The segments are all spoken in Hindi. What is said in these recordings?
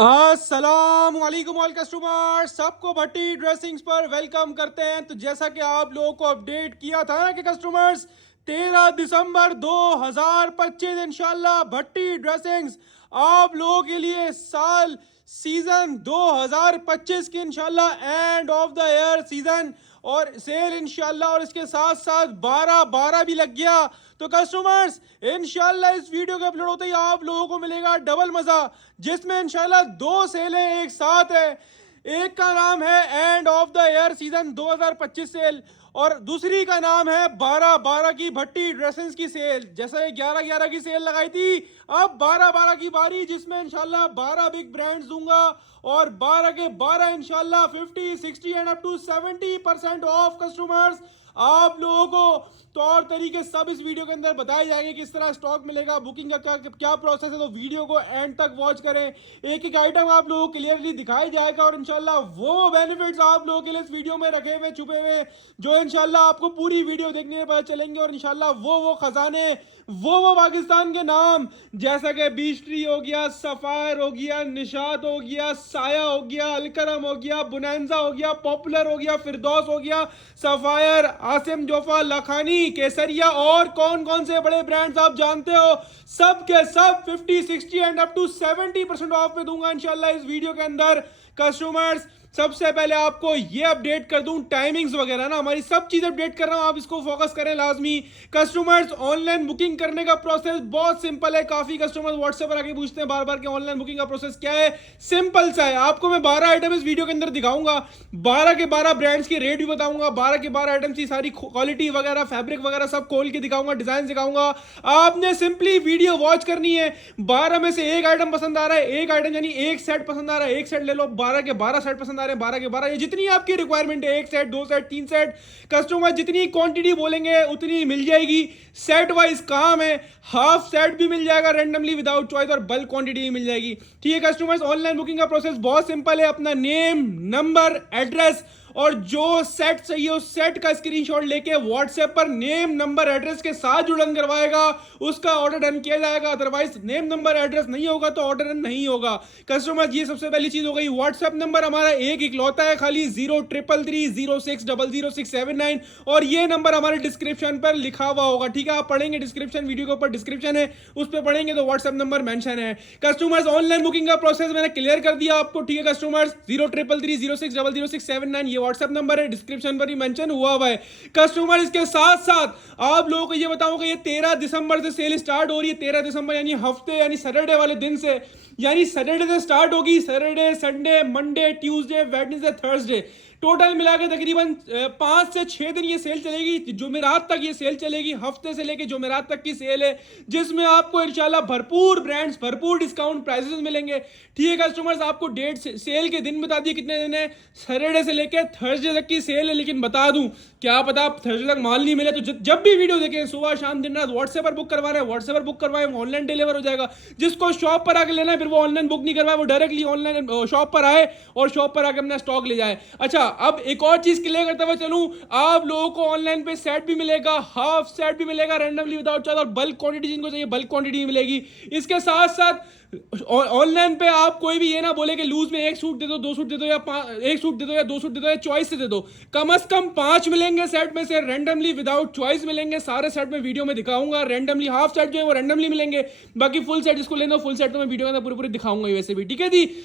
अस्सलाम वालेकुम ऑल कस्टमर, सबको भट्टी ड्रेसिंग्स पर वेलकम करते हैं। तो जैसा कि आप लोगों को अपडेट किया था ना कि कस्टमर्स 13 दिसंबर 2025 इंशाल्लाह भट्टी ड्रेसिंग्स आप लोगों के लिए साल सीजन 2025 की इंशाल्लाह and of the year season और सेल इंशाल्लाह, और इसके साथ साथ 12/12 भी लग गया। तो कस्टमर्स इंशाल्लाह इस वीडियो के अपलोड होते ही आप लोगों को मिलेगा डबल मजा, जिसमें इंशाल्लाह दो सेलें एक साथ है। एक का नाम है end of the year season 2025 sale और दूसरी का नाम है 12/12 की भट्टी ड्रेसेस की सेल। जैसे 11/11 की सेल लगाई थी, अब 12/12 की बारी, जिसमें इंशाल्लाह 12 बिग ब्रांड्स दूंगा और 12 के 12 इंशाल्लाह 50, 60 and up to 70% off customers आप लोगों को। तो और तरीके सब इस वीडियो के अंदर बताए जाएंगे, किस तरह स्टॉक मिलेगा, बुकिंग का क्या क्या प्रोसेस है। तो वीडियो को एंड तक वॉच करें, एक एक आइटम आप लोगों को क्लियरली दिखाया जाएगा और इंशाल्लाह वो बेनिफिट्स आप लोगों के लिए इस वीडियो में रखे हुए छुपे हुए, जो इंशाल्लाह आपको पूरी वीडियो देखने में पता चलेंगे। और इंशाल्लाह वो खजाने, वो पाकिस्तान के नाम, जैसा कि बीस्ट्री हो गया, सफायर हो गया, निशात हो गया, साया हो गया, अलकरम हो गया, बुनैंजा हो गया, पॉपुलर हो गया, फिरदौस हो गया, सफायर, आसिम जोफा, लखानी, केसरिया और कौन कौन से बड़े ब्रांड्स आप जानते हो, सब के सब 50, 60 एंड अप टू 70% ऑफ में दूंगा इंशाल्लाह इस वीडियो के अंदर। कस्टमर्स सबसे पहले आपको ये अपडेट कर दूं, टाइमिंग्स वगैरह ना हमारी सब चीज अपडेट कर रहा हूं, आप इसको फोकस करें लाजमी। कस्टमर्स ऑनलाइन बुकिंग करने का प्रोसेस बहुत सिंपल है। काफी कस्टमर्स व्हाट्सएप पर आके पूछते हैं बार बार कि ऑनलाइन बुकिंग का प्रोसेस क्या है। सिंपल सा है, आपको मैं 12 आइटम इस वीडियो के अंदर दिखाऊंगा, 12 के 12 ब्रांड्स के रेट भी बताऊंगा, 12 के 12 आइटम्स की सारी क्वालिटी वगैरह, फैब्रिक वगैरह सब खोल के दिखाऊंगा, डिजाइन दिखाऊंगा। आपने सिंपली वीडियो वॉच करनी है। 12 में से एक आइटम पसंद आ रहा है, एक आइटम यानी एक सेट पसंद आ रहा है, एक सेट ले लो। 12 के 12 सेट पसंद आ रहे हैं, 12 के 12, ये जितनी आपकी रिक्वायरमेंट है, एक सेट, दो सेट, तीन सेट, कस्टमर जितनी क्वांटिटी बोलेंगे उतनी मिल जाएगी। सेट वाइज काम है, हाफ सेट भी मिल जाएगा रेंडमली विदाउट चॉइस और बल्क क्वांटिटी भी मिल जाएगी। ठीक है कस्टमर्स, ऑनलाइन बुकिंग का प्रोसेस बहुत सिंपल है। अपना नेम, नंबर, एड्रेस और जो सेट चाहिए उस सेट का स्क्रीनशॉट लेके व्हाट्सएप पर नेम, नंबर, एड्रेस के साथ जुड़न करवाएगा, उसका ऑर्डर डन किया जाएगा। अदरवाइज नेम, नंबर, एड्रेस नहीं होगा तो ऑर्डर डन नहीं होगा। कस्टमर ये सबसे पहली चीज हो गई। व्हाट्सएप नंबर हमारा एक इकलौता है, खाली 033306000679 और ये नंबर हमारे डिस्क्रिप्शन पर लिखा हुआ होगा। ठीक है, आप पढ़ेंगे डिस्क्रिप्शन, वीडियो के ऊपर डिस्क्रिप्शन है, उस पर पढ़ेंगे तो व्हाट्सएप नंबर मेंशन है। कस्टमर्स ऑनलाइन बुकिंग का प्रोसेस मैंने क्लियर कर दिया आपको। ठीक है कस्टमर्स, 033306000679 व्हाट्सएप नंबर है, डिस्क्रिप्शन पर ही मेंशन हुआ है। कस्टमर इसके साथ साथ आप लोगों को ये बताऊंगा, ये 13 दिसंबर से सेल स्टार्ट हो रही है। 13 दिसंबर यानी हफ्ते, यानी सैटरडे वाले दिन से, यानी सैटरडे से स्टार्ट होगी। Saturday, Sunday, Monday, Tuesday, Wednesday, Thursday, total मिला के तकरीबन 5 से 6 दिन ये सेल चलेगी। जुमेरात तक ये सेल चलेगी, हफ्ते से लेके जुमेरात तक की सेल है, जिसमें आपको इंशाल्लाह भरपूर ब्रांड्स, भरपूर डिस्काउंट प्राइसेस मिलेंगे। ठीक है कस्टमर्स, आपको डेट सेल के दिन बता दिए कितने दिन है। सैटरडे से लेके थर्सडे तक की सेल है, लेकिन बता दूं क्या पता आप थर्सडे तक माल नहीं मिले तो जब भी वीडियो देखें, सुबह शाम दिन रात, व्हाट्सएप पर बुक करवा रहे हैं, व्हाट्सएप पर बुक करवाए, ऑनलाइन डिलीवर हो जाएगा। जिसको शॉप पर आके लेना है, फिर वो ऑनलाइन बुक नहीं करवाए, वो डायरेक्टली ऑनलाइन शॉप पर आए और शॉप पर आके अपना स्टॉक ले जाए। अच्छा, अब एक और चीज क्लियर करते हुए चलूं, आप लोगों को ऑनलाइन पे सेट भी मिलेगा, हाफ सेट भी मिलेगा रेंडमली विदाउट चार्ज, और बल्क क्वांटिटी जिनको चाहिए बल्क क्वांटिटी मिलेगी। इसके साथ साथ ऑनलाइन पे आप कोई भी ये ना बोले कि लूज में एक सूट दे दो, दो सूट दे दो, या एक सूट दे दो, या दो सूट दे दो, या चॉइस से दे दो। कम से कम 5 मिलेंगे सेट में से, रेंडमली विदाउट चॉइस मिलेंगे। सारे सेट में वीडियो में दिखाऊंगा। रेंडमली हाफ सेट जो है वो रेंडमली मिलेंगे, बाकी फुल सेट जिसको लेना फुल सेट तो मैं वीडियो के अंदर पूरे पूरे दिखाऊंगा वैसे भी। ठीक है जी,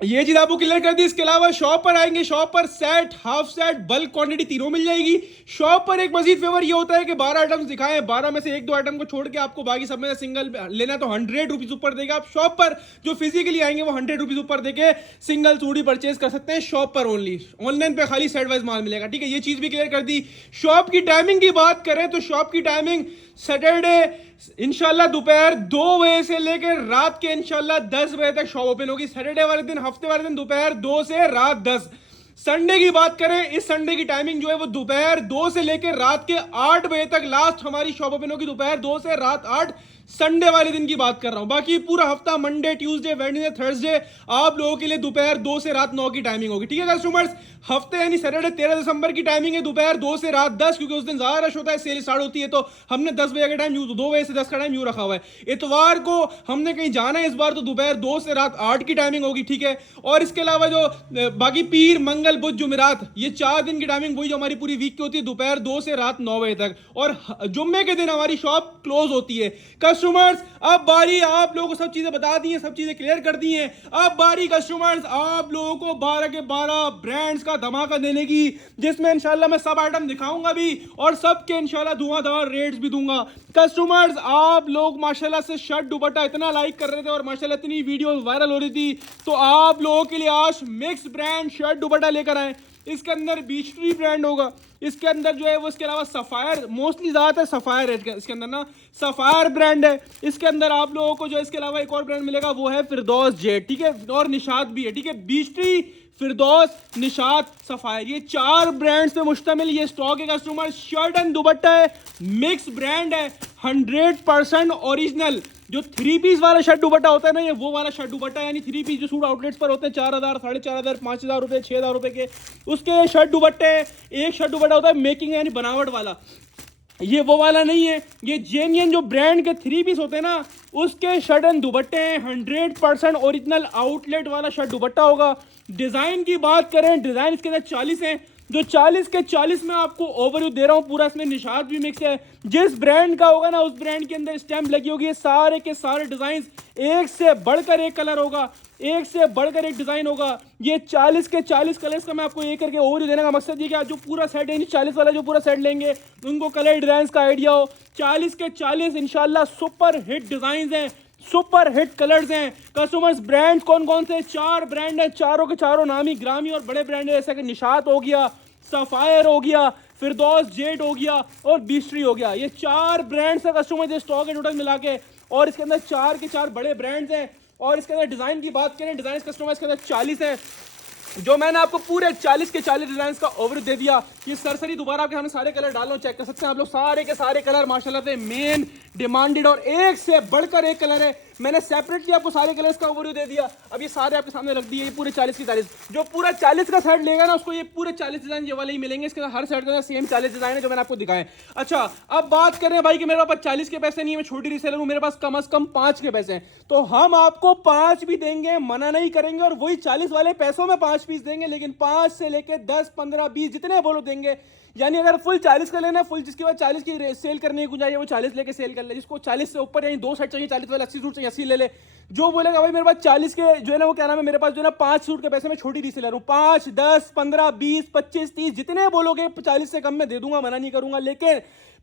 ये चीज आपको क्लियर कर दी। इसके अलावा शॉप पर आएंगे, शॉप पर set, half set, bulk quantity तीनों मिल जाएगी। शॉप पर एक मजीद फेवर ये होता है कि 12 आइटम्स दिखाएं, 12 में से एक दो आइटम को छोड़ के आपको बाकी सब में सिंगल लेना तो 100 रुपीज ऊपर देगा। आप शॉप पर जो फिजिकली आएंगे वो 100 रुपीज ऊपर देके सिंगल सूट ही परचेज कर सकते हैं शॉप पर ओनली। ऑनलाइन पे खाली सेट वाइज माल मिलेगा। ठीक है, ये चीज भी क्लियर कर दी। शॉप की टाइमिंग की बात करें तो शॉप की टाइमिंग सैटरडे इंशाल्लाह दोपहर 2 बजे से लेकर रात के इंशाल्लाह 10 बजे तक शॉप ओपन होगी। सैटरडे वाले दिन, हफ्ते वाले दिन दोपहर 2 से रात 10। संडे की बात करें, इस संडे की टाइमिंग जो है वो दोपहर 2 से लेकर रात के 8 बजे तक लास्ट हमारी शॉप ओपन होगी। दोपहर 2 से रात 8 संडे वाले दिन की बात कर रहा हूं। बाकी पूरा हफ्ता मंडे ट्यूसडे वेडनेसडे थर्सडे आप लोगों के लिए दोपहर 2 से रात 9 की टाइमिंग होगी, ठीक है कस्टमर्स। हफ्ते यानी सैटरडे 13 दिसंबर की टाइमिंग है दोपहर 2 से रात 10, क्योंकि उस दिन ज्यादा रश होता है, सेल स्टार्ट होती है, तो हमने 10 बजे का टाइम 2 बजे से 10 का टाइम यूं रखा हुआ है। इतवार को हमने कहीं जाना है इस बार, तो दोपहर 2 से रात 8 की टाइमिंग होगी, ठीक है। और इसके अलावा जो बाकी पीर मंगल बुध जुमेरात, ये 4 दिन की टाइमिंग वही जो हमारी पूरी वीक की होती है, दोपहर 2 से रात 9 बजे तक। और जुम्मे के दिन हमारी शॉप क्लोज होती है कस्टमर्स। अब बारी, आप लोगों को सब चीजें बता दी हैं, सब चीजें क्लियर कर दी हैं। अब बारी कस्टमर्स आप लोगों को 12 के 12 ब्रांड्स का धमाका देने की, जिसमें इंशाल्लाह मैं सब आइटम दिखाऊंगा भी और सबके इंशाल्लाह धुआंधार रेट्स भी दूंगा कस्टमर्स। आप लोग माशाल्लाह से शर्ट दुपट्टा इतना लाइक कर रहे थे और माशाल्लाह इतनी वीडियो वायरल हो रही थी, तो आप लोगों के लिए आज मिक्स ब्रांड शर्ट दुपट्टा लेकर आए। इसके अंदर बीच ट्री ब्रांड होगा, इसके अंदर जो है वो, इसके अलावा सफायर, मोस्टली ज़्यादातर सफायर है इसके अंदर ना, सफायर ब्रांड है। इसके अंदर आप लोगों को जो इसके अलावा एक और ब्रांड मिलेगा वो है फिरदौस जेट, ठीक है, और निशात भी है, ठीक है। बीच ट्री, फिरदौस, निशात, सफायर, ये 4 ब्रांड्स पे मुश्तमिल ये स्टॉक है कस्टमर। शर्ट एंड दुपट्टा है, मिक्स ब्रांड है, 100% ओरिजिनल। जो 3 पीस वाला शर्ट दुपट्टा होता है ना, ये वो वाला शर्ट दुपट्टा, यानी 3 पीस जो सूट आउटलेट्स पर होते हैं 4000, 4500, 5000 रुपए, 6000 रुपए के, उसके शर्ट दुपट्टे। एक शर्ट दुपट्टा होता है मेकिंग यानी बनावट वाला, ये वो वाला नहीं है। ये जेन्युइन जो ब्रांड के 3 पीस होते हैं ना, उसके शर्ट एंड दुपट्टे हैं, 100% ओरिजिनल आउटलेट वाला शर्ट दुपट्टा होगा। डिजाइन की बात करें, डिजाइन इसके अंदर 40 हैं, जो 40 के 40 में आपको ओवरव्यू दे रहा हूं पूरा, इसमें निशात भी मिक्स है। जिस ब्रांड का होगा ना, उस ब्रांड के अंदर स्टैम्प लगी होगी। सारे के सारे डिजाइन एक से बढ़कर एक कलर होगा, एक से बढ़कर एक डिजाइन होगा। ये 40 के 40 कलर्स का मैं आपको एक करके ओवरव्यू देने का मकसद ये कि जो पूरा सेट है, 40 वाला जो पूरा सेट लेंगे उनको कलर डिजाइन का आइडिया हो। 40 के 40 इंशाल्लाह सुपर हिट डिजाइन हैं, सुपर हिट कलर्स हैं कस्टमर्स। ब्रांड कौन कौन से? 4 ब्रांड हैं, चारों के चारों नामी ग्रामी और बड़े ब्रांड है, जैसा कि निशात हो गया, सफायर हो गया, फिरदौस जेट हो गया और बीस्ट्री हो गया। ये 4 ब्रांड्स है कस्टमर, जो स्टॉक है टोटल मिला के, और इसके अंदर 4 के 4 बड़े ब्रांड्स हैं। और इसके अंदर डिजाइन की बात करें, डिजाइन कस्टमर इसके अंदर 40 है, जो मैंने आपको पूरे 40 के 40 डिजाइन का ओवरव्यू दे दिया। ये सरसरी दोबारा आपके सामने सारे कलर डालो, चेक कर सकते हैं आप लोग। सारे के सारे कलर माशाल्लाह से मेन डिमांडेड और एक से बढ़कर एक कलर है। मैंने सेपरेटली आपको सारे कलर्स का ओवरव्यू दे दिया, अब ये सारे आपके सामने रख दिए। ये पूरे 40 के 40, जो पूरा 40 का सेट लेगा ना, उसको ये पूरे 40 डिजाइन ये वाले ही मिलेंगे। इसके हर सेट का सेम 40 डिजाइन है जो मैंने आपको दिखाए। अच्छा, अब बात करें भाई कि मेरे पास 40 के पैसे नहीं है, मैं छोटी रीसेलर हूं, मेरे पास कम से कम 5 के पैसे हैं, तो हम आपको 5 भी देंगे, मना नहीं करेंगे, और वही 40 वाले पैसों में 5 पीस देंगे, लेकिन 5 से लेके 10, 15, 20 जितने बोलो देंगे। यानी अगर फुल 40 का लेना, फुल जिसके बाद 40 की सेल करने की गुंजाइश है वो 40 लेके सेल कर ले। जिसको 40 से ऊपर यानी 2 सेट चाहिए 40 वाले, 80 सूट चाहिए 80 ले ले। जो बोलेगा भाई मेरे पास 40 के जो है ना, वो क्या नाम है, मेरे पास जो है ना 5 सूट के पैसे में छोटी रीसेलर हूँ, 5, 10, 15, 20, 25, 30 जितने बोलोगे 40 से कम में दे दूंगा, मना नहीं करूंगा। लेकिन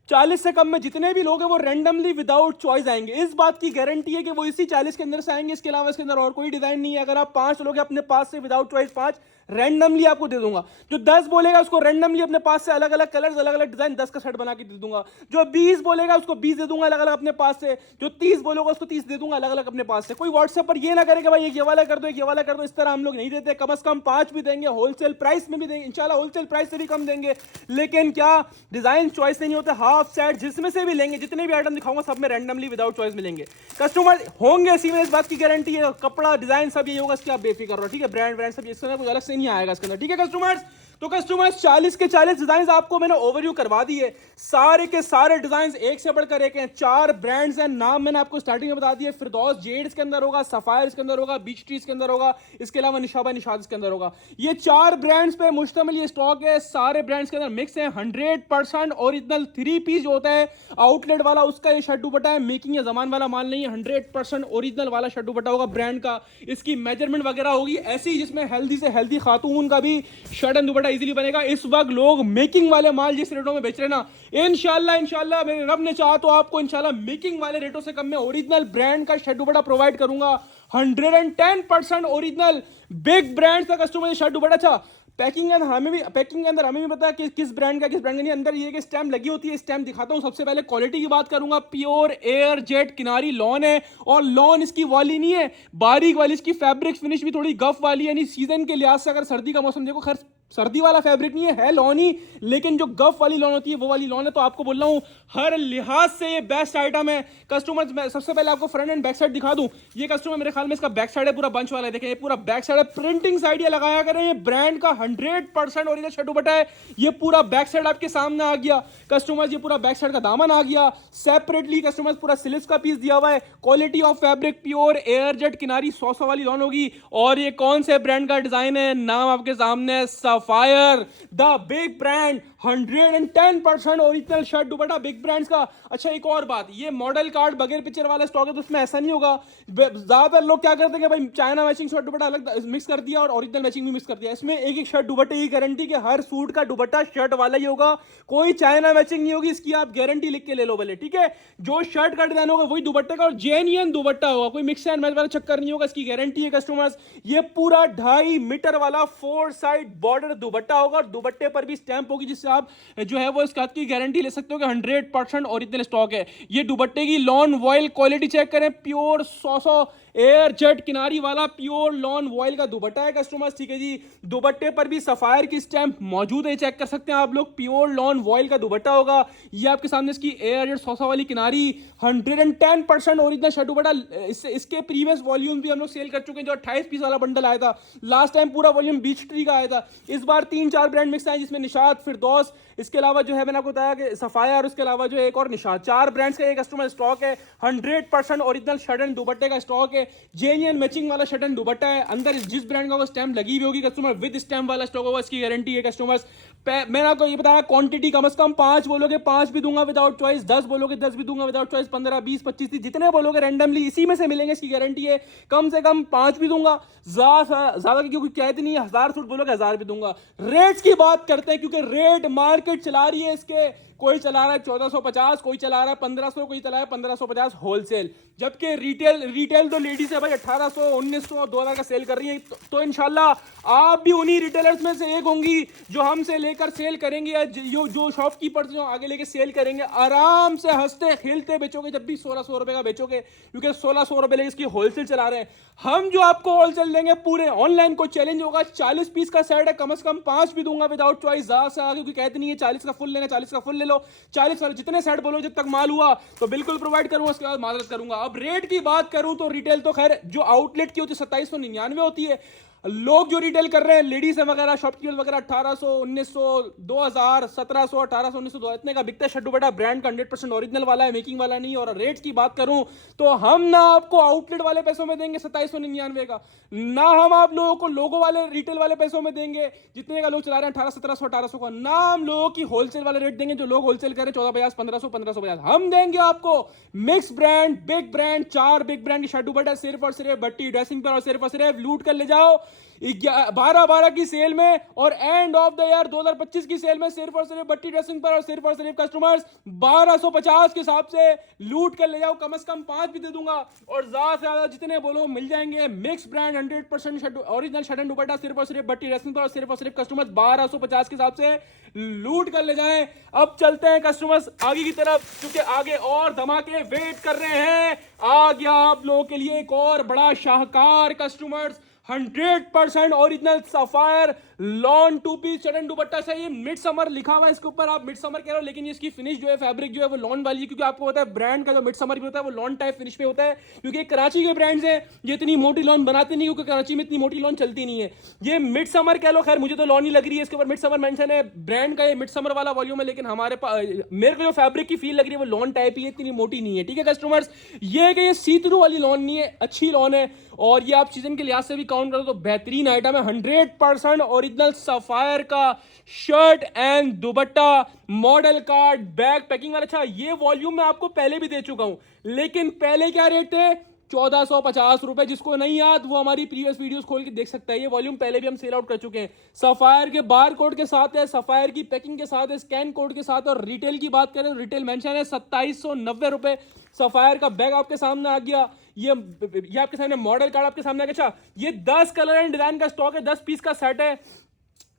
40 से कम में जितने भी लोग हैं वो रैंडमली विदाउट चॉइस आएंगे। इस बात की गारंटी है कि वो इसी 40 के अंदर से आएंगे, इसके अलावा इसके अंदर और कोई डिजाइन नहीं है। अगर आप 5 लोगे अपने पास से विदाउट चॉइस, 5 रैंडमली आपको दे दूंगा। जो 10 बोलेगा उसको रैंडमली अपने पास से अलग अलग कलर्स, अलग अलग डिजाइन 10 का सेट बना के दे दूंगा। जो 20 बोलेगा उसको 20 दे दूंगा अलग अलग अपने पास से। जो 30 बोलेगा उसको 30 दे दूंगा अलग अलग अपने पास से। कोई व्हाट्सएप पर ये ना करेगा भाई ये वाला कर दो, ये वाला कर दो, इस तरह हम लोग नहीं देते। कम से कम 5 भी देंगे, होलसेल प्राइस में भी देंगे इंशाल्लाह, होलसेल प्राइस से भी कम देंगे। लेकिन क्या डिजाइन चॉइस नहीं होते, हाफ सेट जिसमें से भी लेंगे, जितने भी आइटम दिखाऊंगा सब में रैंडमली विदाउट चॉइस मिलेंगे। कस्टमर होंगे इसी में, इस बात की गारंटी है। कपड़ा डिजाइन सब ये होगा, इसके आप बेफिक्र रहो, ठीक है। ब्रांड सब इसके अंदर कुछ अलग से नहीं आएगा इसके अंदर, ठीक है कस्टमर्स। तो कस्टमर्स 40 के 40 डिजाइन आपको मैंने ओवरव्यू करवा दी है। सारे के सारे डिजाइन एक से बढ़कर एक हैं, 4 ब्रांड्स हैं, नाम मैंने आपको स्टार्टिंग में बता दिया। फिरदौस जेड इसके अंदर होगा, सफायर इसके अंदर होगा, बीच ट्री इसके अंदर होगा, इसके अलावा निशाबा निशाद इसके अंदर होगा। ये 4 ब्रांड्स पे मुश्तमिल ये स्टॉक है। सारे ब्रांड्स के अंदर मिक्स है, 100% ओरिजिनल 3 पीस जो होता है आउटलेट वाला, उसका ये शर्ट दुपट्टा है। मेकिंग या जमान वाला माल नहीं है, 100% ओरिजिनल वाला शर्ट दुपट्टा होगा ब्रांड का। इसकी मेजरमेंट वगैरह होगी ऐसी जिसमें हेल्दी से हेल्दी खातून का भी शर्ट एंड दुपट्टा इजीली बनेगा। इस वक्त लोग मेकिंग वाले माल जिस रेटों में बेच रहे हैं ना, इंशाल्लाह मेरे रब ने चाहा तो आपको इंशाल्लाह मेकिंग वाले रेटों से कम में ओरिजिनल ब्रांड का शर्ट दुपट्टा प्रोवाइड करूंगा। 110% ओरिजिनल बिग ब्रांड का कस्टमर शर्ट दुपट्टा। अच्छा, पैकिंग के अंदर हमें भी पता है कि किस ब्रांड का नहीं। अंदर ये कि स्टैम्प लगी होती है, स्टैम्प दिखाता हूं। सबसे पहले क्वालिटी की बात करूंगा। प्योर एयर जेट किनारी लॉन है, और लॉन इसकी वाली नहीं है, बारीक वाली। इसकी फैब्रिक फिनिश भी थोड़ी गफ वाली है, यानी सीजन के लिहाज से अगर सर्दी का मौसम देखो, खैर सर्दी वाला फैब्रिक नहीं है लॉन ही, लेकिन जो गफ वाली लॉन होती है वो वाली लॉन है। तो आपको बोल रहा हूँ हर लिहाज से ये बेस्ट आइटम है कस्टमर्स। मैं सबसे पहले आपको फ्रंट एंड बैक साइड दिखा दूं। ये कस्टमर मेरे ख्याल में इसका बैक साइड है पूरा बंच वाला है, देखें ये पूरा बैक साइड है। प्रिंटिंग साइड ये लगाया करें, ये ब्रांड का 100% ओरिजिनल शर्ट दुपट्टा है। ये पूरा बैक साइड आपके सामने आ गया कस्टमर्स, ये पूरा बैक साइड का दामन आ गया। सेपरेटली कस्टमर्स पूरा सिलिस का पीस दिया हुआ है। Quality of fabric pure air jet किनारी 100 वाली लॉन होगी। और ये कौन से ब्रांड का डिजाइन है, नाम आपके सामने, sapphire the big brand, 110% original shirt dupatta big brands का। अच्छा एक और बात, ये मॉडल कार्ड बगैर पिक्चर वाला स्टॉक है, तो उसमें ऐसा नहीं होगा। ज्यादातर लोग क्या करते हैं कि भाई चाइना मैचिंग शर्ट दुपट्टा अलग मिक्स कर दिया और ओरिजिनल मैचिंग भी मिक्स कर दिया। इसमें एक एक शर्ट दुपट्टे की गारंटी कि हर सूट का दुपट्टा शर्ट वाला ही होगा, कोई चाइना मैचिंग नहीं होगी, इसकी आप गारंटी लिख के ले लो भले, ठीक है। जो शर्ट का डिजाइन होगा वही दुपट्टे का और जेन्युइन दुपट्टा होगा, कोई मिक्स एंड मैच वाला चक्कर नहीं होगा, इसकी गारंटी है कस्टमर्स। ये पूरा 2.5 मीटर वाला 4 साइड बॉर्डर दुपट्टा होगा और दुपट्टे पर भी स्टैंप होगी, जिससे आप जो है वो इस बात की गारंटी ले सकते हो कि 100% ओरिजिनल स्टॉक है। ये दुपट्टे की लॉन वॉयल क्वालिटी चेक करें, प्योर 100 एयर जेट किनारी वाला प्योर लॉन वॉयल का दुपट्टा है कस्टमर्स, ठीक है जी। दुपट्टे पर भी सफायर की स्टैंप मौजूद है, चेक कर सकते हैं आप लोग, प्योर लॉन वॉयल का दुपट्टा होगा। ये आपके सामने इसकी एयर जेट 100 वाली किनारी, 110% ओरिजिनल शर्ट दुपट्टा। इसके प्रीवियस वॉल्यूम भी हम लोग सेल कर चुके हैं, जो 28 पीस वाला बंडल आया था लास्ट टाइम, पूरा वॉल्यूम बीच ट्री का आया था। इस बार 3-4 ब्रांड मिक्स आए, जिसमें निशात, फिरदौस, इसके अलावा जो है मैंने आपको बताया कि सफायर, उसके अलावा जो है एक और निशात, 4 ब्रांड्स का एक कस्टमर स्टॉक है। 100% ओरिजिनल शर्ट एंड दुपट्टे का स्टॉक है, जेन्युइन मैचिंग वाला शर्ट एंड दुपट्टा है। अंदर जिस ब्रांड का वो स्टैम्प लगी हुई होगी कस्टमर, विद स्टैम्प वाला स्टॉक होगा, इसकी गारंटी है कस्टमर्स। मैंने आपको ये बताया क्वांटिटी कम से कम 5 बोलोगे 5 भी दूंगा विदाउट चॉइस, 10 बोलोगे 10 भी दूंगा विदाउट चॉइस, 15, 20, 25, 30 जितने बोलोगे रैंडमली इसी में से मिलेंगे, इसकी गारंटी है। कम से कम 5 भी दूंगा, ज्यादा क्योंकि कहते नहीं है, 1000 सूट बोलोगे 1000 भी दूंगा। रेट्स की बात करते हैं, क्योंकि रेट मार्केट चला रही है इसके, कोई चला रहा है 1450, कोई चला रहा है 1500, कोई चला रहा है 1550 होलसेल, जबकि रिटेल तो लेडीज है भाई 1800, 1900, 2000 का सेल कर रही है। तो इंशाल्लाह आप भी उन्हीं रिटेलर्स में से एक होंगी जो हमसे लेकर सेल करेंगे, या जो शॉपकीपर्स जो आगे लेके सेल करेंगे, आराम से हंसते खेलते बेचोगे जब भी 1600 रुपए का बेचोगे, क्योंकि 1600 रुपए लेके इसकी होलसेल चला रहे हैं। हम जो आपको होलसेल देंगे पूरे ऑनलाइन को चैलेंज होगा, 40 पीस का सेट है, कम से कम 5 भी दूंगा विदाउट चॉइस, ज्यादा से आगे, क्योंकि कहते नहीं है 40 का फुल लेना, 40 का फुल ले लो, 40 वाले जितने सेट बोलो, जब तक माल हुआ तो बिल्कुल प्रोवाइड करूंगा, उसके बाद मादरत करूंगा। अब रेट की बात करूं तो रिटेल तो खैर जो आउटलेट की होती है 2799 होती है, लोग जो रिटेल कर रहे हैं लेडीज वगैरह शॉपकीपर वगैरह 1800, 1900, 2000, 1700, 1800, 1900 इतने का बिकता है शर्ट दुपट्टा, ब्रांड का 100% ओरिजिनल वाला है, मेकिंग वाला नहीं। और रेट्स की बात करूं तो हम ना आपको आउटलेट वाले पैसों में देंगे 2799 का, ना हम आप लोगों को लोगो वाले रिटेल वाले पैसों में देंगे जितने का लोग चला रहे हैं 1800, 1800 का, ना हम लोगों की होलसेल वाले रेट देंगे जो लोग होलसेल कर रहे हैं 1450, 1500, 1550। हम देंगे आपको mix brand big brand, 4 big brand की शर्ट दुपट्टा सिर्फ और सिर्फ भट्टी ड्रेसिंग पर, और सिर्फ और सिर्फ लूट कर ले जाओ 12-12 की सेल में और एंड ऑफ द ईयर 2025 की सेल में, सिर्फ और सिर्फ भट्टी ड्रेसिंग पर और सिर्फ कस्टमर्स 1250 के हिसाब से लूट कर ले जाओ। कम से कम 5 भी दे दूंगा और ज्यादा से ज्यादा जितने बोलो मिल जाएंगे। Mix brand 100% original shirt and दुपट्टा सिर्फ और सिर्फ भट्टी ड्रेसिंग पर और सिर्फ कस्टमर्स 1250 के हिसाब से लूट कर ले जाएं। अब चलते हैं कस्टमर्स आगे की तरफ, क्योंकि आगे और धमाके वेट कर रहे हैं। आ गया आप लोगों के लिए एक और बड़ा शाहकार customers, 100% original sapphire lawn 2 piece चटन दुपट्टा से। ये मिड समर लिखा हुआ है इसके ऊपर, आप मिड समर कह रहे हो, लेकिन इसकी फिनिश जो है फैब्रिक जो है वो लॉन वाली है, क्योंकि आपको पता है ब्रांड का जो मिड समर भी होता है वो लॉन टाइप फिनिश पे होता है, क्योंकि कराची के ब्रांड्स हैं ये इतनी मोटी लॉन बनाते नहीं, क्योंकि कराची में इतनी मोटी लॉन चलती नहीं है। ये मिड समर कह लो, खैर मुझे तो लॉन ही लग रही है, इसके ऊपर मिड समर मेंशन है, ब्रांड का ये मिड समर वाला वॉल्यूम है, लेकिन हमारे मेरे को जो फैब्रिक की फील लग रही है वो लॉन टाइप ही है, इतनी मोटी नहीं है, ठीक है कस्टमर्स। ये सी थ्रू वाली लॉन नहीं है, अच्छी लॉन है, और ये आप सीजन के लिहाज से भी काउंट करो तो बेहतरीन आइटम है। 100% ओरिजिनल सफायर का shirt and dupatta, model card, bag packing वाला। अच्छा ये वॉल्यूम मैं आपको पहले भी दे चुका हूं, लेकिन पहले क्या रेट थे 1450 रुपए। जिसको नहीं याद वो हमारी प्रीवियस वीडियोस खोल के देख सकता है, ये वॉल्यूम पहले भी हम सेल आउट कर चुके हैं। सफायर के बार कोड के साथ है, सफायर की पैकिंग के साथ है, स्कैन कोड के साथ, और रिटेल की बात करें रिटेल मेंशन है 2790 रुपए। सफायर का बैग आपके सामने आ गया, ये आपके सामने मॉडल कार्ड आपके सामने आ गया। अच्छा ये 10 कलर एंड डिजाइन का स्टॉक है, 10 पीस का सेट है,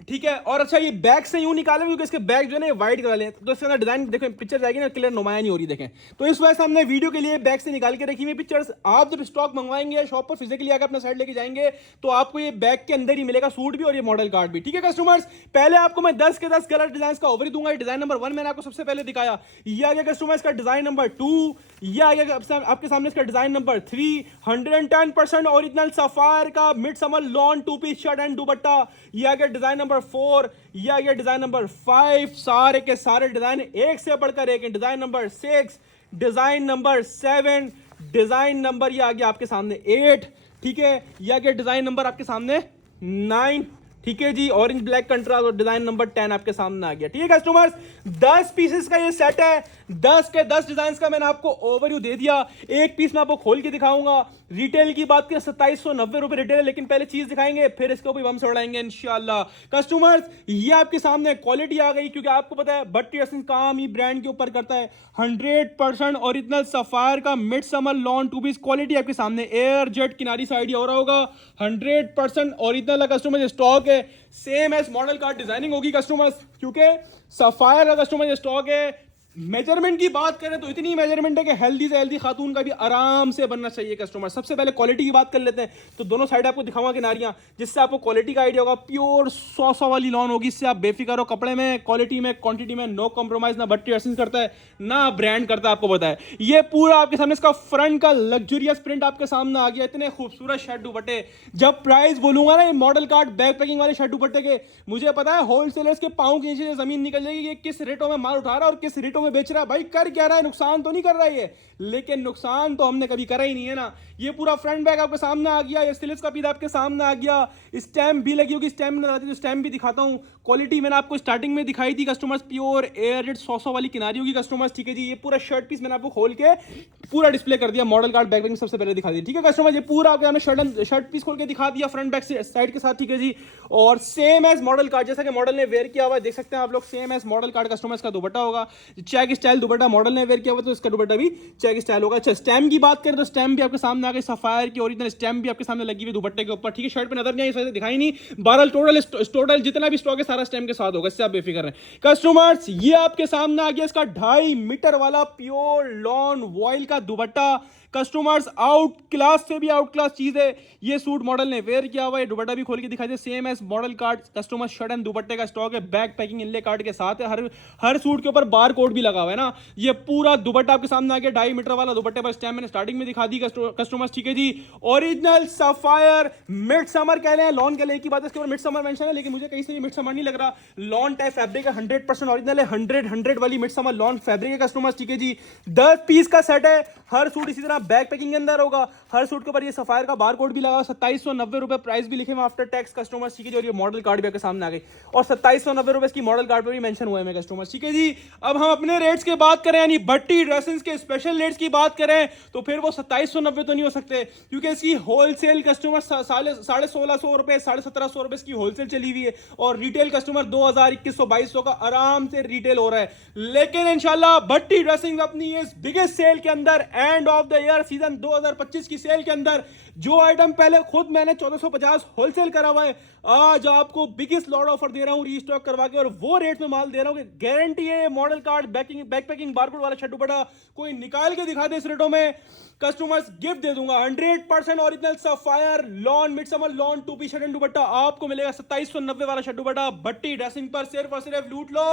ठीक है। और अच्छा ये बैक से यूं निकालें क्योंकि इसके बैक जो है ना व्हाइट करा लें तो इसके अंदर डिजाइन देखो, पिक्चर जाएगी ना क्लियर नुमाया नहीं हो रही देखें। तो इस वजह से हमने वीडियो के लिए बैक से निकाल के रखी हुई पिक्चर्स। आप जब स्टॉक मंगवाएंगे शॉप पर फिजिकली आकर अपना साइड लेके जाएंगे तो आपको ये बैक के अंदर ही मिलेगा सूट भी और ये मॉडल कार्ड भी। ठीक है कस्टमर्स, पहले आपको मैं 10 के 10 कलर डिजाइन का ओवरी दूंगा। डिजाइन नंबर 1 मैंने आपको सबसे पहले दिखाया, ये आ गया कस्टमर्स का डिजाइन नंबर 2, ये आ गया आपके सामने इसका डिजाइन नंबर 3, 110% ओरिजिनल सफायर का mid summer lawn 2 piece shirt and dupatta. ये आ गया डिजाइन नंबर 4, ये आ गया डिजाइन नंबर 5, सारे के सारे डिजाइन एक से बढ़कर एक। Design number 6, design number 7, design number ये आ गया आपके सामने 8, ठीक है। ये आ गया डिजाइन नंबर आपके सामने 9, ठीक है जी। ऑरेंज ब्लैक कंट्रास्ट और डिजाइन नंबर 10 आपके सामने आ गया। ठीक है कस्टमर्स, 10 पीसेस का ये सेट है, 10 के 10 डिजाइन का मैंने आपको ओवरव्यू दे दिया। एक पीस मैं आपको खोल के दिखाऊंगा। रिटेल की बात करें 2790 रुपए रिटेल है, लेकिन पहले चीज दिखाएंगे फिर इसको भी बम छोड़ाएंगे इंशाल्लाह। कस्टमर्स ये आपके सामने क्वालिटी आ गई, क्योंकि आपको पता है भट्टी ड्रेसिंग काम ही ब्रांड के ऊपर करता है। 100% ओरिजिनल सफायर का mid summer lawn 2 piece quality आपके सामने। एयर जेट किनारी से आइडिया हो रहा होगा, 100% ओरिजिनल कस्टमर स्टॉक है। Same as model card designing होगी कस्टमर्स, क्योंकि सफायर का कस्टमर स्टॉक है। मेजरमेंट की बात करें तो इतनी मेजरमेंट है कि हेल्दी से हेल्दी खातून का भी आराम से बनना चाहिए कस्टमर। सबसे पहले क्वालिटी की बात कर लेते हैं, तो दोनों साइड आपको दिखाऊंगा किनारियां, जिससे आपको क्वालिटी का आइडिया होगा। प्योर 100 वाली लॉन होगी, इससे आप बेफिक्र हो। कपड़े में, क्वालिटी में, क्वांटिटी में नो कॉम्प्रोमाइज। ना भट्टी ड्रेसिंग करता है ना ब्रांड करता है, आपको पता है। ये पूरा आपके सामने इसका फ्रंट का लग्जरियस प्रिंट आपके सामने आ गया। इतने खूबसूरत शर्ट दुपट्टे, जब प्राइस बोलूंगा ना ये मॉडल कार्ड बैक पैकिंग वाले शर्ट दुपट्टे के, मुझे पता है होलसेलर्स के पांव के नीचे जमीन निकल जाएगी कि किस रेटों में माल उठा रहा है और किस रेटों में बेच रहा है। भाई कर क्या रहा है, नुकसान तो नहीं कर रहा है ये, लेकिन नुकसान तो हमने कभी करा ही नहीं है ना। ये पूरा फ्रंट बैग आपके सामने आ गया, ये स्टिलेट्स का पीस आपके सामने आ गया। स्टैम्प भी लगी होगी, स्टैम्प नजर आती है तो स्टैम्प भी दिखाता हूं। क्वालिटी मैंने आपको स्टार्टिंग में दिखाई थी कस्टमर्स, प्योर एयर रेड 100 वाली किनारी होगी कस्टमर्स। ठीक है जी, ये पूरा शर्ट पीस मैंने आपको खोल के पूरा डिस्प्ले कर दिया। मॉडल कार्ड बैक पैकिंग सबसे पहले दिखा दी। ठीक है कस्टमर, ये पूरा आपके शर्ट पीस खोल के दिखा दिया फ्रंट बैक से साइड के साथ। ठीक है जी, और सेम एज मॉडल कार्ड, जैसा कि मॉडल ने वेयर किया हुआ है, देख सकते हैं आप लोग। Same as model card customers का दुपट्टा होगा, चेक स्टाइल दुपट्टा मॉडल ने वेयर किया हुआ, तो इसका दुपट्टा भी चेक स्टाइल होगा। अच्छा, स्टैम्प की बात करें तो स्टैम्प भी आपके सामने आ गई, सफायर की ओरिजिनल स्टैम्प भी आपके सामने लगी हुई दुपट्टे के ऊपर। ठीक है, शर्ट पे नजर नहीं आई, इस वजह से दिखाई नहीं। 12 टोटल जितना भी स्टॉक है सारा स्टैम्प के साथ होगा, इससे आप बेफिक्र हैं कस्टमर्स। ये आपके सामने आ गया इसका 2.5 मीटर वाला प्योर लॉन वॉइल का दुपट्टा कस्टमर्स। आउट क्लास से भी आउट क्लास चीज है। ये सूट मॉडल ने वेयर किया हुआ है, दुपट्टा भी खोल के दिखाई दे। Same as model card customer shirt and दुपट्टे का स्टॉक है। बैक पैकिंग इनले कार्ड के साथ है। हर सूट के ऊपर बार कोड भी लगा हुआ है ना। ये पूरा दुपट्टा आपके सामने आ गया, 2.5 मीटर वाला दुपट्टे पर स्टैम्प मैंने स्टार्टिंग में दिखा दी कस्टमर्स। ठीक है जी, ओरिजिनल सफायर मिड समर कह रहे हैं, लॉन कह रहे हैं, की बात है इसके ऊपर मिड समर मेंशन है, लेकिन मुझे कहीं से मिड समर नहीं लग रहा। लॉन टाइप फैब्रिक है, 100% ओरिजिनल है। 100 वाली मिड समर लॉन फैब्रिक है कस्टमर्स। ठीक है जी, 10 पीस का सेट है। हर सूट इसी तरह बैक पैकिंग के अंदर होगा। हर सूट के ऊपर ये सफायर का बार कोड भी लगा, 2790 रुपए प्राइस भी लिखे हुए आफ्टर टैक्स कस्टमर्स। ठीक है जी, और ये मॉडल कार्ड भी आपके सामने आ गई, और 2790 रुपए इसकी मॉडल कार्ड पर भी मेंशन हुए हैं कस्टमर्स। ठीक है जी, अब हम अपने रेट्स की बात करें, यानी भट्टी ड्रेसेस के स्पेशल रेट्स की बात करें, तो फिर वो 2790 तो नहीं हो सकते, क्योंकि इसकी होलसेल कस्टमर 1650 रुपए 1750 रुपए इसकी होलसेल चली हुई है, और रिटेल कस्टमर 2000-2100-2200 का आराम से रिटेल हो रहा है। लेकिन इंशाल्लाह भट्टी ड्रेसिंग अपनी इस बिगेस्ट सेल के अंदर, and of the year season 2025 की सेल के अंदर, जो आइटम पहले खुद मैंने 1450 होलसेल करा हुआ है, आज आपको बिगेस्ट लॉट ऑफर दे रहा हूं रीस्टॉक करवा के, और वो रेट में माल दे रहा हूं कि गारंटी है। Model card back packing barcode वाला शर्ट दुपट्टा कोई निकाल के दिखा दे इस रेटों में, कस्टमर्स गिफ्ट दे दूंगा। 100% original sapphire lawn mid summer lawn 2 piece shirt and dupatta आपको मिलेगा 2790 वाला शर्ट दुपट्टा भट्टी ड्रेसिंग पर। सिर्फ और सिर्फ लूट लो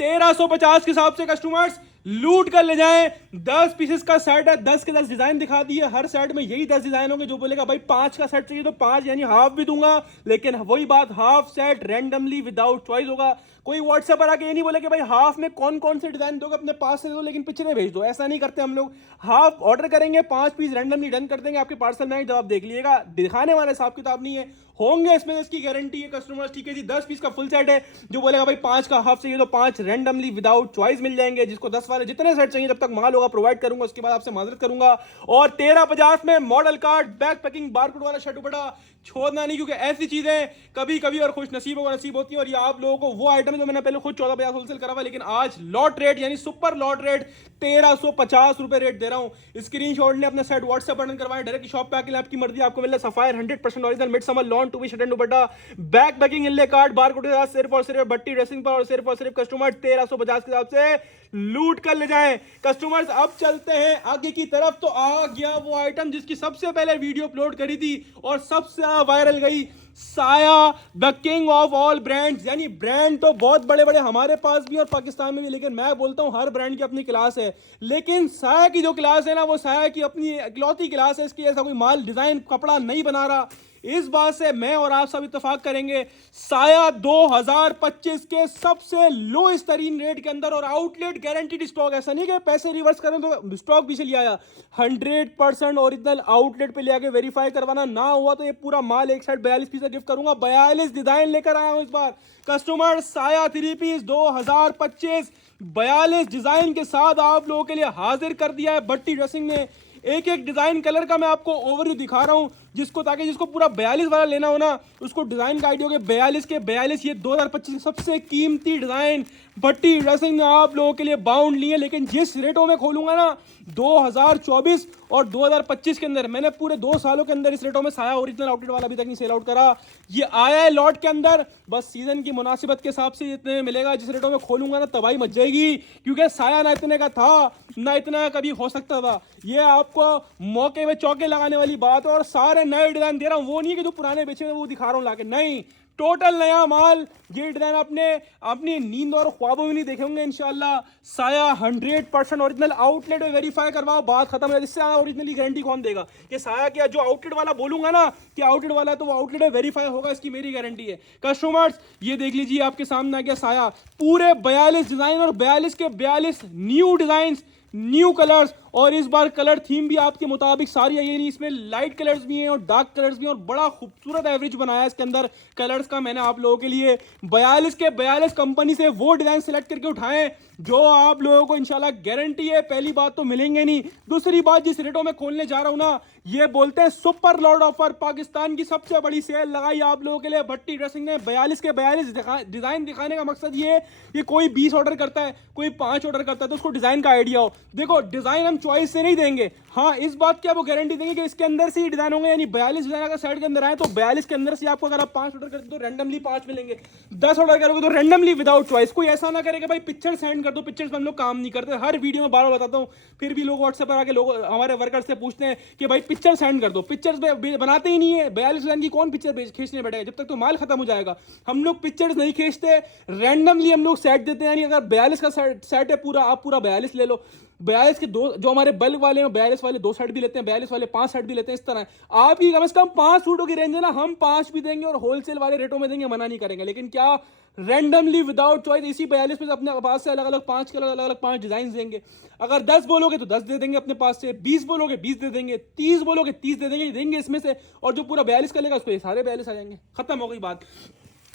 1350 के हिसाब से कस्टमर्स, लूट कर ले जाएं। 10 पीसेस का सेट है, 10 के 10 डिजाइन दिखा दिए। हर सेट में यही 10 डिजाइन होंगे। जो बोलेगा भाई 5 का सेट चाहिए तो 5 यानी हाफ भी दूंगा, लेकिन वही बात, half set randomly without choice होगा। कोई व्हाट्सएप पर आके ये नहीं बोले कि भाई हाफ में कौन कौन से डिजाइन दोगे अपने पास से दो लेकिन पिक्चरें भेज दो, ऐसा नहीं करते हम लोग। हाफ ऑर्डर करेंगे, 5 पीस रैंडमली डन कर देंगे आपके पार्सल में, जब आप देख लीजिएगा। दिखाने वाला हिसाब किताब नहीं है, होंगे इसमें, इसकी गारंटी है कस्टमर्स। ठीक है जी, 10 पीस का फुल सेट है। जो बोलेगा भाई 5 का हाफ चाहिए तो 5 रैंडमली विदाउट चॉइस मिल जाएंगे। जिसको 10 वाले जितने सेट चाहिए, जब तक माल होगा प्रोवाइड करूंगा, उसके बाद आपसे माजरत करूंगा। और 1350 में model card back packing barcode वाला शर्ट दुपट्टा छोड़ना नहीं, क्योंकि ऐसी चीजें कभी कभी और खुश नसीबों को नसीब होती है। और ये आप लोगों को वो आइटम है जो मैंने पहले खुद 1450 होलसेल करा हुआ, लेकिन आज लॉट रेट यानी सुपर लॉट रेट 1350 रुपए रेट दे रहा हूं। स्क्रीनशॉट ने अपना सेट व्हाट्सएप बटन करवाएं, डायरेक्ट शॉप पे आके आपकी मर्जी, आपको मिल रहा है Sapphire 100% original mid summer lawn two B shirt and dupatta, back packing inlay card bar code के साथ सिर्फ और सिर्फ भट्टी ड्रेसिंग पर, और सिर्फ कस्टमर 1350 के हिसाब से लूट कर ले जाएं। कस्टमर्स अब चलते हैं आगे की तरफ। तो आ गया वो आइटम जिसकी सबसे पहले वीडियो अपलोड करी थी और सबसे वायरल गई, साया the king of all brands. यानी ब्रांड तो बहुत बड़े बड़े हमारे पास भी और पाकिस्तान में भी, लेकिन मैं बोलता हूं हर ब्रांड की अपनी क्लास है, लेकिन साया की जो क्लास है ना, वो साया की अपनी इकलौती क्लास है। इसकी ऐसा कोई माल डिजाइन कपड़ा नहीं बना रहा। इस बात से मैं और आप सब इत्तेफाक करेंगे, साया 2025 के सबसे लोएस्ट तरीन रेट के अंदर और आउटलेट गारंटीड स्टॉक। ऐसा नहीं कि पैसे रिवर्स करें तो स्टॉक पीछे लिया आया, 100% ओरिजिनल आउटलेट पे ले आके वेरीफाई करवाना ना हुआ तो ये पूरा माल एक साइड 42 पीस गिफ्ट करूंगा। 42 डिजाइन लेकर आया हूं इस बार। कस्टमर साया 3 पीस 2025 42 डिजाइन के साथ आप लोगों के लिए हाजिर कर दिया है भट्टी ड्रेसिंग ने। एक एक डिजाइन कलर का मैं आपको ओवरव्यू दिखा रहा हूं, जिसको पूरा 42 वाला लेना हो ना, उसको डिजाइन का आइडिया हो गया। 42 के 42 ये 2025 सबसे कीमती डिजाइन भट्टी ड्रेसिंग ने आप लोगों के लिए बाउंड लिए। लेकिन जिस रेटों में खोलूंगा ना 2024 और 2025 के अंदर, मैंने पूरे 2 सालों के अंदर इस रेटों में साया ओरिजिनल आउटलेट वाला अभी तक नहीं सेल आउट करा। ये आया है लॉट के अंदर, बस सीजन की मुनासिबत के हिसाब से इतने में मिलेगा। जिस रेटों में खोलूंगा ना तबाही मच जाएगी, क्योंकि साया ना इतने का था ना इतना कभी हो सकता था। ये आपको मौके में चौके लगाने वाली बात है और सारे नए डिजाइन दे रहा हूं, वो नहीं कि जो पुराने बेचे हुए वो दिखा रहा हूं लाके, नहीं, टोटल नया माल। ये डिजाइन अपनी नींद और ख्वाबों में नहीं देखे होंगे इंशाल्लाह। साया 100% ओरिजिनल आउटलेट में वेरीफाई करवाओ, बात खत्म है। इससे ओरिजिनली गारंटी कौन देगा कि साया क्या, जो आउटलेट वाला बोलूंगा ना कि आउटलेट वाला है तो वो आउटलेट में वेरीफाई होगा, इसकी मेरी गारंटी है। कस्टमर्स ये देख लीजिए, आपके सामने आ गया साया, पूरे 42 डिजाइन और 42 के 42 न्यू डिजाइन, न्यू कलर्स। और इस बार कलर थीम भी आपके मुताबिक सारी है, ये नहीं इसमें लाइट कलर्स भी हैं और डार्क कलर्स भी हैं, और बड़ा खूबसूरत एवरेज बनाया है इसके अंदर कलर्स का मैंने आप लोगों के लिए। 42 के 42 कंपनी से वो डिजाइन सेलेक्ट करके उठाएं जो आप लोगों को इंशाल्लाह गारंटी है। पहली बात तो मिलेंगे नहीं, दूसरी बात जिस रेटों में खोलने जा रहा हूं ना, ये बोलते हैं सुपर लॉर्ड ऑफर। पाकिस्तान की सबसे बड़ी सेल लगाई आप लोगों के लिए भट्टी ड्रेसिंग ने। 42 के 42 डिजाइन दिखाने का मकसद ये कोई 20 ऑर्डर करता है, कोई 5 ऑर्डर करता है तो उसको डिजाइन का आइडिया हो। देखो डिजाइन हम चॉइस से नहीं देंगे, हाँ इस बात की आपको गारंटी देंगे कि इसके अंदर से ही डिजाइन होंगे। यानी 42 डिजाइन अगर सेट के अंदर आए तो 42 के अंदर से आपको, अगर आप 5 ऑर्डर करते तो रैंडमली 5 मिलेंगे, 10 ऑर्डर करोगे तो रैंडमली विदाउट चॉइस। कोई ऐसा ना करे कि भाई पिक्चर सेंड कर दो, पिक्चर्स हम लोग काम नहीं करते, हर वीडियो में बार बार बताता हूँ, फिर भी लोग व्हाट्सएप पर आके लोग हमारे वर्कर से पूछते हैं कि भाई पिक्चर सेंड कर दो, पिक्चर्स बनाते ही नहीं है। 42 डिजाइन की कौन पिक्चर खींचने बैठेगा, जब तक तो माल खत्म हो जाएगा। हम लोग पिक्चर्स नहीं खींचते, रैंडमली हम लोग सेट देते हैं। यानी अगर 42 का सेट है पूरा, आप पूरा 42 ले लो, 42 के दो जो हमारे बल्क वाले हैं, 42 वाले 2 सेट भी लेते हैं, 42 वाले 5 सेट भी लेते हैं। इस तरह आपकी कम से कम 5 सूटों की रेंज है ना, हम 5 भी देंगे और होलसेल वाले रेटों में देंगे, मना नहीं करेंगे। लेकिन क्या रैंडमली विदाउट चॉइस इसी 42 में अपने पास से अलग अलग 5 कलर, अलग अलग 5 डिजाइन देंगे। अगर 10 बोलोगे तो 10 दे देंगे अपने पास से, 20 बोलोगे 20 दे देंगे, 30 बोलोगे 30 दे देंगे इसमें से। और जो पूरा 42 का लेगा उसको ये सारे 42 आ जाएंगे, खत्म हो गई बात।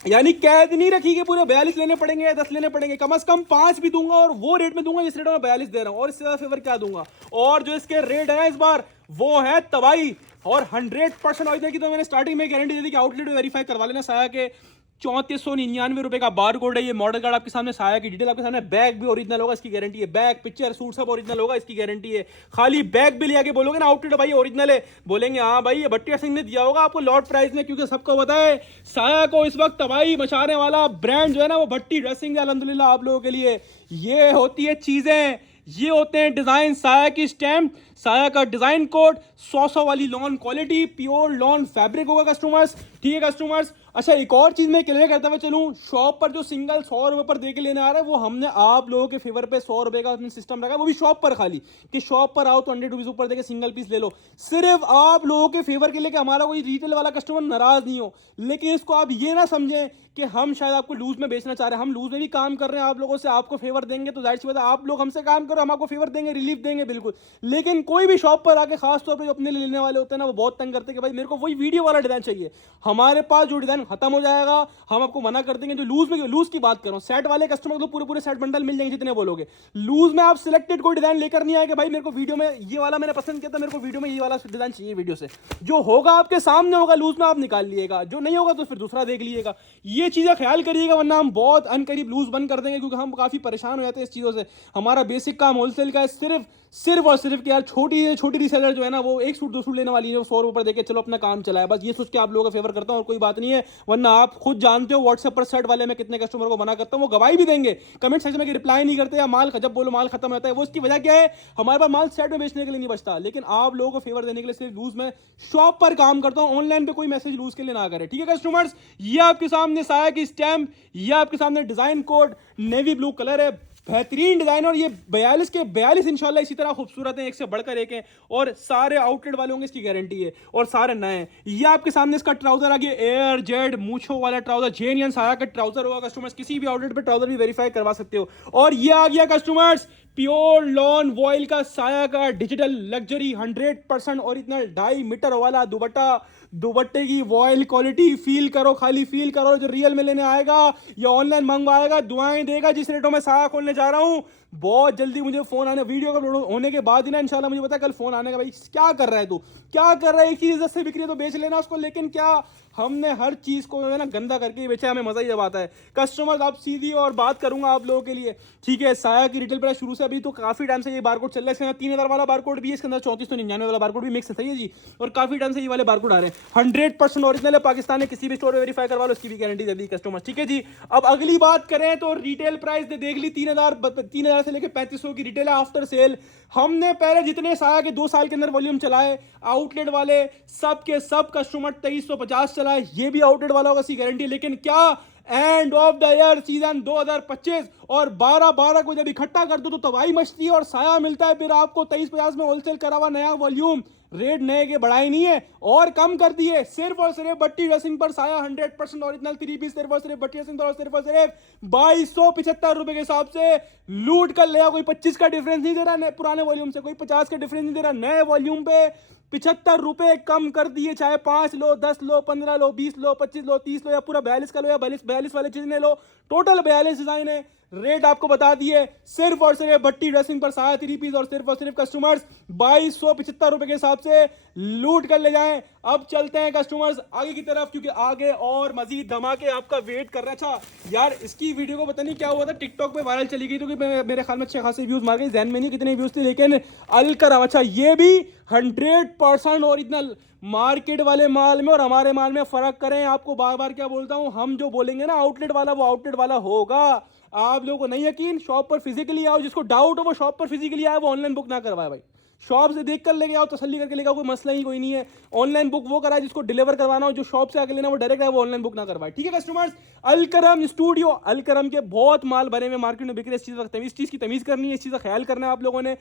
यानी कैद नहीं रखी कि पूरे 42 लेने पड़ेंगे या 10 लेने पड़ेंगे, कम से कम 5 भी दूंगा और वो रेट में दूंगा जिस रेट में 42 दे रहा हूं, और इससे ज्यादा फेवर क्या दूंगा। और जो इसके रेट है ना इस बार वो है तबाही। और 100% ऑरिजिनल की तो मैंने स्टार्टिंग में गारंटी दी थी कि आउटलेट में वेरीफाई करवा लेना। साया के 3499 रुपए का बार कोड है, ये मॉडल कार्ड आपके सामने, साया की डिटेल आपके सामने, बैग भी ओरिजिनल होगा, इसकी गारंटी है। बैग पिक्चर सूट सब ओरिजिनल होगा, इसकी गारंटी है। खाली बैग भी ले आके बोलोगे ना आउटलेट भाई ओरिजिनल है, बोलेंगे हाँ भाई ये भट्टी सिंह ने दिया होगा आपको लॉट प्राइस में, क्योंकि सबको पता है साया को इस वक्त तबाही मचाने वाला ब्रांड जो है ना वो भट्टी ड्रेसिंग है। अल्हम्दुलिल्लाह आप लोगों के लिए ये होती है चीजें, ये होते हैं डिजाइन। साया की स्टैम्प, साया का डिजाइन कोड, 100 वाली lawn quality, pure lawn fabric होगा कस्टमर्स, ठीक है कस्टमर्स। अच्छा एक और चीज मैं क्लियर करता हुआ चलूं, शॉप पर जो सिंगल 100 रुपए पर दे के लेने आ रहा है वो हमने आप लोगों के फेवर पे 100 रुपए का सिस्टम रखा है, वो भी शॉप पर, खाली कि शॉप पर आओ तो 100 रुपीज ऊपर देके सिंगल पीस ले लो, सिर्फ आप लोगों के फेवर के लिए कि हमारा कोई रिटेल वाला कस्टमर नाराज नहीं हो। लेकिन इसको आप ये ना समझें कि हम शायद आपको लूज में बेचना चाह रहे हैं, हम लूज में भी काम कर रहे हैं आप लोगों से, आपको फेवर देंगे तो जाहिर सी बात है आप लोग हमसे काम करो, हम आपको फेवर देंगे, रिलीफ देंगे बिल्कुल। लेकिन कोई भी शॉप पर आके खास तौर पे जो अपने लिए लेने वाले होते हैं ना, वो बहुत तंग करते हैं कि भाई मेरे को वही वीडियो वाला डिजाइन चाहिए। हमारे पास जो डिजाइन खत्म हो जाएगा हम आपको मना कर देंगे। जो लूज की बात करो, सेट वाले कस्टमर को पूरे पूरे सेट बंडल मिल जाएंगे जितने बोलोगे। लूज में आप सिलेक्टेड कोई डिजाइन लेकर नहीं आएगा भाई मेरे को वीडियो में ये वाला मैंने पसंद किया था, मेरे को वीडियो में ये वाला डिजाइन चाहिए वीडियो से। जो होगा आपके सामने होगा लूज में आप निकाल लिएगा, जो नहीं होगा तो फिर दूसरा देख लीजिएगा। ये चीजें ख्याल करिएगा, वरना हम बहुत अनकरीब लूज बंद कर देंगे, क्योंकि हम काफी परेशान हो जाते हैं इस चीजों से। हमारा बेसिक काम होलसेल का है, सिर्फ और सिर्फ कि यार छोटी रीसेलर जो है ना, वो एक सूट दो सूट लेने वाली है, वो 100 रुपए देके चलो अपना काम चलाए, बस ये सोच के आप लोगों का फेवर करता हूं और कोई बात नहीं है। वरना आप खुद जानते हो व्हाट्सएप पर सेट वाले में कितने कस्टमर को मना करता हूं, वो गवाही भी देंगे कमेंट सेक्शन में कि रिप्लाई नहीं करते या माल जब बोलो माल खत्म होता है। वो उसकी वजह क्या है, हमारे पास माल सेट में बेचने के लिए नहीं बचता, लेकिन आप लोगों को फेवर देने के लिए सिर्फ लूज में शॉप पर काम करता हूं। ऑनलाइन पे कोई मैसेज लूज के लिए ना करे, ठीक है कस्टमर्स। ये आपके सामने साया की स्टैम्प, ये आपके सामने design code navy blue colour है, बेहतरीन डिजाइन। और ये 42 के 42 इंशाल्लाह इसी तरह खूबसूरत हैं, एक से बढ़कर एक हैं, और सारे आउटलेट वाले होंगे, इसकी गारंटी है, और सारे नए हैं। ये आपके सामने इसका ट्राउजर आ गया, एयर जेड मूछो वाला ट्राउजर, जेनियन साया का ट्राउजर होगा कस्टमर्स, किसी भी आउटलेट पे ट्राउजर भी वेरीफाई करवा सकते हो। और ये आ गया कस्टमर्स प्योर लॉन वॉइल का साया का डिजिटल लग्जरी 100% ओरिजिनल 2.5 मीटर वाला दुपट्टे की वॉइल क्वालिटी फील करो, खाली फील करो। जो रियल में लेने आएगा या ऑनलाइन मंगवाएगा दुआएं देगा। जिस रेटों में साया खोलने जा रहा हूं, बहुत जल्दी मुझे फोन आने, वीडियो अपलोड होने के बाद ही ना इंशाल्लाह मुझे पता है कल फोन आने का, भाई क्या कर रहा है तू, क्या कर रहा है, एक चीज इज्जत से बिक्री है तो बेच लेना उसको। लेकिन क्या हमने हर चीज को ना गंदा करके ही बेचा, हमें मजा ही जब आता है। कस्टमर आप सीधी और बात करूंगा आप लोगों के लिए, ठीक है। साया की रिटेल प्राइस शुरू से अभी तो काफी टाइम से ये बारकोड चल रहा है, इसके अंदर 3000 वाला बारकोड भी है, इसके अंदर 3499 वाला बारकोड भी मिक्स है, सही है जी। और काफी टाइम से ये वाले बारकोड आ रहे हैं, 100% ओरिजिनल है, पाकिस्तान में किसी भी स्टोर में वेरीफाई करवा लो, इसकी भी गारंटी दे दी कस्टमर, ठीक है जी। अब अगली बात करें तो रिटेल प्राइस देख ली 3000 से लेकर 3500 की रिटेल है आफ्टर सेल। हमने पहले जितने साया के 2 साल के अंदर वॉल्यूम चलाए आउटलेट वाले, सब के सब कस्टमर 2350 चलाए, ये भी आउटलेट वाला होगा, इसकी गारंटी। लेकिन क्या and of the year season 2025 और 12/12 को जब इकट्ठा कर दो तो तबाही मचती है और साया मिलता है फिर आपको 2350 में होलसेल करा हुआ नया वॉल्यूम। रेट नए के बढ़ाए नहीं है और कम कर दिए, सिर्फ और सिर्फ बट्टी ड्रेसिंग पर साया 100% ओरिजिनल 3 पीस, सिर्फ और सिर्फ बट्टी ड्रेसिंग पर सिर्फ और सिर्फ 2275 रुपए के हिसाब से लूट कर ले। कोई 25 का डिफरेंस नहीं दे रहा पुराने वॉल्यूम से, कोई 50 का डिफरेंस नहीं दे रहा, नए वॉल्यूम पे 75 रुपए कम कर दिए। चाहे 5 लो, 10 लो, 15 लो, 20 लो, 25 लो, 30 लो, या पूरा 42 का लो, या 42 वाले चीज लो, टोटल 42 डिजाइन है। रेट आपको बता दिए, सिर्फ और सिर्फ बट्टी ड्रेसिंग पर साया 3 पीस और सिर्फ कस्टमर्स 2275 रुपए के हिसाब से लूट कर ले जाएं। अब चलते हैं कस्टमर्स आगे की तरफ, क्योंकि आगे और मजीद धमाके आपका वेट कर रहा है। अच्छा यार, इसकी वीडियो को पता नहीं क्या हुआ था, टिकटॉक पे वायरल चली गई, क्योंकि मेरे ख्याल में अच्छे खासे व्यूज मार गए, ध्यान में नहीं कितने व्यूज थे, लेकिन अलकरम, अच्छा ये भी 100% ओरिजिनल मार्केट वाले माल में और हमारे माल में फर्क करें। आपको बार बार क्या बोलता हूं, हम जो बोलेंगे ना आउटलेट वाला, वो आउटलेट वाला होगा। आप लोगों को नहीं यकीन, शॉप पर फिजिकली आओ, जिसको डाउट हो वो शॉप पर फिजिकली आए, वो ऑनलाइन बुक ना करवाए भाई, शॉप से देख कर लेके आओ, तसल्ली करके लेके आओ, कोई मसला ही कोई नहीं है। ऑनलाइन बुक वो कराए जिसको डिलीवर करवाना हो, जो शॉप से आके लेना वो डायरेक्ट है, वो ऑनलाइन बुक ना करवाए, ठीक है कस्टमर्स। अलकरम स्टूडियो, अलकरम के बहुत माल भरे हुए मार्केट में बिक रहे, इस चीज की तमीज करनी है, इस चीज का ख्याल करना है आप लोगों ने।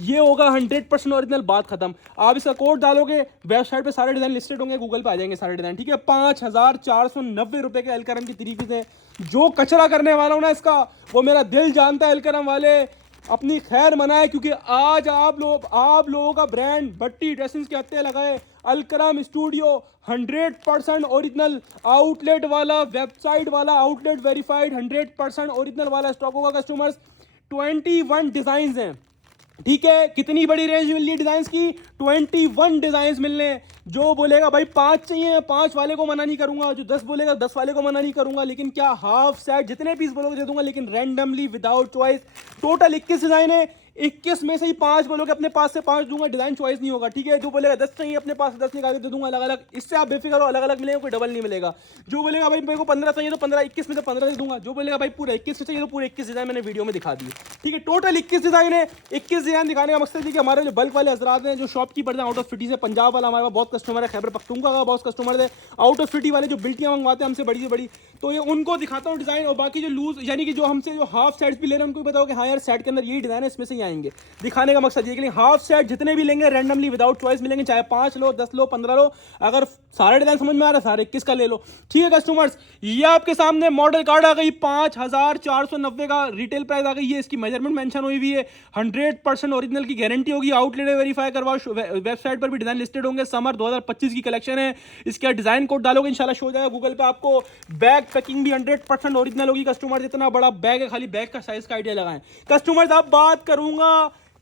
ये होगा 100% ओरिजिनल, बात खत्म। आप इसका कोड डालोगे, वेबसाइट पे सारे डिजाइन लिस्टेड होंगे, गूगल पे आ जाएंगे सारे डिजाइन, ठीक है। 5490 रुपए के अलकरम की तरीके से जो कचरा करने वाला हूं ना इसका, वो मेरा दिल जानता है। अलकरम वाले अपनी खैर मनाए, क्योंकि आज आप लोगों का ब्रांड बट्टी ड्रेसिंग्स के हत्थे लगाए। अलकरम स्टूडियो 100% ओरिजिनल आउटलेट वाला, वेबसाइट वाला, आउटलेट वेरीफाइड 100% ओरिजिनल वाला स्टॉक होगा कस्टमर्स। 21 डिजाइन हैं, ठीक है। कितनी बड़ी रेंज मिल रही है डिजाइन की, 21 डिजाइन मिलने। जो बोलेगा भाई 5 चाहिए, 5 वाले को मना नहीं करूंगा, जो 10 बोलेगा 10 वाले को मना नहीं करूंगा, लेकिन क्या हाफ सेट जितने पीस बोलोगे दे दूंगा, लेकिन randomly without choice. Total 21 design है, 21 में से ही 5 बोलोगे अपने पास से 5 दूंगा, डिजाइन चॉइस नहीं होगा, ठीक है। जो बोलेगा 10 चाहिए अपने पास से 10 निकाल के दे दूंगा अलग अलग, इससे आप बेफिक्र हो, अलग अलग मिलेगा, कोई डबल नहीं मिलेगा। जो बोलेगा भाई मेरे को 15 चाहिए तो 15, 21 में से 15 दे दूंगा। जो बोलेगा भाई पूरा 21 चाहिए तो पूरे 21 डिजाइन मैंने वीडियो में दिखा दिए, ठीक है। टोटल 21 डिजाइन है। 21 डिजाइन दिखाने का मकसद है कि हमारे जो बल्क वाले हजरात हैं, जो शॉपकीपर हैं आउट ऑफ सिटी से, पंजाब वाला हमारे पास बहुत कस्टमर है, खैबर पख्तूनख्वा का बहुत कस्टमर है, आउट ऑफ सिटी वाले जो बिल्टियां मंगवाते हैं हमसे बड़ी से बड़ी, तो ये उनको दिखाता हूँ डिजाइन। और बाकी जो लूज यानी कि जो हमसे जो हाफ सेट्स भी ले रहे हैं, उनको भी बताओ कि हाँ यार सेट के अंदर यही डिजाइन है, इसमें से ही आएंगे। दिखाने का मकसद ये कि हाफ सेट जितने भी लेंगे रैंडमली विदाउट चॉइस मिलेंगे, चाहे 5 लो, 10 लो, 15 लो। अगर सारे डिजाइन समझ में आ रहा है सारे 21 का ले लो। ठीक है कस्टमर्स, ये आपके सामने मॉडल कार्ड आ गई, 5490 का रिटेल प्राइस आ गई है। इसकी मेजरमेंट मेंशन हुई हुई है, 100% ओरिजिनल की गारंटी होगी। आउटलेट वेरीफाई करवाओ, वेबसाइट पर भी डिजाइन लिस्टेड होंगे। समर 2025 की कलेक्शन है। इसका डिजाइन कोड डालोगे इंशाल्लाह शो हो जाएगा गूगल पे आपको। बैग पैकिंग भी 100% ओरिजिनल होगी। कस्टमर्स इतना बड़ा बैग है, खाली बैग का साइज का आइडिया लगाएं। कस्टमर्स अब बात करूंगा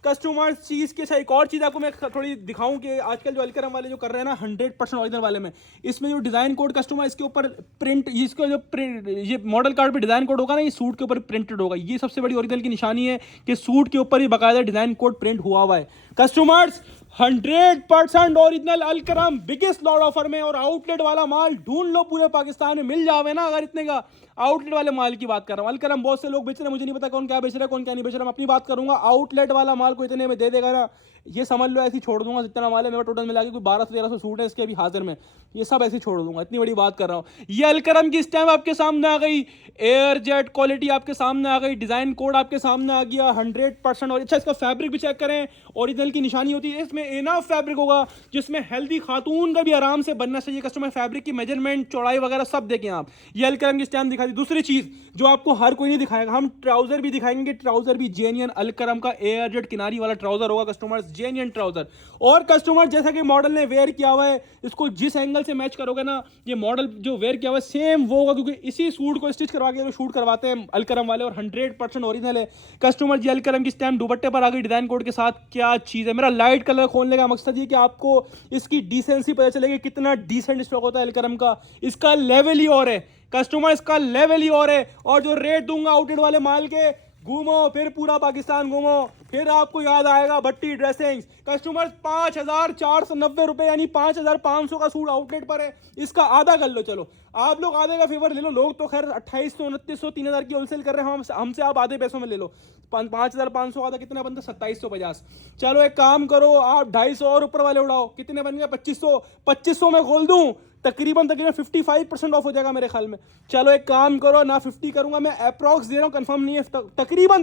कस्टमर्स चीज के साथ, एक और चीज आपको मैं थोड़ी दिखाऊं कि आजकल जो अलकरम वाले जो कर रहे हैं ना 100% ओरिजिनल वाले में, इसमें जो डिजाइन कोड कस्टमर इसके ऊपर प्रिंट, इसका जो प्रिंट ये मॉडल कार्ड पे डिजाइन कोड होगा ना, ये सूट के ऊपर प्रिंटेड होगा। ये सबसे बड़ी ओरिजिनल की निशानी है कि सूट के ऊपर ही बाकायदा डिजाइन कोड प्रिंट हुआ है। Customers 100% original Alkaram biggest lot offer में, और आउटलेट वाला माल ढूंढ लो पूरे पाकिस्तान में मिल जावे ना। अगर इतने का आउटलेट वाले माल की बात कर रहा हूं, अलकरम बहुत से लोग बेच रहे हैं, मुझे नहीं पता कौन क्या बेच रहा है कौन क्या नहीं बेच रहा। मैं अपनी बात करूंगा, आउटलेट वाला माल को इतने में दे देगा ना, ये समझ लो ऐसे ही छोड़ दूंगा। जितना माल है मेरा टोटल मिला के कोई 1200-1300 सूट है इसके अभी हाजिर में, ये सब ऐसे ही छोड़ दूंगा। इतनी बड़ी बात कर रहा हूँ। ये अलकरम की स्टैम्प आपके सामने आ गई, एयर जेट क्वालिटी आपके सामने आ गई, डिजाइन कोड आपके सामने आ गया 100%। और अच्छा इसका फैब्रिक भी चेक करें, ओरिजिनल की निशानी होती है। इसमें इनफ फैब्रिक होगा जिसमें हेल्दी खातून का भी आराम से बनना चाहिए। कस्टमर फैब्रिक की मेजरमेंट चौड़ाई वगैरह सब देखें आप। ये अलकरम की स्टैम्प दिखा दी। दूसरी चीज जो आपको हर कोई नहीं दिखाएगा, हम ट्राउजर भी दिखाएंगे। ट्राउजर भी जेन्युइन अलकरम का एयर जेट किनारी वाला ट्राउजर होगा कस्टमर्स, जेन्युइन ट्राउजर। और कस्टमर जैसा कि मॉडल ने वेयर किया हुआ है, इसको जिस एंगल से मैच करोगे ना, ये मॉडल जो वेयर किया हुआ है सेम वो होगा, क्योंकि इसी सूट को स्टिच करवा के शूट करवाते हैं अलकरम वाले, और 100% ओरिजिनल है। कस्टमर जी अलकरम की स्टैम्प दुपट्टे पर आ गई डिजाइन कोड के साथ। क्या चीज है। मेरा लाइट कलर खोलने का मकसद ये कि आपको इसकी डिसेंसी पता चलेगी, कितना डिसेंट स्टॉक होता है अलकरम का। इसका लेवल ही और है कस्टमर, इसका लेवल ही और है। और जो रेट दूंगा आउटलेट वाले माल के, घूमो फिर पूरा पाकिस्तान घूमो, फिर आपको याद आएगा भट्टी ड्रेसिंग्स। कस्टमर्स 5490 रुपए यानी 5500 का सूट आउटलेट पर है। इसका आधा कर लो, चलो आप लोग आधे का फेवर ले लो। लोग तो खैर 2800, 2900, 3000 की होलसेल कर रहे हैं, हमसे आप आधे पैसों में ले लो। 5500 आधा कितना बनता है, 2750। चलो एक काम करो, आप 250 और ऊपर वाले उड़ाओ, कितने बन गए 2500। 2500 में खोल दूं, तकरीबन 55% ऑफ हो जाएगा मेरे ख्याल में। चलो एक काम करो ना, 50 करूंगा मैं, अप्रॉक्स दे रहा हूं, कंफर्म नहीं है,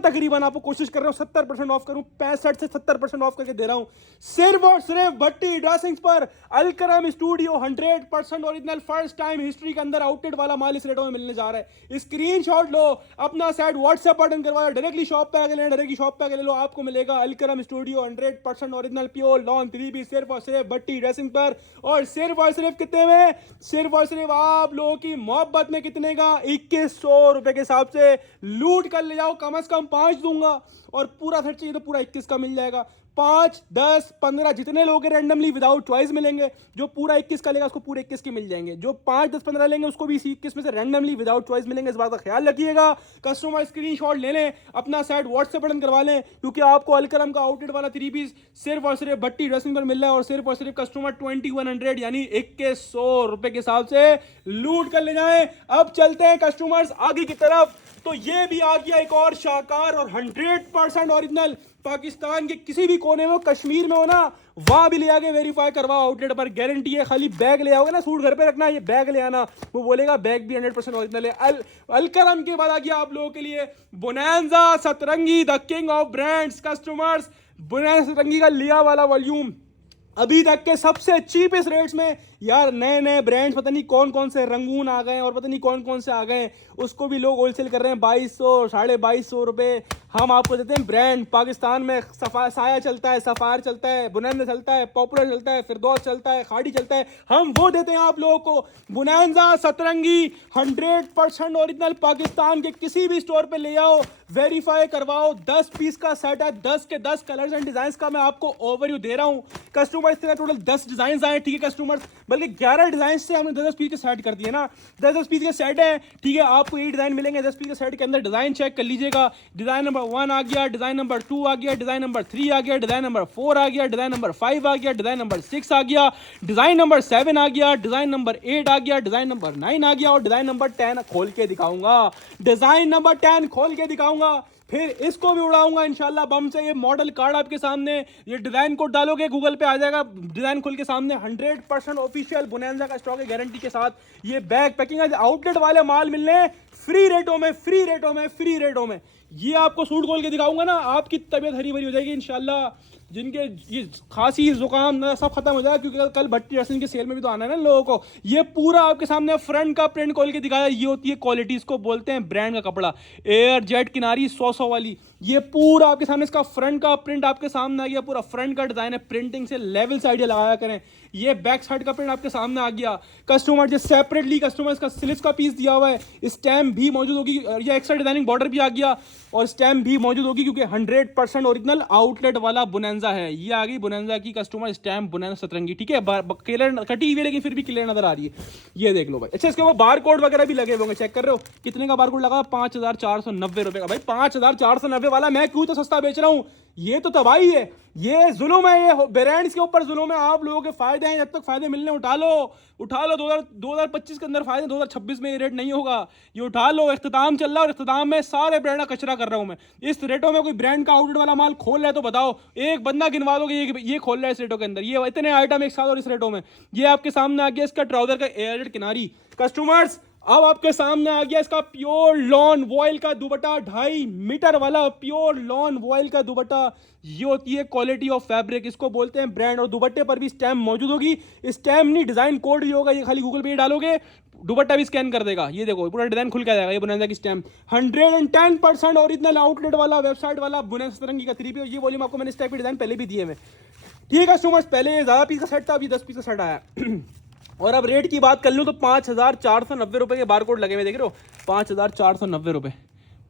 तकरीबन आपको कोशिश कर रहा हूं 70% ऑफ करूं, 65 से 70% ऑफ करके दे रहा हूं सिर्फ और सिर्फ भट्टी ड्रेसिंग्स पर। Alkaram studio 100% original, first time history के अंदर आउटलेट वाला माल इस रेटों में मिलने जा रहा है। स्क्रीनशॉट लो, अपना सेट व्हाट्सएप बटन करवाओ, डायरेक्टली शॉप पे आके लेना, डायरेक्टली शॉप पे आके ले लो, आपको मिलेगा Alkaram studio 100% original pure lawn 3 piece सिर्फ और सिर्फ भट्टी ड्रेसिंग पर। और सिर्फ कितने में, सिर्फ और सिर्फ आप लोगों की मोहब्बत में कितने का, 2100 रुपए के हिसाब से लूट कर ले जाओ। कम से कम 5 दूंगा, और पूरा सेट चाहिए तो पूरा 21 का मिल जाएगा। 5, 10, 15 जितने लोग रैंडमली विदाउट चॉइस मिलेंगे, जो पूरा 21 का लेगा उसको पूरे 21 के मिल जाएंगे। जो 5, 10, 15 लेंगे उसको भी इसी 21 में से रैंडमली विदाउट चॉइस मिलेंगे। इस बात का ख्याल रखिएगा। कस्टमर स्क्रीनशॉट ले लें, अपना सेट व्हाट्सएप बटन करवा लें, क्योंकि आपको अलकरम का आउटलेट वाला 3 पीस सिर्फ और सिर्फ भट्टी ड्रेसिंग पर मिल रहा है। और सिर्फ कस्टमर 2100 यानी 2100 रुपए के हिसाब से लूट कर ले जाएं। अब चलते हैं कस्टमर्स आगे की तरफ। तो ये भी आ गया एक और शाहकार और 100% ओरिजिनल, पाकिस्तान के किसी भी कोने में हो, कश्मीर में हो ना, वहां भी ले आके वेरीफाई करवाओ, आउटलेट पर गारंटी है। खाली बैग ले आओगे ना, सूट घर पे रखना, ये बैग ले आना, वो बोलेगा बैग भी 100% ओरिजिनल है। अलकरम के बाद आ गया आप लोगों के लिए बोनांजा सतरंगी, the king of brands. Customers bonanza सतरंगी का लिया वाला वॉल्यूम अभी तक के सबसे चीपेस्ट रेट्स में। यार नए नए ब्रांड्स पता नहीं कौन कौन से रंगून आ गए और पता नहीं कौन कौन से आ गए, उसको भी लोग होलसेल कर रहे हैं 2200, 2250 रुपए। हम आपको देते हैं ब्रांड। पाकिस्तान में साया चलता है, सफार चलता है, बुनैंजा चलता है, पॉपुलर चलता है, फिरदौस चलता है, खाड़ी चलता है, हम वो देते हैं आप लोगों को। बुनैंजा सतरंगी 100% ओरिजिनल, पाकिस्तान के किसी भी स्टोर पे ले आओ, वेरीफाई करवाओ। 10 पीस का सेट है, 10 के 10 कलर्स एंड डिजाइन का मैं आपको ओवरव्यू दे रहा हूँ। कस्टमर इस तरह टोटल 10 डिजाइन आए, ठीक है कस्टमर्स, बल्कि 11 डिजाइन से हमने 10 पीस के सेट कर दिए ना। 10 पीस के सेट है, ठीक है, आपको ये डिजाइन मिलेंगे 10 पीस के सेट के अंदर। डिजाइन चेक कर लीजिएगा। डिजाइन नंबर 1 आ गया, डिजाइन नंबर 2 आ गया, डिजाइन नंबर 3 आ गया, डिजाइन नंबर 4 आ गया, डिजाइन नंबर 5 आ गया, डिजाइन नंबर 6 आ गया, डिजाइन नंबर 7 आ गया, डिजाइन नंबर 8 आ गया, डिजाइन नंबर 9 आ गया, और डिजाइन नंबर 10 खोल के दिखाऊंगा। डिजाइन नंबर 10 खोल के दिखाऊंगा, फिर इसको भी उड़ाऊंगा इंशाल्लाह बम से। ये मॉडल कार्ड आपके सामने, ये डिजाइन कोड डालोगे गूगल पे आ जाएगा, डिजाइन खोल के सामने 100% ऑफिशियल बोनांजा का स्टॉक है गारंटी के साथ। ये बैग पैकिंग है, आउटलेट वाले माल मिलने फ्री रेटों में, फ्री रेटों में, फ्री रेटों में। ये आपको सूट खोल के दिखाऊंगा ना, आपकी तबीयत हरी भरी हो जाएगी इंशाल्लाह। जिनके ये खांसी जुकाम ना सब खत्म हो जाएगा, क्योंकि कल भट्टी ड्रेसिंग के सेल में भी तो आना है ना लोगों को। ये पूरा आपके सामने फ्रंट का प्रिंट खोल के दिखाया, ये होती है क्वालिटी, इसको बोलते हैं ब्रांड का कपड़ा। एयर जेट किनारी 100 वाली, ये पूरा आपके सामने इसका फ्रंट का प्रिंट आपके सामने आ गया, पूरा फ्रंट का डिजाइन है, प्रिंटिंग से लेवल से आइडिया लगाया करें। ये बैक साइड का प्रिंट आपके सामने आ गया। कस्टमर जो सेपरेटली कस्टमर का स्लिप्स का पीस दिया हुआ है, स्टैम्प भी मौजूद होगी, ये एक्स्ट्रा डिजाइनिंग बॉर्डर भी आ गया और स्टैम्प भी मौजूद होगी, क्योंकि 100% ओरिजिनल आउटलेट वाला बोनांजा है। ये आ गई बोनांजा की कस्टमर स्टैम्प बोनांजा सतरंगी, ठीक है, क्लियर कटी हुई है लेकिन फिर भी क्लियर नजर आ रही है। ये देख लो भाई। अच्छा, इसके वो बार कोड वगैरह भी लगे होंगे, चेक कर रहे हो कितने का बार कोड लगा? 5490 रुपए का। भाई 5490 वाला मैं क्यों तो सस्ता बेच रहा हूँ? ये तो तबाही है, ये जुल्म है, ये ब्रांड्स के ऊपर जुल्म है। आप लोगों के फायदे हैं, जब तक फायदे मिलने उठा लो, उठा लो। 2025 के अंदर फायदे, 2026 में ये रेट नहीं होगा, ये उठा लो। इख्तिताम चल रहा है और इख्तिताम में सारे ब्रांड का कचरा कर रहा हूं मैं। इस रेटों में कोई ब्रांड का आउटलेट वाला माल खोल रहा है तो बताओ, एक बंदा गिनवा दो कि ये खोल रहा है इस रेटों के अंदर, ये इतने आइटम एक साथ और इस रेटों में। ये आपके सामने आ गया इसका ट्राउजर का एयर किनारी कस्टमर्स। अब आपके सामने आ गया इसका प्योर लॉन वॉयल का दुपट्टा, 2.5 मीटर वाला प्योर लॉन वॉयल का दुपट्टा। ये होती है क्वालिटी ऑफ फैब्रिक, इसको बोलते हैं ब्रांड। और दुपट्टे पर भी स्टैम्प मौजूद होगी, स्टैम्प नहीं डिजाइन कोड भी होगा। ये खाली गूगल पे डालोगे, दुपट्टा भी स्कैन कर देगा। ये देखो पूरा डिजाइन खुल के आ जाएगा। ये बोनांजा की स्टैम्प 110% ओरिजिनल आउटलेट वाला, वेबसाइट वाला बोनांजा सतरंगी का 3 पीस। ये वॉल्यूम आपको मैंने इस टाइप की डिजाइन पहले भी दिए मैं, ठीक है कस्टमर्स। पहले ज्यादा पीस का सेट था, अभी 10 पीस का सेट आया। और अब रेट की बात कर लूँ तो 5490 रुपए के बारकोड लगे हुए, देख रहे हो, 5490 रुपए,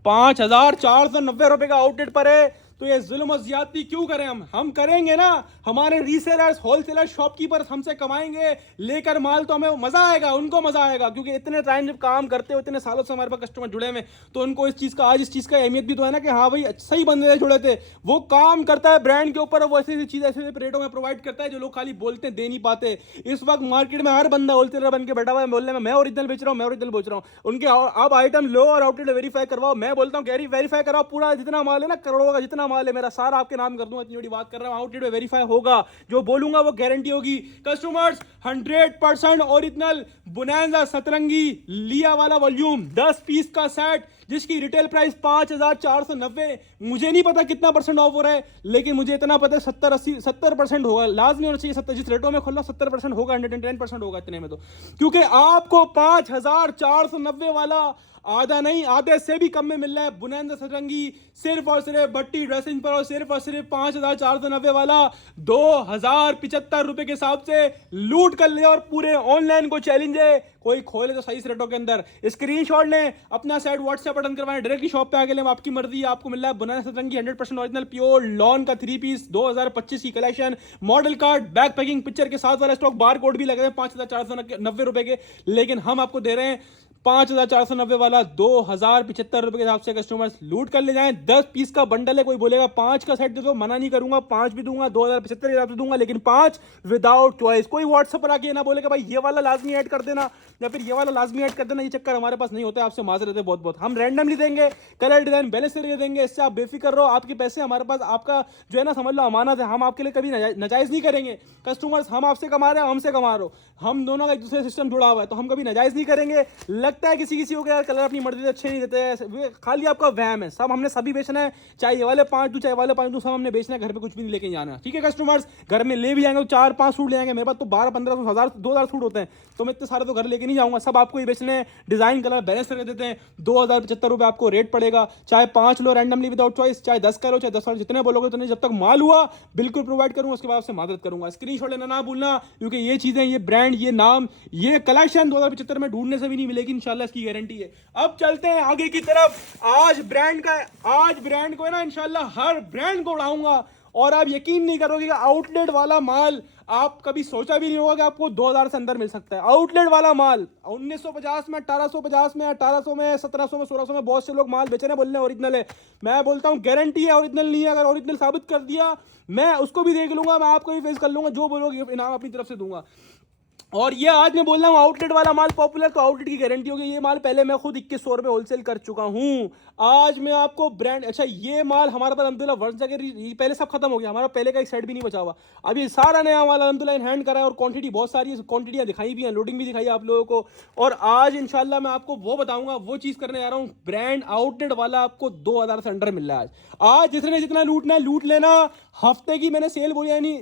5490 रुपए का आउटलेट पर है। तो ये जुल्म और ज्यादती क्यों करें? हम करेंगे ना, हमारे रीसेलर्स, होलसेलर, शॉपकीपर्स हमसे कमाएंगे लेकर माल, तो हमें मजा आएगा, उनको मजा आएगा। क्योंकि इतने टाइम जब काम करते हो, इतने सालों से हमारे पास कस्टमर जुड़े हुए, तो उनको इस चीज का, आज इस चीज का अहमियत भी तो है ना, कि हाँ भाई सही बंदे से जुड़े थे। वो काम करता है ब्रांड के ऊपर, वो ऐसी चीज ऐसे रेटों में प्रोवाइड करता है जो लोग खाली बोलते हैं, दे नहीं पाते। इस वक्त मार्केट में हर बंदा होलसेलर बन के बैठा हुआ है, बोलने में मैं ओरिजिनल बेच रहा हूँ, मैं ओरिजिनल बेच रहा हूँ। उनके अब आइटम लो और आउटलेट वेरीफाई करवाओ। मैं बोलता हूँ वेरीफाई कराओ, पूरा जितना माल है ना, करोड़ों का जितना माल है मेरा, सारा आपके नाम कर दूंगा। इतनी बड़ी बात कर रहा हूं, आउटलेट में वेरीफाई होगा, जो बोलूंगा वो गारंटी होगी। कस्टमर्स 100% ओरिजिनल बोनांजा सतरंगी लिया वाला वॉल्यूम 10 पीस का सेट, जिसकी रिटेल प्राइस 5490। मुझे नहीं पता कितना परसेंट ऑफ हो रहा है, लेकिन मुझे इतना पता है 70% होगा, लाजमी होना चाहिए। 70 जिस रेटों में खोलना 70% होगा, 110% होगा इतने में तो। क्योंकि आपको 5490 वाला आधा नहीं, आधे से भी कम में मिल रहा है बोनांजा सतरंगी, सिर्फ और सिर्फ भट्टी ड्रेसिंग पर। और सिर्फ और सिर्फ 5490 वाला 2075 रुपए के हिसाब से लूट कर ले। और पूरे ऑनलाइन को चैलेंज है, कोई खोले तो सही रेटों के अंदर स्क्रीनशॉट लें, अपना साइड व्हाट्सएप बटन करवाएं, डायरेक्टली शॉप पे आके लें, आपकी मर्जी है। आपको मिल रहा है बोनांजा सतरंगी 100% ओरिजिनल प्योर लॉन का 3 पीस 2025 की collection, model card, back packing, picture के साथ वाला स्टॉक, बार कोड भी लगे हैं 5490 रुपए के। लेकिन हम आपको दे रहे हैं 5490 वाला 2075 रुपए के हिसाब से। कस्टमर्स लूट कर ले जाएं। 10 पीस का बंडल है, कोई बोलेगा 5 का सेट दे दो, मना नहीं करूंगा, 5 भी दूंगा, 2075 के हिसाब से दूंगा, लेकिन 5 विदाउट चॉइस। कोई व्हाट्सएप पर आके ना बोलेगा भाई ये वाला लाजमी ऐड कर देना या फिर ये वाला लाजमी ऐड कर देना, ये चक्कर हमारे पास नहीं होता है। आपसे माजरत है बहुत बहुत। हम रैंडमली देंगे, कलर डिजाइन बैलेंस करके देंगे, इससे आप बेफिक्र रहो। आपके पैसे हमारे पास, आपका जो है ना समझ लो अमानत है, हम आपके लिए कभी नाजायज नहीं करेंगे। कस्टमर्स हम आपसे कमा रहे हैं, हमसे कमा रहे हो, हम दोनों का एक दूसरे सिस्टम जुड़ा हुआ है, तो हम कभी नाजायज नहीं करेंगे। लगता है किसी को यार कलर अपनी मर्जी से अच्छे नहीं देते हैं, खाली आपका वहम है। सब हमने सभी बेचना है, चाहे ये वाले 5 दूं, चाहे वाले 5 दूं, सब हमने बेचना है। घर पे कुछ भी नहीं लेके जाना, ठीक है कस्टमर्स। घर में ले भी जाएंगे तो 4-5 सूट ले जाएंगे, मेरे पास तो 12-1500 1000 2000 सूट होते हैं, तो मैं इतने सारे तो घर लेके नहीं जाऊंगा। सब आपको ही बेचने हैं, डिजाइन कलर बैलेंस करके देते हैं। 2075 रुपए आपको रेट पड़ेगा, चाहे 5 लो रैंडमली विदाउट चॉइस, चाहे 10 का लो, चाहे 10 वाले, जितने बोलोगे उतने। जब तक माल हुआ बिल्कुल प्रोवाइड करूंगा, उसके बाद आपसे मदद करूंगा। स्क्रीनशॉट लेना ना भूलना, क्योंकि ये चीजें, ये ब्रांड, ये नाम, ये कलेक्शन 2075 में ढूंढने से भी नहीं मिलेगी इंशाल्लाह, इसकी गारंटी है। अब चलते हैं आगे की तरफ। आज ब्रांड को है ना इंशाल्लाह हर ब्रांड को उड़ाऊंगा। और आप यकीन नहीं करोगे कि आउटलेट वाला माल आप कभी सोचा भी नहीं होगा कि आपको 2000 से अंदर मिल सकता है। आउटलेट वाला माल 1950 में, 1850 में, 1800 में, 1700 में, 1600 में बहुत से लोग माल बेचे ना, बोलने ओरिजिनल है। मैं बोलता हूँ गारंटी है ओरिजिनल नहीं है। अगर ओरिजिनल साबित कर दिया, मैं उसको भी देख लूंगा, मैं आपको भी फेस कर लूंगा, जो बोलोगे इनाम अपनी तरफ से दूंगा। और ये आज मैं बोल रहा हूँ आउटलेट वाला माल पॉपुलर, तो आउटलेट की गारंटी होगी। ये माल पहले मैं खुद 2100 रुपये होलसेल कर चुका हूँ। आज मैं आपको ब्रांड, अच्छा ये माल हमारे पास अलहमदुलिल्लाह वर्ष जगह पहले सब खत्म हो गया, हमारा पहले का एक सेट भी नहीं बचा हुआ। अभी सारा नया माल अलहमदुलिल्लाह इन हैंड करा है और क्वांटिटी बहुत सारी क्वांटिटियाँ दिखाई भी हैं, लोडिंग भी दिखाई है आप लोगों को। और आज इंशाल्लाह मैं आपको वो बताऊंगा, वो चीज़ करने जा रहा हूँ। ब्रांड आउटलेट वाला आपको 2000 से अंडर मिल रहा है आज जिसने जितना लूटना है लूट लेना। हफ्ते की मैंने सेल बोली, यानी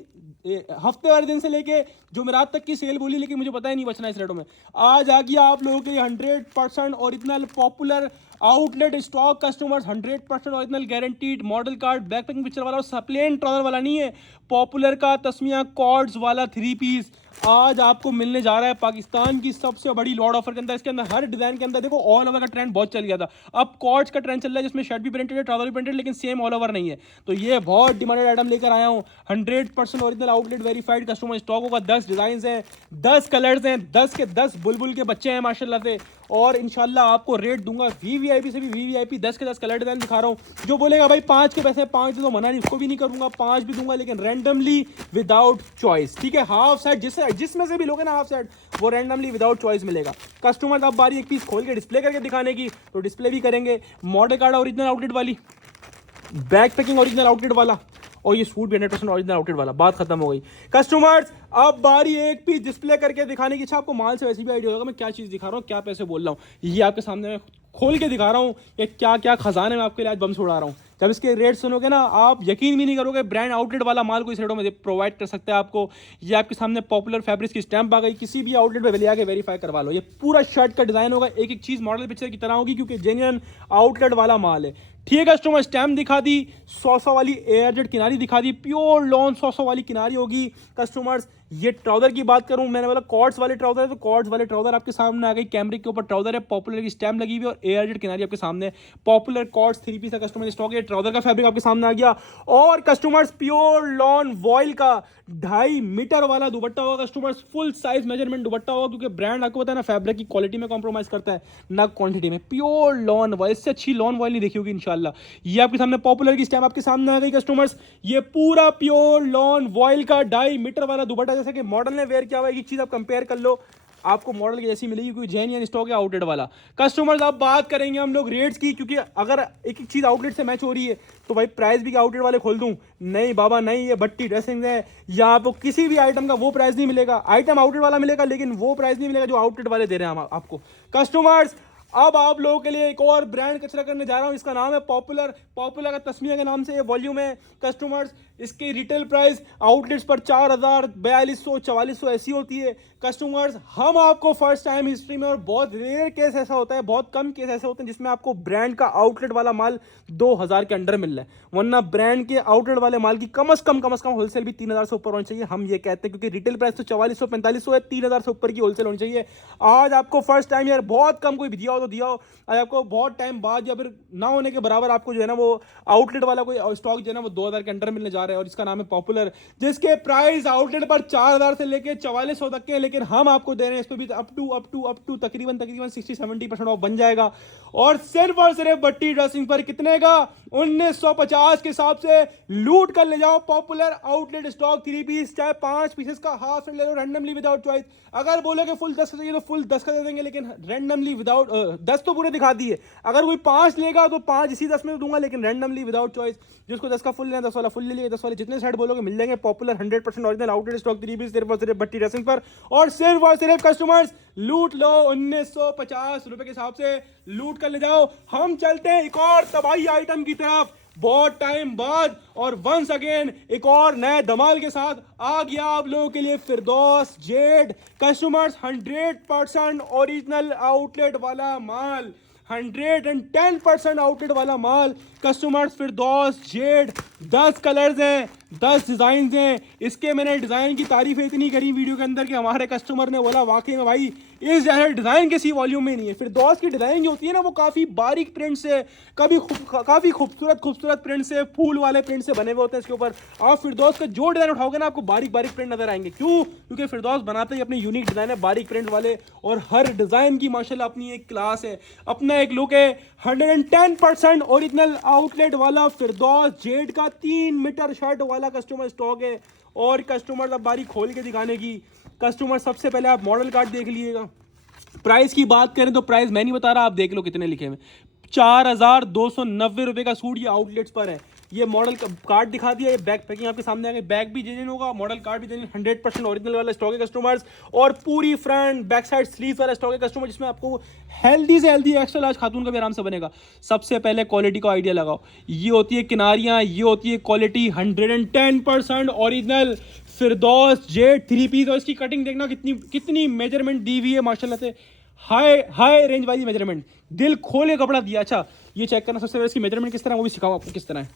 हफ्ते वाले दिन से लेके जुमेरात तक की सेल बोली, लेकिन मुझे पता ही नहीं बचना इस रेटों में। आज आ गया आप लोगों के 100% original popular outlet stock customers, 100% original guaranteed model card back packing picture वाला और प्लेन ट्राउजर वाला नहीं है, पॉपुलर का तस्मिया कॉर्ड्स वाला 3 पीस आज आपको मिलने जा रहा है पाकिस्तान की सबसे बड़ी लॉट ऑफर के अंदर। इसके अंदर हर डिजाइन के अंदर देखो ऑल ओवर का ट्रेंड बहुत चल गया था, अब कॉर्ड्स का ट्रेंड चल रहा है जिसमें शर्ट भी प्रिंटेड है, ट्राउजर भी प्रिंटेड, लेकिन सेम ऑल ओवर नहीं है। तो ये बहुत डिमांडेड आइटम लेकर आया हूँ। 100% original outlet verified customer stock होगा। 10 डिजाइन हैं, 10 कलर्स हैं, 10 के 10 बुलबुल के बच्चे हैं माशाल्लाह से। और इंशाल्लाह आपको रेट दूंगा वीवीआईपी से भी वीवीआईपी। 10 के 10 कलर डिजाइन दिखा रहा हूँ। जो बोलेगा भाई 5 के पैसे 5 दे दो, मना नहीं, उसको भी नहीं करूंगा, 5 भी दूंगा, लेकिन रैंडमली विदाउट चॉइस। ठीक है, हाफ सेट जिसमें से भी लोगे ना हाफ सेट, वो रैंडमली विदाउट चॉइस मिलेगा। कस्टमर अब बारी एक पीस खोल के डिस्प्ले करके दिखाने की, तो डिस्प्ले भी करेंगे। मॉडल कार्ड ओरिजिनल आउटलेट वाली, बैक पैकिंग ओरिजिनल आउटलेट वाला, और ये सूट भी 100% ओरिजिनल आउटलेट वाला। बात खत्म हो गई कस्टमर्स। अब बारी एक पीस डिस्प्ले करके दिखाने की। अच्छा, आपको माल से वैसे भी आइडिया होगा मैं क्या चीज़ दिखा रहा हूँ, क्या पैसे बोल रहा हूँ। ये आपके सामने मैं खोल के दिखा रहा हूँ, ये क्या क्या खजाने में आपके लिए आज बम उड़ा रहा हूँ। जब इसके रेट सुनोगे ना आप यकीन भी नहीं करोगे, ब्रांड आउटलेट वाला माल को इस रेटों में प्रोवाइड कर सकते हैं आपको। ये आपके सामने पॉपुलर फैब्रिक्स की स्टैंप आ गई, किसी भी आउटलेट पे ले आके वेरीफाई करवा लो। ये पूरा शर्ट का डिजाइन होगा, एक एक चीज़ मॉडल पिक्चर की तरह होगी, क्योंकि जेन्युइन आउटलेट वाला माल है। ठीक है कस्टमर, स्टैम्प दिखा दी, 100 वाली एयरजेट किनारी दिखा दी, प्योर लॉन 100 वाली किनारी होगी कस्टमर्स। ये ट्राउजर की बात करूं, मैंने बोला कॉर्ड्स वाले ट्राउजर है, तो कॉर्ड्स वाले ट्राउजर आपके सामने आ गई। कैमरिक के ऊपर ट्राउजर है, पॉपुलर की स्टैम्प लगी हुई और एयरजेट किनारी आपके सामने। पॉपुलर कॉर्ड्स 3 पीस का कस्टमर स्टॉक है, ट्राउजर का फैब्रिक आपके सामने आ गया। और कस्टमर्स प्योर लॉन वॉइल का 2.5 मीटर वाला दुपट्टा होगा कस्टमर्स, फुल साइज मेजरमेंट दुपट्टा होगा, क्योंकि ब्रांड आपको पता है ना फैब्रिक की क्वालिटी में कॉम्प्रोमाइज करता है ना क्वांटिटी में। प्योर लॉन वॉइल, इससे अच्छी लॉन वॉइल नहीं देखी होगी इंशाल्लाह। ये आपके सामने पॉपुलर की स्टैम्प आपके सामने आ गई कस्टमर्स। ये पूरा प्योर लॉन वॉइल का 2.5 मीटर वाला दुपट्टा, जैसे कि मॉडल ने वेयर किया हुआ है। एक चीज आप कंपेयर कर लो, आपको मॉडल की जैसी मिलेगी, क्योंकि जेन्युइन स्टॉक है आउटलेट वाला। कस्टमर्स अब बात करेंगे हम लोग रेट्स की, क्योंकि अगर एक एक चीज आउटलेट से मैच हो रही है तो भाई प्राइस भी आउटलेट वाले खोल दूं? नहीं बाबा नहीं, ये भट्टी ड्रेसिंग है, या आपको किसी भी आइटम का वो प्राइस नहीं मिलेगा। आइटम आउटलेट वाला मिलेगा, लेकिन वो प्राइस नहीं मिलेगा जो आउटलेट वाले दे रहे हैं हम आपको। कस्टमर्स अब आप लोगों के लिए एक और ब्रांड कचरा करने जा रहा हूं, इसका नाम है पॉपुलर। पॉपुलर का तस्मिया के नाम से ये वॉल्यूम है कस्टमर्स। इसकी रिटेल प्राइस आउटलेट्स पर 4000, 4200, 4400 ऐसी होती है कस्टमर्स। हम आपको फर्स्ट टाइम हिस्ट्री में, और बहुत रेयर केस ऐसा होता है, बहुत कम केस ऐसे होते हैं जिसमें आपको ब्रांड का आउटलेट वाला माल 2000 के अंडर मिल रहा है, वरना ब्रांड के आउटलेट वाले माल की कम से कम होलसेल भी 3000 से ऊपर होनी चाहिए। हम ये कहते हैं, क्योंकि रिटेल प्राइस तो 4400, 4500 है, 3000 से ऊपर की होलसेल होनी चाहिए। आज आपको फर्स्ट टाइम, यार बहुत कम कोई दिया हो तो दिया हो, आज आपको बहुत टाइम बाद या फिर ना होने के बराबर आपको जो है ना वो आउटलेट वाला कोई स्टॉक जो है ना वो 2000 के अंडर मिलने जा रहा है, और इसका नाम है पॉपुलर, जिसके प्राइस आउटलेट पर 4000 से लेके 4400 तक के, लेकिन हम आपको दे रहे हैं इस पे भी अप टू तकरीबन 60-70% ऑफ बन जाएगा। और सिर्फ बट्टी ड्रेसिंग पर कितने का? 1950 के हिसाब से लूट कर ले जाओ पॉपुलर आउटलेट स्टॉक 3 पीस, चाहे 5 पीसेस का हाफ ले लो रैंडमली विदाउट चॉइस। अगर बोलोगे फुल 10 का चाहिए तो फुल 10 का दे देंगे, लेकिन रैंडमली विदाउट 10 तो पूरे दिखा दिए। अगर कोई 5 लेगा तो 5 इसी 10 में दूंगा, लेकिन रैंडमली विदाउट चॉइस। जिसको 10 का फुल लेना 10 वाला फुल ले लिया, 10 वाले जितने सेट बोलोगे मिल जाएंगे। Popular 100% original outlet stock 3 piece सिर्फ और सिर्फ बट्टी ड्रेसिंग पर। और सिर्फ कस्टमर्स लूट लो 1950 रुपए के हिसाब से लूट कर ले जाओ। हम चलते हैं एक और तबाही आइटम की तरफ बहुत टाइम बाद, और वंस अगेन एक और नए धमाल के साथ आ गया आप लोगों के लिए फिरदौस जेड कस्टमर्स। 100% ओरिजिनल आउटलेट वाला माल, 110% आउटलेट वाला माल कस्टमर्स। फिरदौस जेड 10 कलर्स हैं, 10 डिजाइन हैं। इसके मैंने डिजाइन की तारीफें इतनी करी वीडियो के अंदर कि हमारे कस्टमर ने बोला वाकई में भाई इस जैसे डिजाइन किसी वॉल्यूम में नहीं है। फिरदौस की डिजाइन जो होती है ना वो काफी बारीक प्रिंट से, काफी खूबसूरत प्रिंट से, फूल वाले प्रिंट से बने हुए होते हैं इसके ऊपर। आप फिरदौस का जो डिजाइन उठाओगे ना आपको बारीक प्रिंट नजर आएंगे। क्यों? क्योंकि फिरदौस बनाते ही अपने यूनिक डिजाइन है बारीक प्रिंट वाले, और हर डिजाइन की माशाल्लाह अपनी एक क्लास है, अपना एक लुक है। 110% ओरिजिनल आउटलेट वाला फिरदौस जेड का 3 मीटर शर्ट वाला कस्टमर स्टॉक है। और कस्टमर अब बारी खोल के दिखाने की, कस्टमर सबसे पहले आप मॉडल कार्ड देख लीजिएगा। प्राइस की बात करें तो प्राइस मैं नहीं बता रहा, आप देख लो कितने लिखे हुए, 4,290 रुपये का सूट ये आउटलेट्स पर है। ये मॉडल कार्ड दिखा दिया, ये बैक पैकिंग आपके सामने आ गई, बैग भी जेन्युइन होगा, मॉडल कार्ड भी जेन्युइन, 100% ओरिजिनल वाला स्टॉक है कस्टमर्स, और पूरी फ्रंट बैक साइड स्लीव वाला स्टॉक है कस्टमर, जिसमें आपको हेल्दी से हेल्दी एक्स्ट्रा लार्ज खातून का भी आराम से बनेगा। सबसे पहले क्वालिटी का आइडिया लगाओ, ये होती है किनारियाँ, ये होती है क्वालिटी 110% ओरिजिनल फिरदौस जेड 3 पीस, और इसकी कटिंग देखना कितनी कितनी मेजरमेंट दी हुई है माशाल्लाह से, हाई रेंज वाली मेजरमेंट, दिल खोले कपड़ा दिया। अच्छा ये चेक करना सबसे पहले इसकी मेजरमेंट किस तरह है, वो भी सिखाओ आपको किस तरह है।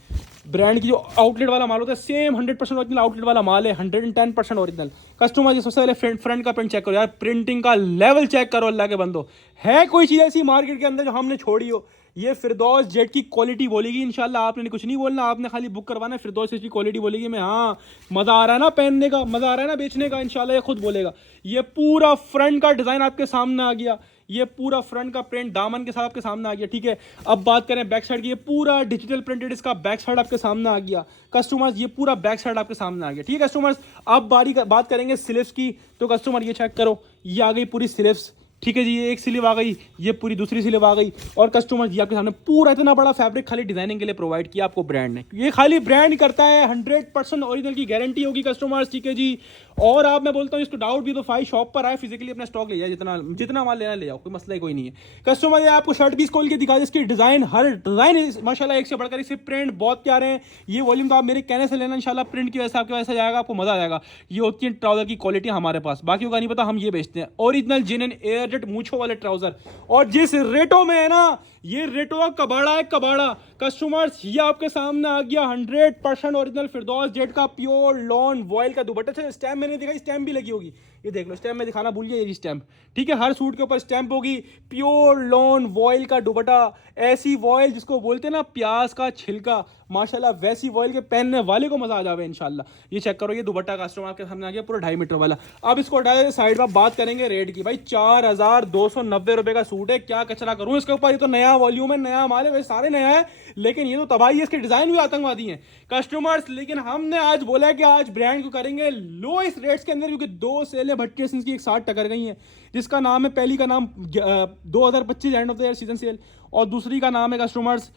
ब्रांड की जो आउटलेट वाला माल होता है सेम 100% ओरिजिनल आउटलेट वाला माल है, 110% ओरिजिनल। कस्टमर ये सबसे पहले फ्रंट का प्रिंट चेक करो यार, प्रिंटिंग का लेवल चेक करो, अल्लाह के बंदो, है कोई चीज़ ऐसी मार्केट के अंदर जो हमने छोड़ी हो? ये फिरदौस जेट की क्वालिटी बोलेगी इंशाल्लाह, आपने कुछ नहीं बोलना, आपने खाली बुक करवाना है, फिरदौस जेट की क्वालिटी बोलेगी। मैं हाँ मज़ा आ रहा है ना पहनने का, मज़ा आ रहा है ना बेचने का, इंशाल्लाह ये खुद बोलेगा। ये पूरा फ्रंट का डिज़ाइन आपके सामने आ गया, ये पूरा फ्रंट का प्रिंट दामन के साथ आपके सामने आ गया, ठीक है। अब बात करें बैक साइड की, ये पूरा डिजिटल प्रिंटेड इसका बैक साइड आपके सामने आ गया कस्टमर्स, ये पूरा बैक साइड आपके सामने आ गया, ठीक है कस्टमर्स। अब बात करेंगे स्लीव्स की, तो कस्टमर ये चेक करो, ये आ गई पूरी स्लीव्स, ठीक है जी, ये एक स्लीव आ गई, ये पूरी दूसरी स्लीव आ गई, और कस्टमर जी आपके सामने पूरा इतना बड़ा फैब्रिक खाली डिजाइनिंग के लिए प्रोवाइड किया आपको ब्रांड ने, ये खाली ब्रांड करता है, 100% ओरिजिनल की गारंटी होगी कस्टमर्स, ठीक है जी। और आप मैं बोलता हूँ इसको डाउट भी तो भाई शॉप पर आए, फिजिकली अपना स्टॉक ले जाए, जितना माल लेना ले जाओ, कोई मसला ही कोई नहीं है कस्टमर। ये आपको शर्ट भी खोल के दिखा दे, इसकी डिजाइन, हर डिजाइन माशाल्लाह एक से बढ़कर, इसके प्रिंट बहुत प्यारे हैं। ये वॉल्यूम तो आप मेरे कहने से लेना इंशाल्लाह, प्रिंट की वजह से आपके वैसा जाएगा, आपको मजा आ जाएगा। ये होती है ट्राउजर की क्वालिटी हमारे पास, बाकी का नहीं पता, हम ये बेचते हैं ओरिजिनल जेन्युइन एयरजेट मूंछों वाले ट्राउजर, और जिस रेटों में है ना, ये रेटों का कबाड़ा है कबाड़ा कस्टमर्स। ये आपके सामने आ गया 100% ओरिजिनल फिरदौस जेट का प्योर लॉन वॉयल का दुपट्टा। अच्छा स्टैम्प मैंने देखा, स्टैम्प भी लगी होगी, ये देख लो, स्टैम्प में दिखाना भूल गया, ये स्टैम्प, ठीक है, हर सूट के ऊपर स्टैम्प होगी। प्योर लॉन वॉयल का दुपट्टा, ऐसी वॉयल जिसको बोलते हैं ना प्याज का छिलका, माशाल्लाह वैसी वॉयल के पहनने वाले को मजा आ जावे इंशाल्लाह। ये चेक करो, ये दुपट्टा कस्टमर आपके सामने आ गया पूरा 2.5 मीटर वाला। अब इसको हटा देते साइड में, बात करेंगे रेट की। भाई 4,290 रुपए का सूट है, क्या कचरा करूं इसके ऊपर, ये तो नया वॉल्यूम है, नया माल है, वैसे सारे नया है, लेकिन ये तो तबाही है, इसके डिजाइन भी आतंकवादी हैं कस्टमर्स। लेकिन हमने आज बोला है कि आज ब्रांड को करेंगे लोएस्ट रेट्स के अंदर, क्योंकि 2 सेलें भट्टी की एक साथ टकर गई हैं, जिसका नाम है, पहली का नाम 2025 and of the year season cell, और दूसरी का नाम है कस्टमर्स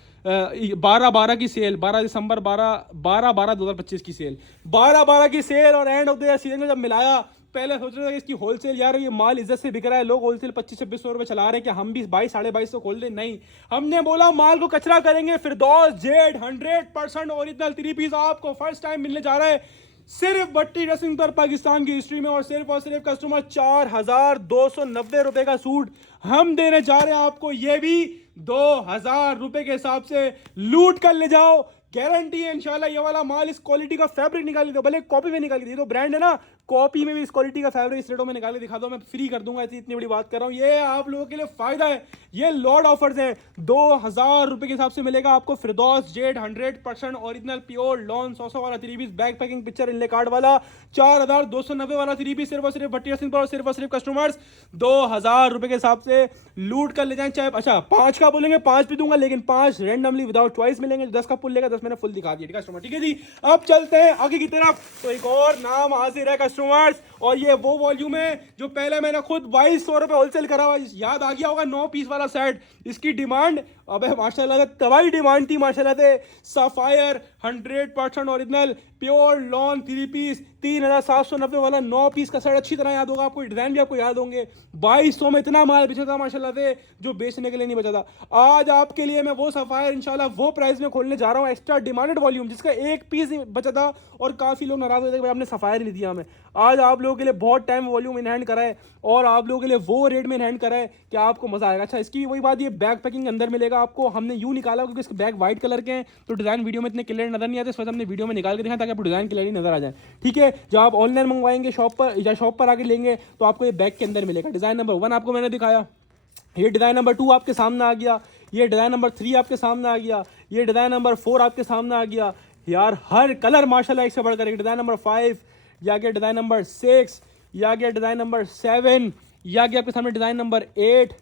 12/12 की सेल, 12 दिसंबर 12/12/2025 की सेल, 12/12 की सेल और and of the year season को जब मिलाया, पहले सोच रहे थे कि इसकी होलसेल यार ये माल इज्जत से बिक रहा है, लोग होलसेल 2500-2600 रुपए चला रहे हैं कि हम भी 2200-2250 खोल दें, नहीं, हमने बोला माल को कचरा करेंगे। फिरदौस जेड 100% ओरिजिनल 3 पीस आपको फर्स्ट टाइम मिलने जा रहा है सिर्फ भट्टी ड्रेसिंग पर पाकिस्तान की हिस्ट्री में, और सिर्फ कस्टमर 4,290 रुपए का सूट हम देने जा रहे हैं आपको, ये भी 2,000 रुपए के हिसाब से लूट कर ले जाओ, गारंटी है इंशाल्लाह। ये वाला माल इस क्वालिटी का फैब्रिक निकाल दो, भले कॉपी में निकाल के तो ब्रांड है ना, कॉपी में भी इस क्वालिटी का फैब्रिक इस रेटों में निकाल के दिखा दो, मैं फ्री कर दूंगा, ऐसी इतनी बड़ी बात कर रहा हूँ, ये आप लोगों के लिए फायदा है, ये लॉर्ड ऑफर्स है। 2,000 रुपए के हिसाब से मिलेगा आपको फिरदौस जेड 100% ओरिजिनल प्योर लॉन 100 वाला 3 पीस बैक पैकिंग पिक्चर इनले कार्ड वाला, 4,290 वाला 3 पीस सिर्फ और सिर्फ भट्टी सिंह पर, और सिर्फ कस्टमर्स 2,000 रुपए के हिसाब से लूट कर ले जाएं। चाहे अच्छा 5 का बोलेंगे 5 भी दूंगा, लेकिन 5 रेंडमली विदाउट चॉइस मिलेंगे, 10 का पुल लेगा, 10 मैंने फुल दिखा दिया कस्टमर, ठीक है जी। अब चलते हैं आगे की तरफ, तो एक और नाम हाजिर है कस्टमर्स, और ये वो वॉल्यूम है जो पहले मैंने खुद 2200 रुपए होलसेल करा हुआ, याद आ गया होगा, 9 पीस वाला सेट, इसकी डिमांड अबे माशाल्लाह तबाही डिमांड थी माशाल्लाह से। Sapphire 100% original pure lawn 3 piece 3,790 वाला 9 पीस का सेट, अच्छी तरह याद होगा आपको, डिजाइन भी आपको याद होंगे। 2200 में इतना माल बेचा था माशाल्लाह से, जो बेचने के लिए नहीं बचा था। आज आपके लिए मैं वो सफायर इंशाल्लाह वो प्राइस में खोलने जा रहा हूँ, एक्स्ट्रा डिमांडेड वॉल्यूम, जिसका एक पीस बचा था, और काफी लोग नाराज होते थे भाई आपने सफायर नहीं दिया हमें। आज आप लोगों के लिए बहुत टाइम वॉल्यूम इन हैंड करा है, और आप लोगों के लिए वो रेट में इन हैंड करा है कि आपको मजा आएगा। अच्छा इसकी वही बात, ये बैग पैकिंग अंदर मिलेगा आपको, हमने यूं निकाला क्योंकि इसके बैग व्हाइट कलर के हैं, तो डिजाइन वीडियो में इतने क्लियर नजर नहीं आते, इस वजह हमने वीडियो में निकाल के दिखाया ताकि आपको डिजाइन क्लियर नजर आ जाए, ठीक है। जब आप ऑनलाइन मंगवाएंगे शॉप पर या शॉप पर आके लेंगे, तो आपको ये बैग के अंदर मिलेगा। डिजाइन नंबर 1 आपको मैंने दिखाया, ये डिजाइन नंबर 2 आपके सामने आ गया, ये डिजाइन नंबर 3 आपके सामने आ गया, ये डिजाइन नंबर 4 आपके सामने आ गया यार, हर कलर माशाल्लाह एक से बढ़कर एक। डिजाइन नंबर 5, या गया डिजाइन नंबर 6, या गया डिजाइन नंबर 7, या गया आपके सामने डिजाइन नंबर 8,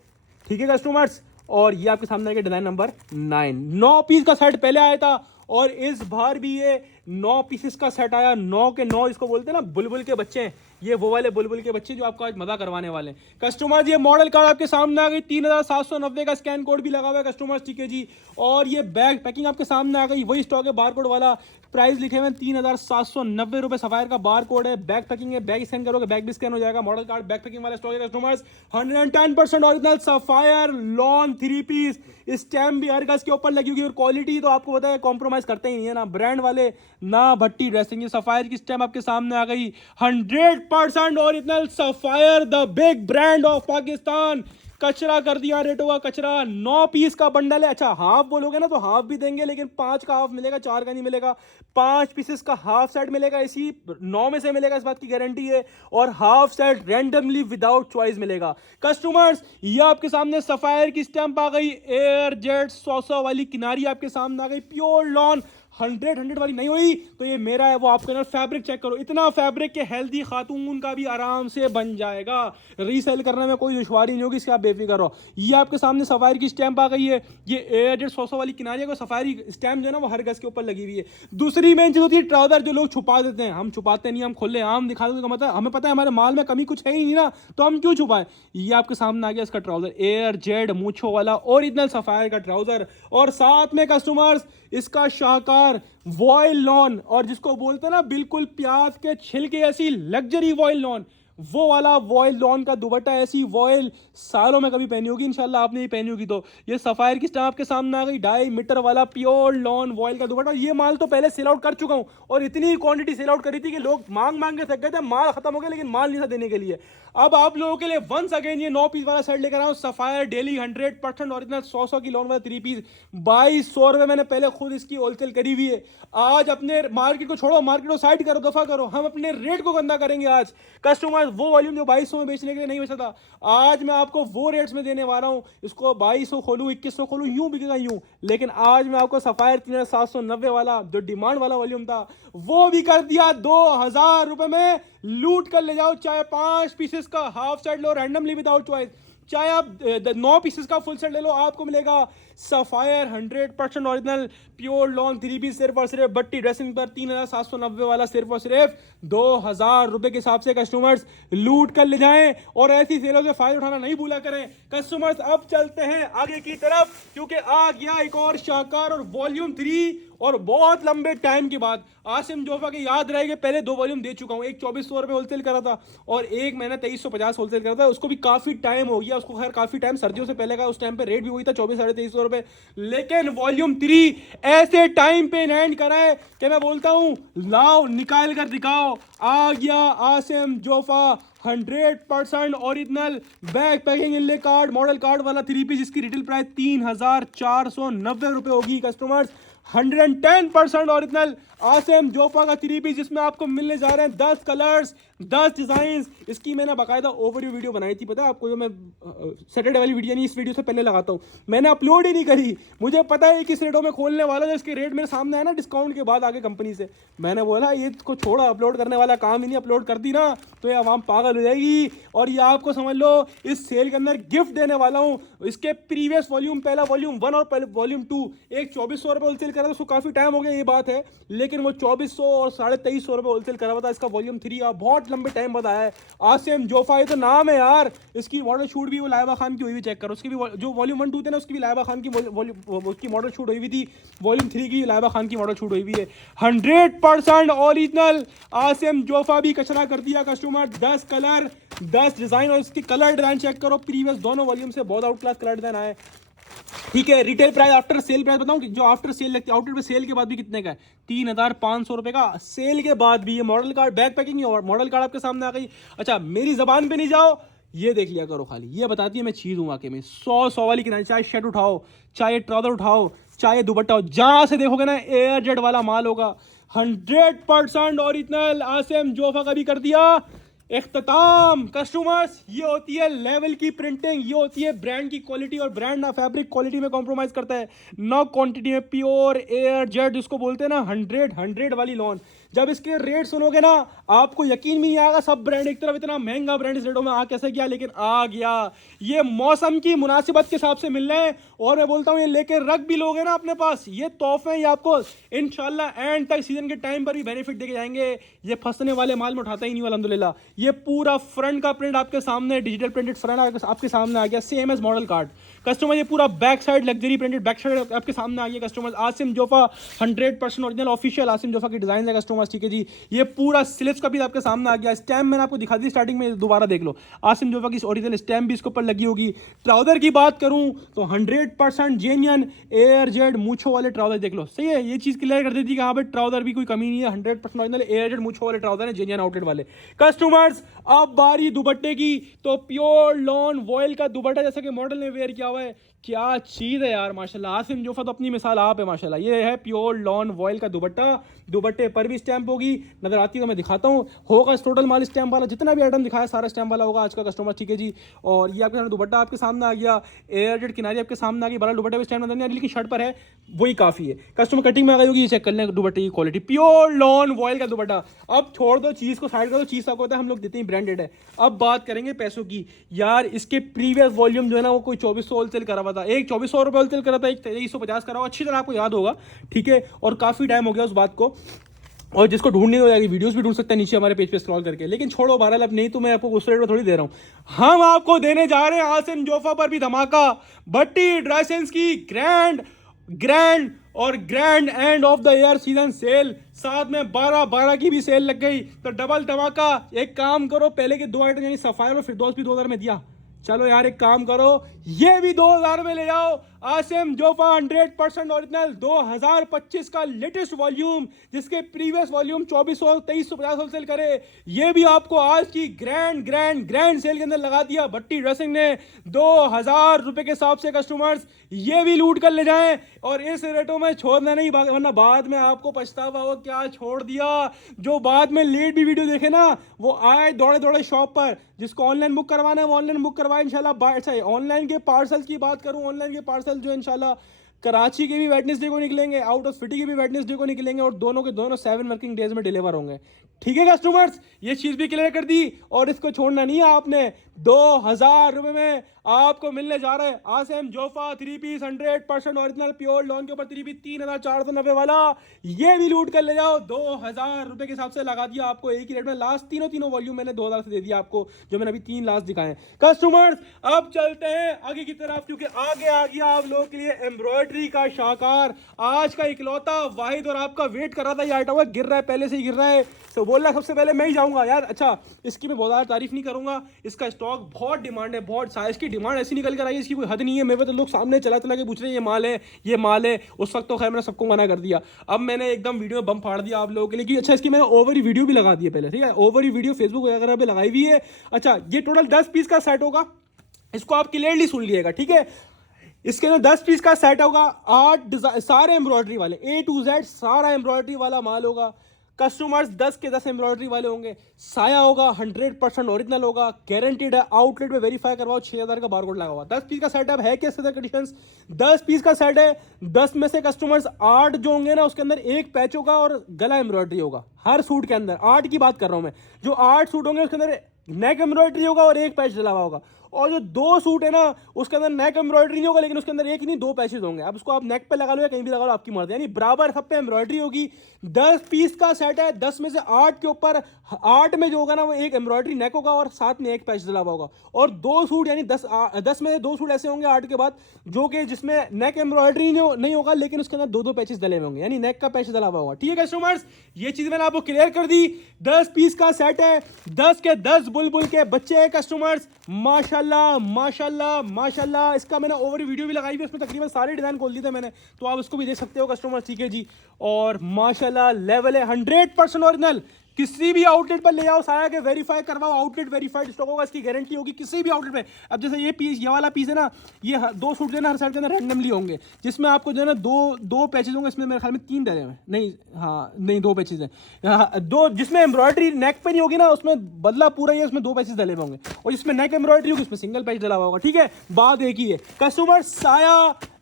ठीक है कस्टमर्स, और ये आपके सामने आएगा डिजाइन नंबर 9। 9 पीस का सेट पहले आया था, और इस बार भी ये 9 पीसेस का सेट आया, 9 के 9 इसको बोलते हैं ना बुलबुल के बच्चे हैं, ये वो वाले बुलबुल के बच्चे जो आपको आज मजा करवाने वाले हैं कस्टमर्स। ये मॉडल कार्ड आपके सामने आ गई, 3790 का स्कैन कोड भी लगा हुआ है कस्टमर्स, ठीक है जी। और ये बैग पैकिंग आपके सामने आ गई, वही स्टॉक है बारकोड वाला, प्राइस लिखे हुए 3790 रुपए सफायर का बार कोड है। बैग पैकिंग है, बैग स्कैन करोगे बैग भी स्कैन हो जाएगा। मॉडल कार्ड बैग पैकिंग वाला स्टॉक है customers. 110% original sapphire lawn 3 piece, stamp भी हर गज के ऊपर लगी होगी। और क्वालिटी तो आपको पता है कॉम्प्रोमाइज करते ही नहीं है, ना ब्रांड वाले ना भट्टी ड्रेसिंग। ये सफायर की स्टैम्प आपके सामने आ गई, 100% original sapphire, the big brand of Pakistan. कचरा कर दिया रेटों का कचरा। 9 पीस का बंडल है। अच्छा हाफ बोलोगे ना तो हाफ भी देंगे, लेकिन 5 का हाफ मिलेगा, 4 का नहीं मिलेगा। 5 पीसेस का हाफ सेट मिलेगा, इसी 9 में से मिलेगा, इस बात की गारंटी है। और half set randomly without choice मिलेगा कस्टमर्स। ये आपके सामने सफायर की स्टैंप आ गई, एयर जेट 100 वाली किनारी आपके सामने आ गई, प्योर लॉन। 100 वाली नहीं हुई तो ये मेरा है, वो आपके अंदर फैब्रिक चेक करो, इतना फैब्रिक के हेल्दी खातून का भी आराम से बन जाएगा। रीसेल करने में कोई दुश्वारी नहीं होगी, इसके आप बेफिक्र हो। ये आपके सामने सफायर की स्टैंप आ गई है, ये एयर 100 वाली किनारे को सफारी स्टैंप जो है ना वो हर गज के ऊपर लगी हुई है। दूसरी मेन चीज होती है ट्राउजर, जो लोग छुपा देते हैं। हम छुपाते नहीं, हम खुले आम दिखा देते, मतलब हमें पता है हमारे माल में कमी कुछ है ही नहीं ना, तो हम क्यों छुपाएं। ये आपके सामने आ गया इसका ट्राउजर, एयर जेड मूछो वाला ओरिजिनल सफायर का ट्राउजर। और साथ में कस्टमर्स इसका शाहकार वॉयल लॉन, और जिसको बोलते हैं ना बिल्कुल प्याज के छिलके ऐसी लग्जरी वॉयल लॉन, वो वाला वॉयल लॉन का दुपट्टा। ऐसी वॉयल सालों में कभी पहनी होगी इंशाल्लाह, आपने ही पहनी होगी। तो ये सफायर की स्टाफ के सामने आ गई, 2.5 मीटर वाला प्योर लॉन वॉयल का दुपट्टा। ये माल तो पहले सेल आउट कर चुका हूं, और इतनी क्वांटिटी सेल आउट करी थी कि लोग मांग मांग के थक गए थे, माल खत्म हो गया, लेकिन माल नहीं था देने के लिए। अब आप लोगों के लिए वंस अगेन ये 9 पीस वाला सेट लेकर आया हूं, सफायर डेली 100% ओरिजिनल 100 की लॉन वाला 3 पीस। 2200 रुपए मैंने पहले खुद इसकी होलसेल करी हुई है। आज अपने मार्केट को छोड़ो, मार्केट को साइड करो, दफा करो, हम अपने रेट को गंदा करेंगे आज। कस्टमर वो वॉल्यूम जो 2200 में बेचने के लिए नहीं बेचा था, आज मैं आपको वो रेट्स में देने वाला हूं। इसको 2200 खोलूं, 2100 खोलूं, यूं बिकेगा यूं। लेकिन आज मैं आपको सफायर 3790 वाला जो डिमांड वाला वॉल्यूम था वो भी कर दिया 2000 रुपए में। लूट कर ले जाओ, चाहे 5 पीसेस का हाफ सेट लो रैंडमली विदाउट चॉइस, चाहे आप 9 पीसेस का फुल सेट ले लो, आपको मिलेगा Sapphire 100% original pure lawn 3 piece सिर्फ और सिर्फ भट्टी ड्रेसिंग पर 3790 वाला सिर्फ और सिर्फ 2000 रुपए के हिसाब से। कस्टमर्स लूट कर ले जाएं और ऐसी सेलों से फायदा उठाना नहीं भूला करें कस्टमर्स। अब चलते हैं आगे की तरफ, क्योंकि आ गया एक और शाहकार और वॉल्यूम 3, और बहुत लंबे टाइम के बाद। आसिम जोफा के याद रहेगा, पहले 2 वॉल्यूम दे चुका हूं, एक 2400 रुपए होलसेल करा था और एक मैंने 2350 होलसेल करा था। उसको भी काफी टाइम हो गया, उसको खैर काफी टाइम सर्दियों से पहले का, उस टाइम पे रेट भी वही था 2400-2300 रुपए। लेकिन वॉल्यूम 3 ऐसे टाइम पे लैंड करा है कि मैं बोलता हूं लाओ निकाल कर दिखाओ। आ गया Asim Jofa 100% original bag packing inlay card model card वाला 3 पीस, जिसकी रिटेल प्राइस 3490 रुपए होगी कस्टमर्स। 110% ओरिजिनल आसिम जोफा का 3 पीस, जिसमें आपको मिलने जा रहे हैं 10 कलर्स 10 डिजाइन। इसकी मैंने बाकायदा ओवरव्यू वीडियो बनाई थी, पता है आपको, जो मैं सैटरडे वाली वीडियो नहीं, इस वीडियो से पहले लगाता हूँ, मैंने अपलोड ही नहीं करी। मुझे पता है किस रेटों में खोलने वाला है, इसके रेट मेरे सामने आया ना डिस्काउंट के बाद आगे कंपनी से, मैंने बोला ये इसको छोड़ो, अपलोड करने वाला काम ही नहीं, अपलोड कर दी ना तो ये आवाम पागल हो जाएगी। और ये आपको समझ लो इस सेल के अंदर गिफ्ट देने वाला हूँ। इसके प्रीवियस वॉल्यूम, पहला वॉल्यूम 1 और वॉल्यूम 2 एक 2400 रुपये होलसेल करा था, उसको काफी टाइम हो गया ये बात है, लेकिन वो 2400 और 2350 रुपये होलसेल करा हुआ था। इसका वॉल्यूम 3 आप बहुत लंबे टाइम बाद आया है। आसिम जोफा, ये तो नाम है यार। इसकी मॉडल शूट भी वो लाइबा खान की हुई हुई, चेक करो, उसकी भी जो वॉल्यूम 1 2 थे ना, उसकी भी लाइबा खान की उसकी मॉडल शूट हुई हुई थी। वॉल्यूम 3 की लाइबा खान की मॉडल शूट हुई हुई है। 100% ओरिजिनल आसिम जोफा भी कचरा कर दिया कस्टमर। 10 कलर 10 डिजाइन, और इसकी कलर डिजाइन चेक करो, प्रीवियस दोनों वॉल्यूम से बहुत आउट क्लास कलर डिजाइन आए। ठीक है, retail price after sale price बताऊं कि जो आफ्टर सेल लगती है, आउटलेट पे सेल के बाद भी कितने का है, 3500 रुपए का सेल के बाद भी। ये मॉडल कार्ड बैग पैकिंग और मॉडल कार्ड आपके सामने आ गई। अच्छा मेरी जबान पे नहीं जाओ, ये देख लिया करो, खाली ये बताती है मैं चीज हूं वाकई में। 100 वाली किनारे, चाहे शर्ट उठाओ, चाहे ट्राउजर उठाओ, चाहे दुपट्टा हो, जहां से देखोगे ना एयर जेट वाला माल होगा। 100% ओरिजिनल आसिम जोफा का भी कर दिया इख्तिताम कस्टमर्स। ये होती है लेवल की प्रिंटिंग, ये होती है ब्रांड की क्वालिटी, और ब्रांड ना फैब्रिक क्वालिटी में कॉम्प्रोमाइज करता है, ना क्वांटिटी में। प्योर एयर जेट जिसको बोलते हैं ना, 100 वाली लॉन, जब इसके रेट सुनोगे ना आपको यकीन भी नहीं आएगा। सब ब्रांड एक तरफ इतना महंगा ब्रांड इस रेटों में आ कैसे गया, लेकिन आ गया। ये मौसम की मुनासिबत के हिसाब से मिल रहे हैं, और मैं बोलता हूँ ये लेके रख भी लोगे ना अपने पास, ये तोहफे ये आपको इंशाल्लाह एंड तक सीजन के टाइम पर भी बेनिफिट देके जाएंगे। ये फंसने वाले माल में उठाता ही नहीं अल्हम्दुलिल्लाह। ये पूरा फ्रंट का प्रिंट आपके सामने, डिजिटल प्रिंटेड फ्रंट आपके सामने आ गया, same as model card customer. ये पूरा back side luxury printed back side आपके सामने आ गया customer. Asim Jofa 100% original official Asim Jofa की डिजाइन है कस्टमर्स, ठीक है जी। ये पूरा स्लिप्स का भी आपके सामने आ गया। स्टैम्प मैंने आपको दिखा दी स्टार्टिंग में, दोबारा देख लो, आसिम जोफा की ओरिजिनल स्टैम्प भी इसके ऊपर लगी होगी। ट्राउजर की बात करूं तो 100% जेन्युइन एयर जेड मूछो वाले ट्राउजर देख लो, सही है। ये चीज क्लियर कर देती है कि हाँ भाई ट्राउजर भी कोई कमी नहीं है, 100% ओरिजिनल एयर जेड मूछो वाले ट्राउजर है, जेन्युइन आउटलेट वाले कस्टमर्स। अब बारी दुपट्टे की, तो प्योर लॉन वॉयल का दुपट्टा जैसा कि मॉडल ने वेयर किया हुआ है, क्या चीज़ है यार माशाल्लाह। आसिम जोफा तो अपनी मिसाल आप है माशाल्लाह। ये है प्योर लॉन वॉयल का दुपट्टा, दुपट्टे पर भी स्टैंप होगी, नजर आती है तो मैं दिखाता हूँ। होगा टोटल माल स्टैंप वाला, जितना भी आइटम दिखाया सारा स्टैंप वाला होगा आज का कस्टमर, ठीक है जी। और ये आपके सामने दुपट्टा आपके सामने आ गया, एयर जेड किनारी आपके सामने आ गई, बड़ा दुपट्टे पे स्टैंप नजर नहीं आ रही, लेकिन शर्ट पर है वही काफ़ी है। कस्टमर कटिंग में आ गई होगी, चेक कर लें दुपट्टे की क्वालिटी, प्योर लॉन वॉयल का दुपट्टा। अब छोड़ दो चीज़ को, साइड कर दो, चीज़ आपको होता है हम लोग देते हैं ब्रांडेड है। अब बात करेंगे पैसों की यार। इसके प्रीवियस वॉल्यूम जो है ना वो कोई 2400 होलसेल करा हुआ था, एक 2400 रुपये होलसेल करा था, एक 2350 करा हुआ, अच्छी तरह आपको याद होगा, ठीक है। और काफ़ी टाइम हो गया उस बात को, और जिसको ढूंढनी हो जाएगी वीडियोस भी ढूंढ सकते हैं नीचे हमारे पेज पे स्क्रॉल करके। लेकिन छोड़ो बहरहाल, अब नहीं तो मैं आपको उस रेट में थोड़ी दे रहा हूँ। हम आपको देने जा रहे हैं आसिम जोफा पर भी धमाका, भट्टी ड्रेसेंस की ग्रैंड ग्रैंड और grand and of the year season cell, साथ में 12/12 की भी सेल लग गई, तो डबल धमाका। एक काम करो, पहले के 2 आइटम यानी सफायर और फिरदौस भी 2000 में दिया, चलो यार एक काम करो ये भी 2000 में ले जाओ। आसिम जोफा 100% ओरिजिनल 2025 का लेटेस्ट वॉल्यूम, जिसके प्रीवियस वॉल्यूम 2400 2350 होलसेल करे, ये भी आपको आज की ग्रैंड ग्रैंड ग्रैंड सेल के अंदर लगा दिया भट्टी ड्रेसिंग ने 2000 रुपए के हिसाब से। कस्टमर्स ये भी लूट कर ले जाएं, और इस रेटों में छोड़ना नहीं, वरना बाद में आपको पछतावा हो क्या छोड़ दिया। जो बाद में लेट भी वीडियो देखे ना वो आए दौड़े दौड़े शॉप पर, जिसको ऑनलाइन बुक करवाना है वो ऑनलाइन बुक करवाए इंशाल्लाह। अच्छा ऑनलाइन के पार्सल की बात करूं, ऑनलाइन के पार्सल जो इंशाल्लाह कराची के भी वेडनेसडे को निकलेंगे, आउट ऑफ सिटी के भी वेडनेसडे को निकलेंगे, और दोनों के दोनों 7 वर्किंग डेज में डिलीवर होंगे, ठीक है कस्टमर्स। ये चीज भी क्लियर कर दी, और इसको छोड़ना नहीं है आपने। 2000 रुपए में आपको मिलने जा रहा है Asim Jofa 3 piece 100% original pure lawn के ऊपर 3 पीस 3490 वाला। ये भी लूट कर ले जाओ, 2000 रुपए के हिसाब से लगा दिया आपको एक ही रेट में। लास्ट तीनों वॉल्यूम मैंने 2000 से दे दिया आपको, जो मैंने अभी 3 लास्ट दिखाए कस्टमर्स। अब चलते हैं आगे की तरफ, क्योंकि आगे आ गया आप लोगों के लिए एम्ब्रॉयडरी का शाहकार, आज का इकलौता वाहिद, और आपका वेट कर रहा था ये आइटम, गिर रहा है पहले से ही गिर रहा है, तो बोल रहा है सबसे पहले मैं ही जाऊंगा यार। अच्छा इसकी मैं बहुत ज़्यादा तारीफ नहीं करूंगा, इसका स्टॉक बहुत डिमांड है, बहुत साइज की डिमांड ऐसी निकल कर आई है, इसकी कोई हद नहीं है। मेरे तो लोग सामने चला के पूछ रहे हैं ये माल है ये माल है। उस वक्त तो खैर मैंने सबको मना कर दिया, अब मैंने एकदम वीडियो में बम फाड़ दिया आप लोगों के लिए कि अच्छा इसकी मैंने ओवरी वीडियो भी लगा दी है पहले, ठीक है, ओवरी वीडियो फेसबुक वगैरह पे लगाई हुई है। अच्छा ये टोटल 10 पीस का सेट होगा, इसको आप क्लियरली सुन लीजिएगा, ठीक है। इसके अंदर 10 पीस का सेट होगा, 8 सारे एम्ब्रॉयडरी वाले A to Z सारा एम्ब्रॉयडरी वाला माल होगा। कस्टमर्स 10 के 10 एम्ब्रॉयडरी वाले होंगे। साया होगा 100% ओरिजिनल होगा, गारंटीड है, आउटलेट में वेरीफाई करवाओ, 6000 का बारकोड लगा हुआ। 10 पीस का सेटअप है कैसे कंडीशंस, 10 पीस का सेट है, 10 में से कस्टमर्स 8 जो होंगे ना उसके अंदर एक पैच होगा और गला एम्ब्रॉयडरी होगा हर सूट के अंदर। 8 की बात कर रहा हूं मैं, जो 8 सूट होंगे उसके अंदर नेक एम्ब्रॉयडरी होगा और एक पैच डला हुआ होगा। और जो 2 सूट है ना उसके अंदर नेक एम्ब्रॉयडरी नहीं होगा, लेकिन उसके अंदर एक नहीं 2 पैचेस होंगे। अब उसको आप नेक पे लगा लो या कहीं भी लगा लो, आपकी मर्जी, यानी बराबर सब पे एम्ब्रॉयडरी होगी। 10 पीस का सेट है, 10 में से 8 के ऊपर 8 में जो होगा ना वो एक एम्ब्रॉयडरी नेक होगा और साथ में एक पैच डला हुआ होगा। और 2 सूट यानी 10 में 2 सूट ऐसे होंगे 8 के बाद जो कि जिसमें नेक एम्ब्रॉयडरी नहीं होगा, लेकिन उसके अंदर 2 पैचेस डले हुए होंगे, यानी नेक का पैच डला हुआ होगा, ठीक है कस्टमर्स। ये चीज मैंने आपको क्लियर कर दी। 10 पीस का सेट है, 10 के 10 बुलबुल के बच्चे हैं कस्टमर्स, माशाल्लाह माशाल्लाह माशाल्लाह। इसका मैंने ओवर वीडियो भी लगाई हुई है, उसमें तकरीबन सारे डिजाइन खोल दिए थे मैंने, तो आप उसको भी देख सकते हो कस्टमर्स, ठीक है जी। और माशाल्लाह लेवल है 100% ओरिजिनल। किसी भी आउटलेट पर ले जाओ, सारा के वेरीफाई करवाओ, आउटलेट वेरीफाइड स्टॉक होगा, इसकी गारंटी होगी किसी भी आउटलेट पे। अब जैसे ये पीस, ये वाला पीस है ना, ये 2 सूट जो है ना हर साइड के अंदर रैंडमली होंगे, जिसमें आपको जो है ना दो पैचेज होंगे, इसमें मेरे ख्याल में 3 डले हैं, नहीं हाँ नहीं 2 पैचेज हैं, 2 जिसमें एम्ब्रॉयडरी नेक पे नहीं होगी ना उसमें बदला पूरा ही है, उसमें 2 पैचेज डले होंगे, और जिसमें नेक एम्ब्रॉयडरी होगी उसमें सिंगल पैच डला हुआ होगा, ठीक है। बात एक ही है customer, Saya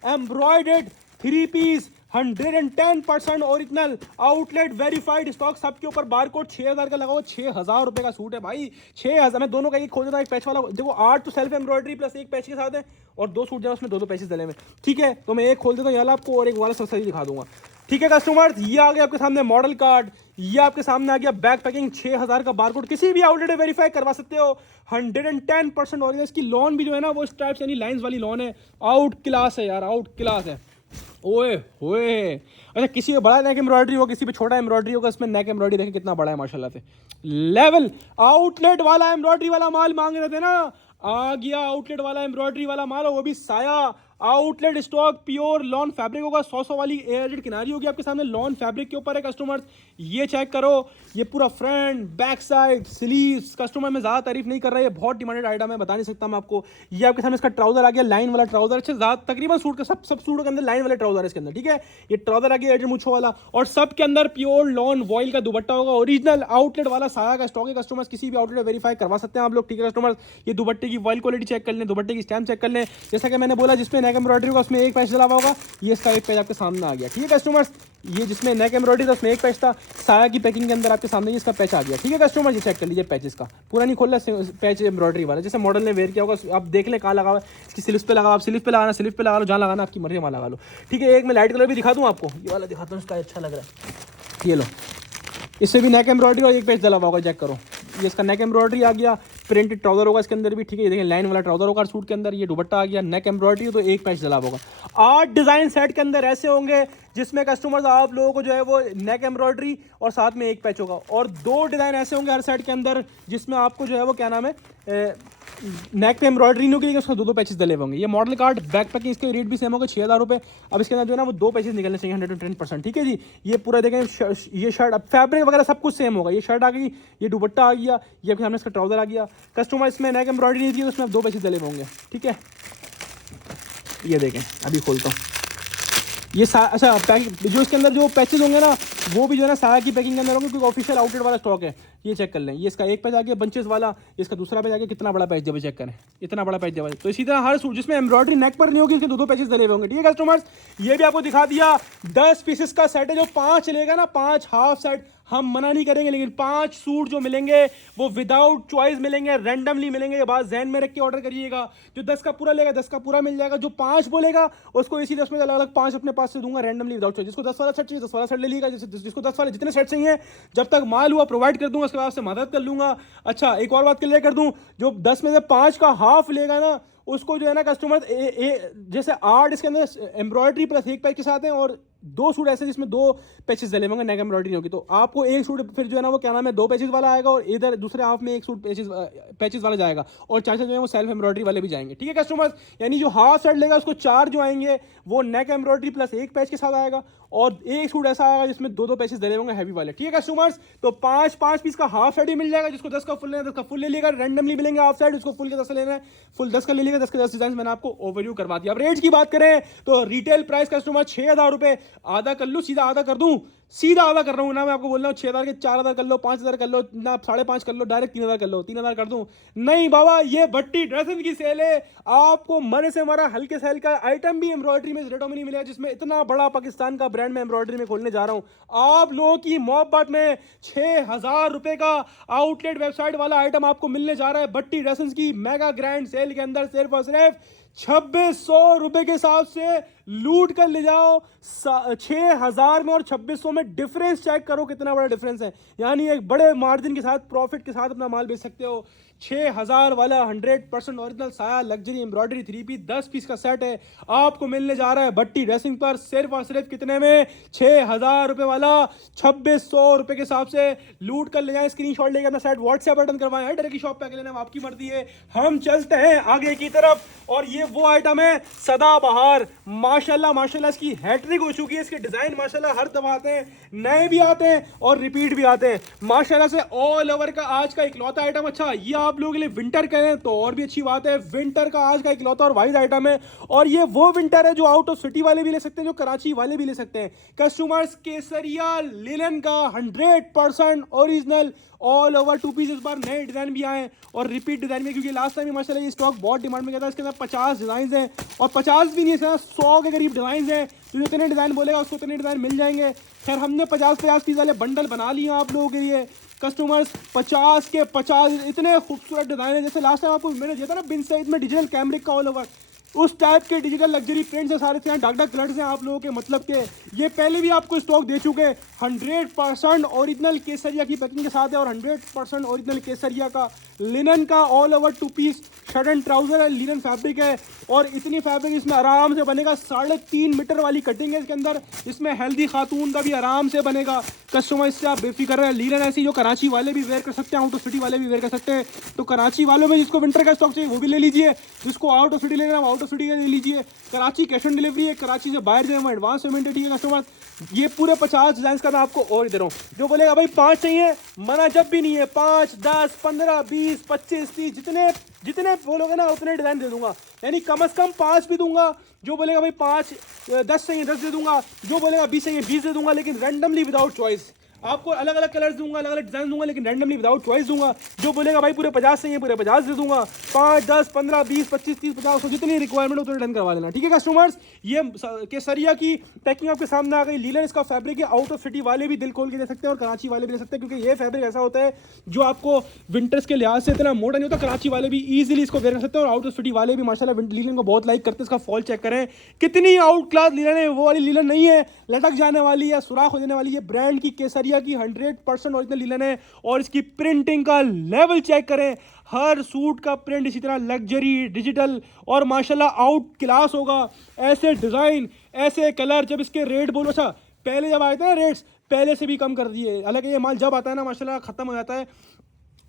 embroidered 3 piece 110% original outlet verified stock, सबके ऊपर बारकोड 6000 का लगा हुआ, 6000 रुपए का सूट है भाई, 6000। मैं दोनों का एक खोल देता हूँ, एक पैच वाला देखो, 8 तो सेल्फ एम्ब्रॉयडरी प्लस एक पैच के साथ है और 2 सूट जो है उसमें 2 पैचेस डले में, ठीक है। तो मैं एक खोल देता हूँ ये आपको और एक वाला सबसे दिखा दूंगा, ठीक है कस्टमर्स। ये आ गया आपके सामने मॉडल कार्ड, ये आपके सामने आ गया बैक पैकिंग, 6000 का बारकोड, किसी भी आउटलेट में वेरीफाई करवा सकते हो, 110% ओरिजिनल। इसकी लॉन भी जो है ना वो स्ट्राइप्स यानी लाइंस वाली लॉन है, आउट क्लास है यार, आउट क्लास है। ओए ओए, अच्छा किसी पे बड़ा नेक एम्ब्रॉयडरी हो, किसी पे छोटा एम्ब्रॉयडरी होगा, इसमें नेक एम्ब्रॉयडरी देखें कितना बड़ा है माशाल्लाह से, लेवल आउटलेट वाला एम्ब्रॉयडरी वाला माल मांग रहे थे ना, आ गया आउटलेट वाला एम्ब्रॉयडरी वाला माल, वो भी साया outlet stock, pure lawn fabric होगा, 100 वाली एयरजेट किनारी होगी आपके सामने, लॉन फैब्रिक के ऊपर है कस्टमर्स। ये चेक करो, ये पूरा front back side sleeves, customer में ज़्यादा तारीफ नहीं कर रहा है, ये बहुत डिमांडेड आइटम है, बता नहीं सकता मैं आपको। ये आपके सामने इसका ट्राउजर आ गया, लाइन वाला ट्राउजर, अच्छा ज़्यादा तकरीबन सूट का सब सूटों के अंदर लाइन वाले ट्राउजर है इसके अंदर, ठीक है। ये ट्राउजर आ गया एयरजेट मुछो वाला, और सब के अंदर प्योर लॉन वॉइल का दुपट्टा होगा, ओरिजिनल आउटलेट वाला साया का स्टॉक है कस्टमर्स, किसी भी आउटलेट वेरीफाई करवा सकते हैं आप लोग, ठीक है कस्टमर्स। ये दुपट्टे की वॉइल क्वालिटी चेक कर लें, दुपट्टे की स्टैम्प चेक कर लें, जैसा कि मैंने बोला जिसमें नेक एम्ब्रॉयडरी होगा उसमें एक पैच डला हुआ होगा, ये इसका एक पैच आपके सामने आ गया, ठीक है कस्टमर्स। ये जिसमें नेक एम्ब्रॉयडरी था उसमें एक पैच था, साया की पैकिंग के अंदर आपके सामने इसका पैच आ गया, ठीक है कस्टमर। ये चेक कर लीजिए पैच, इसका पूरा नहीं खोल रहा, पैच एम्ब्रॉयडरी वाला जैसे मॉडल ने वेयर किया होगा, आप देख लें कहाँ लगा हुआ है, इसकी स्लीव्स पे लगा, आप स्लीव पे लगाना, स्लीव पे लगा लो, जहाँ लगाना आपकी मर्जी वहाँ लगा लो, ठीक है। एक मैं लाइट कलर भी दिखा दूँ आपको, ये वाला दिखाता हूँ, इसका अच्छा लग रहा है, ये लो, इससे भी नेक एम्ब्रॉयडरी और एक पैच डला हुआ होगा, चेक करो। ये इसका नेक एम्ब्रॉयडरी आ गया, प्रिंटेड ट्राउजर होगा इसके अंदर भी, ठीक है। ये देखें लाइन वाला ट्राउजर होगा सूट के अंदर, ये दुपट्टा आ गया, नेक एम्ब्रॉयडरी तो एक पैच डला होगा। 8 डिजाइन सेट के अंदर ऐसे होंगे जिसमें कस्टमर्स आप लोगों को जो है वो नेक एम्ब्रॉयडरी और साथ में एक पैच होगा, और 2 डिजाइन ऐसे होंगे हर सेट के अंदर जिसमें आपको जो है वो क्या नाम है नेक पे एम्ब्रॉयडरी नहीं होगी, लेकिन उसका 2 पैचेस डले होंगे। ये मॉडल कार्ड बैक पैकिंग, इसके रेट भी सेम होगा 6000 रुपये। अब इसके अंदर जो है ना वो 2 पैचेस निकलने चाहिए 110%, ठीक है जी। ये पूरा देखें, ये शर्ट, अब फैब्रिक वगैरह सब कुछ सेम होगा, ये शर्ट आ गई, ये दुपट्टा आ गया, ये आपके सामने इसका ट्राउजर आ गया। कस्टमर इसमें नेक एम्ब्रॉयडरी नहीं थी तो उसमें 2 पैचेस डले होंगे, ठीक है। ये देखें, अभी खोलता हूँ ये अच्छा पैक, जो इसके अंदर जो पैचेस होंगे ना वो भी जो है ना साया की पैकिंग के अंदर होंगे, क्योंकि ऑफिशियल आउटलेट वाला स्टॉक है। ये चेक कर लें, ये इसका एक पैच आ गया बंचेस वाला, इसका दूसरा पैच आ गया, कितना बड़ा पैच जब चेक करें, इतना बड़ा पैच जब। तो इसी तरह हर सूट जिसमें एम्ब्रॉयडरी नेक पर नहीं होगी इसके 2 पैचेस डले होंगे, ठीक है कस्टमर्स। ये भी आपको दिखा दिया, 10 पीसेस का सेट है, जो 5 लेगा ना, 5 हाफ सेट, हम मना नहीं करेंगे, लेकिन 5 सूट जो मिलेंगे वो विदाउट चॉइस मिलेंगे, रैंडमली मिलेंगे, ये बात ध्यान में रख के ऑर्डर करिएगा। जो 10 का पूरा लेगा 10 का पूरा मिल जाएगा, जो 5 बोलेगा उसको इसी 10 में अलग अलग 5 अपने पास से दूंगा रैंडमली विदाउट चॉइस। जिसको 10 वाला सेट चाहिए 10 वाला सेट ले लीजिएगा, जिसको 10 वाले जितने सेट चाहिए जब तक माल हुआ प्रोवाइड कर दूंगा, उसके बाद से मदद कर लूंगा। अच्छा एक और बात क्लियर कर दूं, जो 10 में से 5 का हाफ लेगा ना उसको जो है ना कस्टमर जैसे 8 इसके अंदर एम्ब्रॉयडरी प्लस एक पैच के साथ हैं, और 2 सूट ऐसे जिसमें 2 पैचेस डले होंगे, नेक एम्ब्रॉयडरी होगी, तो आपको एक सूट फिर जो है ना वो क्या नाम है 2 पैचेस वाला आएगा, और इधर दूसरे हाफ में एक सूट पैचेस वाला जाएगा, और 4 जो है वो सेल्फ एम्ब्रॉयडरी वाले भी जाएंगे, ठीक है कस्टमर्स। यानी जो हाफ सेट लेगा उसको 4 जो आएंगे वो नेक एम्ब्रॉयडरी प्लस एक पैच के साथ आएगा, और एक सूट ऐसा आएगा जिसमें 2 पैचेस डले होंगे हैवी वाले, ठीक है कस्टमर्स। तो 5 पीस का हाफ सेट ही मिल जाएगा, जिसको 10 का फुल लेना 10 का फुल ले लेगा, रैंडमली मिलेंगे हाफ सेट, उसको फुल के 10 लेना है फुल 10 का ले लेगा, 10 के 10 डिजाइन मैंने आपको ओवरव्यू करवा दिया। अब रेट की बात करें तो रिटेल प्राइस कस्टमर 6000 रुपए, आधा कर लो, सीधा आधा कर दूं, सीधा आधा कर रहा हूं ना, मैं आपको बोल रहा हूं 6000 के 4000 कर लो, 5000 कर लो ना, 5.5 कर लो, डायरेक्ट 3000 कर लो, 3000 कर दूं। नहीं बाबा, ये भट्टी ड्रेसेस की सेल है, आपको मरे से मरा हल्के सेल का आइटम भी एम्ब्रॉयडरी में रेटों में नहीं मिलेगा, जिसमें इतना बड़ा पाकिस्तान का ब्रांड में एम्ब्रॉयडरी में खोलने जा रहा हूं आप लोगों की मोहब्बत में। 6000 रुपए का आउटलेट वेबसाइट वाला आइटम आपको मिलने जा रहा है भट्टी ड्रेसेस की मेगा ग्रैंड सेल के अंदर, सिर्फ और सिर्फ 2600 रुपए के हिसाब से लूट कर ले जाओ। 6000 में और 2600 में डिफरेंस चेक करो, कितना बड़ा डिफरेंस है। यानी एक बड़े मार्जिन के साथ प्रॉफिट के साथ अपना माल बेच सकते हो। 6000 वाला 100% ओरिजिनल साया लग्जरी एम्ब्रॉयडरी 3 पीस 10 पीस का सेट है, आपको मिलने जा रहा है भट्टी ड्रेसिंग पर सिर्फ और सिर्फ कितने में, 6000 रुपए वाला 2600 रुपए के हिसाब से लूट कर ले जाए। स्क्रीनशॉट लेकर अपना सेट व्हाट्सएप बटन करवाएं, डायरेक्ट की शॉप पे आके लेना आपकी मर्जी है। हम चलते हैं आगे की तरफ, और ये वो आइटम है सदाबहार, माशाल्लाह माशाल्लाह इसकी हैट्रिक हो चुकी है, इसके डिजाइन माशाल्लाह हर दफा आते हैं, नए भी आते हैं और रिपीट भी आते हैं माशाल्लाह से। ऑल ओवर का आज का इकलौता आइटम, अच्छा ये आप लोगों के लिए विंटर करें तो और भी अच्छी बात है, विंटर का आज का इकलौता और वाइड आइटम है, और ये वो विंटर है जो आउट ऑफ सिटी वाले भी ले सकते हैं, जो कराची वाले भी ले सकते हैं। कस्टमर्स केसरिया लिनन का 100% ओरिजिनल ऑल ओवर 2 पीस, इस बार नए डिजाइन भी आए और रिपीट डिजाइन में, क्योंकि लास्ट टाइम माशाल्लाह ये स्टॉक बहुत डिमांड में गया था। इसके अंदर 50 डिजाइन हैं, और 50 भी नहीं है, 100 के करीब डिजाइन हैं, तो जितने डिज़ाइन बोलेगा उसको उतने डिज़ाइन मिल जाएंगे। खैर हमने 50-50 पीस वाले बंडल बना लिए आप लोगों के लिए कस्टमर्स, 50 के 50 इतने खूबसूरत डिज़ाइन है। जैसे लास्ट टाइम आपको मैंने दिया था ना बिन साइज में डिजिटल कैमरिक का ऑल ओवर, उस टाइप के डिजिटल लग्जरी प्रिंट्स है सारे से, डार्क डार्क कलर्स हैं आप लोगों के, मतलब के ये पहले भी आपको स्टॉक दे चुके हैं। 100% ओरिजिनल केसरिया की पैकिंग के साथ है और 100% ओरिजिनल केसरिया का लिनन का all over 2 piece shirt and trouser है, लिनन फैब्रिक है और इतनी फैब्रिक इसमें आराम से बनेगा। 3.5 मीटर वाली कटिंग है इसके अंदर, इसमें हेल्दी खातून का भी आराम से बनेगा। कस्टमर इससे आप बेफिक्र है। लिनन ऐसी जो कराची वाले भी वेयर कर सकते हैं, आउट ऑफ सिटी वाले भी वेयर कर सकते हैं। तो कराची वालों में जिसको विंटर का स्टॉक चाहिए वो भी ले लीजिए, जिसको आउट ऑफ सिटी लेना है आउट ऑफ सिटी का ले लीजिए। कराची कैश ऑन डिलीवरी है, कराची से बाहर जाए एडवांस पेमेंट है, ठीक है कस्टमर। ये पूरे 50 डिजाइन का मैं आपको और दे रहा हूँ। जो बोलेगा भाई 5 चाहिए, मना जब भी नहीं है। 5, 10, 15, 20, 25, 30 जितने बोलोगे ना उतने डिजाइन दे दूंगा, यानी कम से कम 5 भी दूंगा। जो बोलेगा भाई 5, 10 चाहिए 10 दे दूंगा, जो बोलेगा 20 चाहिए 20 दे दूंगा, लेकिन रैंडमली विदाउट चॉइस। आपको अलग अलग कलर्स दूंगा, अलग अलग डिजाइन दूंगा, लेकिन रैंडमली विदाउट चॉइस दूंगा। जो बोलेगा भाई पूरे 50 चाहिए पूरे 50 दे दूंगा। 5, 10, 15, 20, 25, 30, 50 जितनी रिक्वायरमेंट उतने डन करवा देना, ठीक है कस्टमर्स। ये केसरिया की पैकिंग आपके सामने आ गई। लीलन इसका फैब्रिक है, आउट ऑफ सिटी वाले भी दिल खोल के दे सकते हैं और कराची वाले भी ले सकते हैं, क्योंकि ये फैब्रिक ऐसा होता है जो आपको विंटर्स के लिहाज से इतना मोटा नहीं होता। कराची वाले भी ईजिली इसको वेयर कर सकते हैं और आउट ऑफ सिटी वाले भी माशाल्लाह लीलन को बहुत लाइक करते हैं। इसका फॉल चेक करें कितनी आउट क्लास लीलन है, वो वाली लीलन नहीं है लटक जाने वाली या सुराख हो जाने वाली। ये ब्रांड की केसरिया की 100% ओरिजिनल लीलन है और इसकी प्रिंटिंग का लेवल चेक करें। हर सूट का प्रिंट इसी तरह लग्जरी डिजिटल और माशाल्लाह आउट क्लास होगा। ऐसे डिज़ाइन ऐसे कलर, जब इसके रेट बोलो, अच्छा पहले जब आए थे ना रेट्स पहले से भी कम कर दिए। हालांकि ये माल जब आता है ना माशाल्लाह ख़त्म हो जाता है,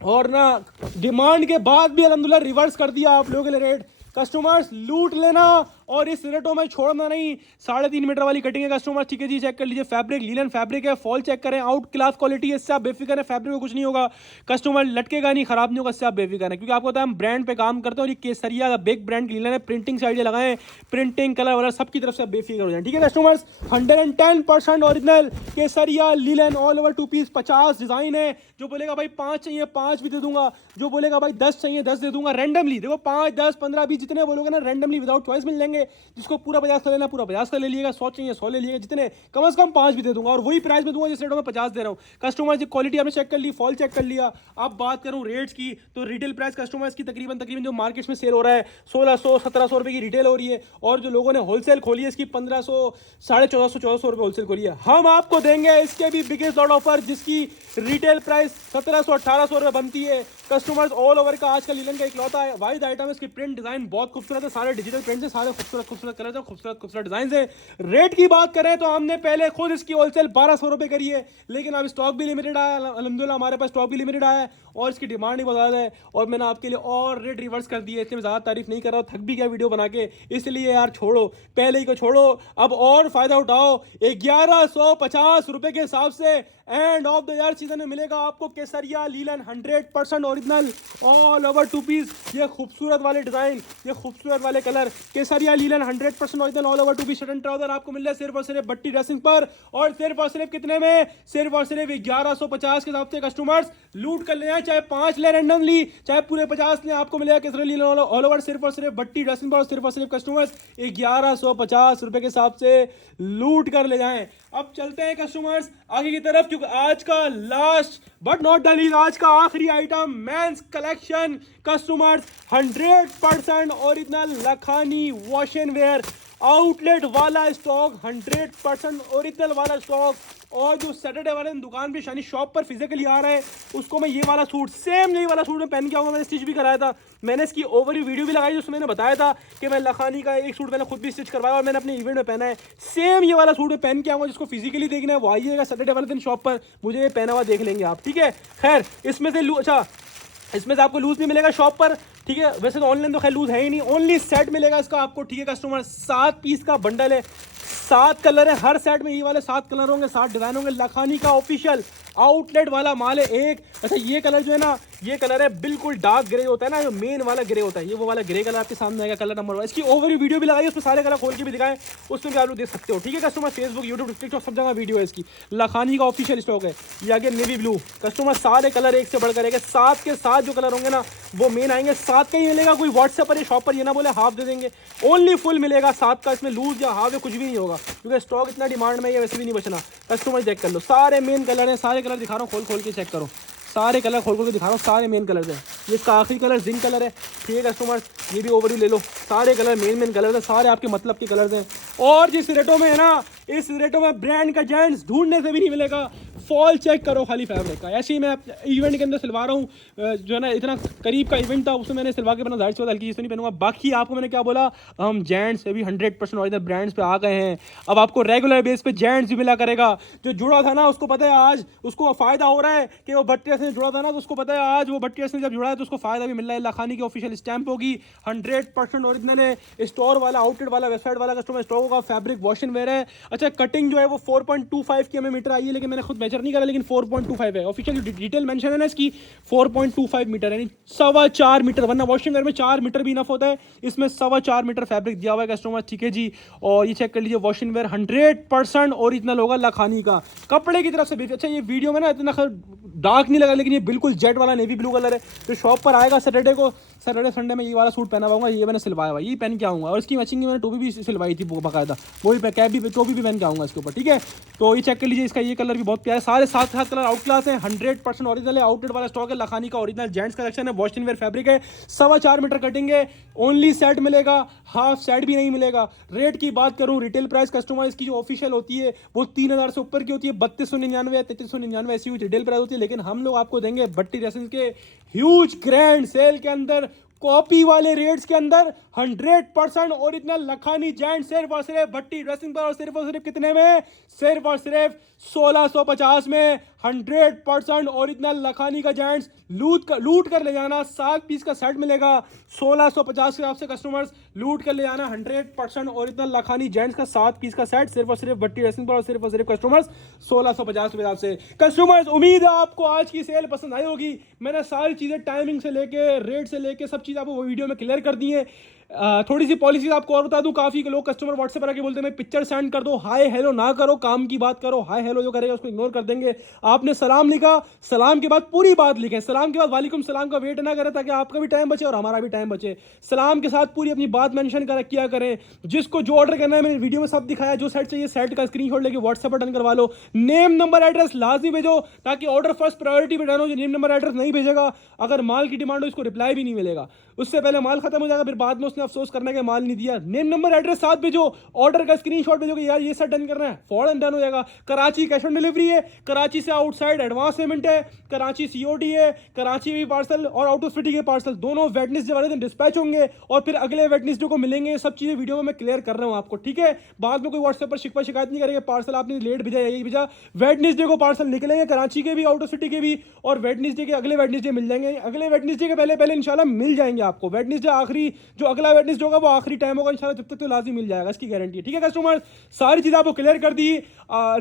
और ना डिमांड के बाद भी अल्हम्दुलिल्लाह रिवर्स कर दिया आप लोगों के लिए रेट। कस्टमर्स लूट लेना और इस रेटों में छोड़ना नहीं। 3.5 मीटर वाली कटिंग है कस्टमर, ठीक है जी। चेक कर लीजिए फैब्रिक, लीलन फैब्रिक है, फॉल चेक करें, आउट क्लास क्वालिटी है, इससे आप बेफिक्र है। फैब्रिक में कुछ नहीं होगा कस्टमर, लटकेगा नहीं, खराब नहीं होगा, इससे आप बेफिक्र है। क्योंकि आपको पता है हम ब्रांड पे काम करते हैं और ये केसरिया का बिग ब्रांड की लीलन है। प्रिंटिंग से आइडिया लगाएं, प्रिंटिंग कलर वाला सबकी तरफ से आप बेफिक्र हो जाए, ठीक है customers. 110% original Kesariya linen all over 2 piece 50 design है। जो बोलेगा भाई 5 चाहिए 5 भी दे दूंगा, जो बोलेगा भाई 10 चाहिए 10 दे दूंगा। रैंडमली देखो 5, 10, 15, 20 जितने बोलोगे ना रैंडमली विदाउट चॉइस मिल जाएंगे। जिसको पूरा 50 का लेना पूरा 50 का ले लीजिएगा, 100 चाहिए 100 ले लीजिएगा, जितने कम से कम 5 भी दे दूंगा और वही प्राइस में दूंगा जिस रेटों में 50 दे रहा हूँ। कस्टमर की क्वालिटी आपने चेक कर ली, फॉल चेक कर लिया। अब बात करूँ रेट्स की, तो रिटेल प्राइस कस्टमर्स की तकरीबन जो मार्केट में सेल हो रहा है 1600 1700 रुपए की रिटेल हो रही है, और जो लोगों ने होलसेल खोली है इसकी 1500 1450 1400 रुपए होलसेल खोली है। हम आपको देंगे इसके भी बिगेस्ट लॉट ऑफर जिसकी रिटेल प्राइस 1700 1800 रुपए बनती है। कस्टमर्स ऑल ओवर का आज का लीलन का इकलौता है वाइड आइटम है। इसकी प्रिंट डिजाइन बहुत खूबसूरत है, सारे डिजिटल प्रिंट है, सारे खूबसूरत खूबसूरत कलर है, खूबसूरत डिजाइन है। रेट की बात करें तो हमने पहले खुद इसकी होलसेल 1200 रुपए करी है, लेकिन अब स्टॉक भी लिमिटेड आया अल्हम्दुलिल्लाह, हमारे पास स्टॉक भी लिमिटेड आया है और इसकी डिमांड ही बहुत ज़्यादा है और मैंने आपके लिए और रेट रिवर्स कर दिए। इसलिए मैं ज़्यादा तारीफ नहीं कर रहा हूँ, थक भी गया वीडियो बना के, इसलिए यार छोड़ो, पहले ही को छोड़ो, अब और फायदा उठाओ। 1150 रुपए के हिसाब से end of the year season में मिलेगा आपको Kesariya linen 100% original all over 2 piece. ये खूबसूरत वाले डिजाइन, ये खूबसूरत वाले colour, Kesariya linen 100% original all over 2 piece shirt and trouser आपको मिल रहा है सिर्फ और सिर्फ भट्टी ड्रेसिंग पर, और सिर्फ और सिर्फ कितने में, सिर्फ और सिर्फ 1150 के हिसाब से। कस्टमर्स लूट कर ले, चाहे 5 ले रैंडमली, चाहे पूरे 50 ले, आपको मिलेगा केसरिया लीलन ऑल ओवर सिर्फ और सिर्फ भट्टी ड्रेसिंग पर, और सिर्फ और सिर्फ कस्टमर्स 1150 रुपए के हिसाब से लूट कर ले जाएं। अब चलते हैं कस्टमर्स आगे की तरफ, क्योंकि आज का last but not the least, आज का आखिरी item men's collection customers 100% original Lakhani wash and wear outlet वाला स्टॉक, 100% ओरिजिनल वाला स्टॉक। और जो सैटरडे वाले दिन दुकान पे शानी शॉप पर फिजिकली आ रहा है उसको मैं ये वाला सूट, सेम यही वाला सूट में पहन के आऊँगा। मैंने स्टिच भी कराया था, मैंने इसकी ओवरव्यू वीडियो भी लगाई जिसमें मैंने बताया था कि मैं लखानी का एक सूट मैंने खुद भी स्टिच करवाया और मैंने अपने इवेंट में पहना है। सेम ये वाला सूट में पहन के आऊँगा, जिसको फिजिकली देखना है वो आइएगा सैटरडे वाले दिन शॉप पर, मुझे ये पहना हुआ देख लेंगे आप, ठीक है। खैर इसमें से अच्छा इसमें से आपको लूज भी मिलेगा शॉप पर, ठीक है। वैसे तो ऑनलाइन तो खैर लूज है ही नहीं, ओनली सेट मिलेगा इसका आपको, ठीक है कस्टमर। 7 पीस का बंडल है, 7 कलर है, हर सेट में ये वाले 7 कलर होंगे, 7 डिजाइन होंगे। लखानी का ऑफिशियल आउटलेट वाला माल है एक। अच्छा ये कलर जो है ना ये कलर है बिल्कुल डार्क ग्रे होता है ना, जो मेन वाला ग्रे होता है, ये वो वाला ग्रे कलर आपके सामने आएगा, कलर नंबर 1। इसकी ओवरव्यू वीडियो भी लगाई, उसमें सारे कलर खोल के भी दिखाएं, उसमें भी आप लोग देख सकते हो। ठीक है कस्टमर, फेसबुक, यूट्यूब, टिकटॉक सब जगह वीडियो है इसकी। लखानी का ऑफिशियल स्टॉक है। ये आगे नेवी ब्लू, कस्टमर सारे कलर एक से बढ़कर एक, 7 के 7 जो कलर होंगे ना वो मेन आएंगे। 7 का ही मिलेगा, कोई व्हाट्सएप पर या शॉप पर ये ना बोले हाफ दे देंगे, ओनली फुल मिलेगा 7 का। इसमें लूज या हाफ या कुछ भी नहीं होगा, क्योंकि स्टॉक इतना डिमांड में है, वैसे भी नहीं बचना। कस्टमर चेक कर लो, सारे मेन कलर हैं, सारे कलर दिखा रहा हूँ, खोल के चेक करो, सारे कलर खोल के दिखा रहा हूँ, सारे मेन कलर हैं। ये इसका आखिरी कलर जिंक कलर है। ठीक है कस्टमर, ये भी ओवरव्यू ले लो, सारे कलर मेन कलर हैं, सारे आपके मतलब के कलर हैं। और जिस रेटों में है ना, इस रेटों में ब्रांड का जेंट्स ढूंढने से भी नहीं मिलेगा। फॉल चेक करो खाली फैब्रिक का। ऐसे ही मैं इवेंट के अंदर सिलवा रहा हूँ, जो है ना इतना करीब का इवेंट था, उसमें मैंने सिलवा के बना, जाहिर सी बात हल्की चीज़ तो नहीं पहनूंगा। बाकी आपको मैंने क्या बोला, हम जेंट्स अभी 100% ऑरिजिनल ब्रांड्स पे आ गए हैं। अब आपको रेगुलर बेस पे जेंट्स भी मिला करेगा। जो जुड़ा था ना उसको पता है आज उसको फ़ायदा हो रहा है कि वो भट्टी से जुड़ा था ना, तो उसको पता है आज वो भट्टी से जब जुड़ा है तो उसको फ़ायदा भी मिल रहा है। लखानी की ऑफिशियल स्टैंप होगी, 100% ऑरिजिनल है, स्टोर वाला, आउटलेट वाला, वेबसाइट वाला कस्टमर स्टोर होगा, फैब्रिक वॉश एंड वेयर है। अच्छा कटिंग जो है वो 4.25 की हमें मीटर आई है, लेकिन मैंने खुद मेजर नहीं करा, लेकिन 4.25 है। ऑफिशियल डिटेल मेंशन है ना इसकी, 4.25 मीटर यानी 4.25 मीटर, वरना वॉशिंग वेयर में 4 मीटर भी इनफ होता है, इसमें 4.25 मीटर फैब्रिक दिया हुआ है कस्टमर। ठीक है जी, और ये चेक कर लीजिए, वॉशिंग वेयर 100% ओरिजिनल होगा लखानी का, कपड़े की तरफ से भी। अच्छा ये वीडियो में ना इतना डार्क नहीं लगा, लेकिन ये बिल्कुल जेट वाला नेवी ब्लू कलर है। तो शॉप पर आएगा सैटरडे को, सैटरडे संडे में ये वाला सूट पहना पाऊंगा, ये मैंने सिलवाया हुआ, ये पहन के आऊँगा। और इसकी मैचिंग मैंने टोपी भी सिलवाई थी बाकायदा, वो भी कैप भी, टोपी भी पहन के आऊँगा इसके ऊपर। ठीक है, तो ये चेक कर लीजिए, इसका ये कलर भी बहुत प्यारा है, सारे 7 कलर आउट क्लास है, 100% ओरिजिनल है, आउटलेट वाला स्टॉक है। लखानी का ओरिजिनल जेंट्स कलेक्शन है, वॉश एंड वेयर फैब्रिक है, 4.25 मीटर कटिंग है, ओनली सेट मिलेगा, हाफ सेट भी नहीं मिलेगा। रेट की बात करूं, रिटेल प्राइस कस्टमर इसकी जो ऑफिशियल होती है वो 3000 से ऊपर की होती है, 3299 या 3399 ऐसी रिटेल प्राइस होती है। लेकिन हम लोग आपको देंगे भट्टी ड्रेसेस के ह्यूज ग्रैंड सेल के अंदर, कॉपी वाले रेट्स के अंदर 100% ओरिजिनल लखानी जेंट्स, सिर्फ और सिर्फ भट्टी ड्रेसिंग पर, और सिर्फ कितने में, सिर्फ और सिर्फ 1650 में। 100% ओरिजिनल लखानी का जेंट्स, लूट कर ले जाना, 7 पीस का सेट मिलेगा 1650 के हिसाब से। कस्टमर्स लूट कर ले जाना, 100% ओरिजिनल लखानी जेंट्स का 7 पीस का सेट, सिर्फ और सिर्फ भट्टी ड्रेसिंग पर, और सिर्फ कस्टमर्स 1650 के हिसाब से। कस्टमर्स उम्मीद है आपको आज की सेल पसंद आई होगी। मैंने सारी चीज़ें टाइमिंग से लेके रेट से लेके सब चीज़ आपको वीडियो में क्लियर कर दी है। थोड़ी सी पॉलिसीज आपको और बता दूं, काफ़ी लोग कस्टमर व्हाट्सएप पर आके बोलते हैं मैं पिक्चर सेंड कर दो, हाय हेलो ना करो, काम की बात करो। हाय हेलो जो करेगा उसको इग्नोर कर देंगे। आपने सलाम लिखा, सलाम के बाद पूरी बात लिखें, सलाम के बाद वालेकुम सलाम का वेट ना करें, ताकि आपका भी टाइम बचे और हमारा भी टाइम बचे। सलाम के साथ पूरी अपनी बात मेंशन कर किया करें। जिसको जो ऑर्डर करना है मैंने वीडियो में सब दिखाया, जो सेट चाहिए सेट का स्क्रीनशॉट लेके व्हाट्सएप पर डन करवा लो। नेम नंबर एड्रेस लाजमी भेजो, ताकि ऑर्डर फर्स्ट प्रायोरिटी पर डन हो। जो नेम नंबर एड्रेस नहीं भेजेगा, अगर माल की डिमांड हो, इसको रिप्लाई भी नहीं मिलेगा, उससे पहले माल खत्म हो जाएगा, फिर बाद में उसने अफसोस करने के माल नहीं दिया। नेम नंबर एड्रेस साथ भेजो, ऑर्डर का स्क्रीनशॉट भेजो कि यार ये सेट डन करना है, फौरन डन हो जाएगा। कराची कैश ऑन डिलीवरी है, कराची से आउटसाइड एडवांस पेमेंट है, कराची सीओडी है, कराची भी पार्सल और आउट ऑफ सिटी के पार्सल दोनों वेडनेसडे वाले दिन डिस्पैच होंगे, और फिर अगले वेडनेसडे को मिलेंगे। सब चीजें वीडियो में मैं क्लियर कर रहा हूं आपको। ठीक है, बाद में कोई व्हाट्सएप पर शिकवा शिकायत नहीं करेंगे, पार्सल आपने लेट भेजा, यही भेजा। वेडनेसडे को पार्सल निकलेंगे, कराची के भी, आउट ऑफ सिटी के भी, और वेडनेसडे के अगले वेडनेसडे मिल जाएंगे। अगले वेडनेसडे के पहले इंशाल्लाह मिल जाएंगे आपको। वेडनेसडे आखिरी, जो अगला वेडनेसडे होगा वो आखिरी टाइम होगा इंशाल्लाह, जब तक तो लाजिम मिल जाएगा, इसकी गारंटी है। ठीक है कस्टमर, सारी चीज़ आपको क्लियर कर दी।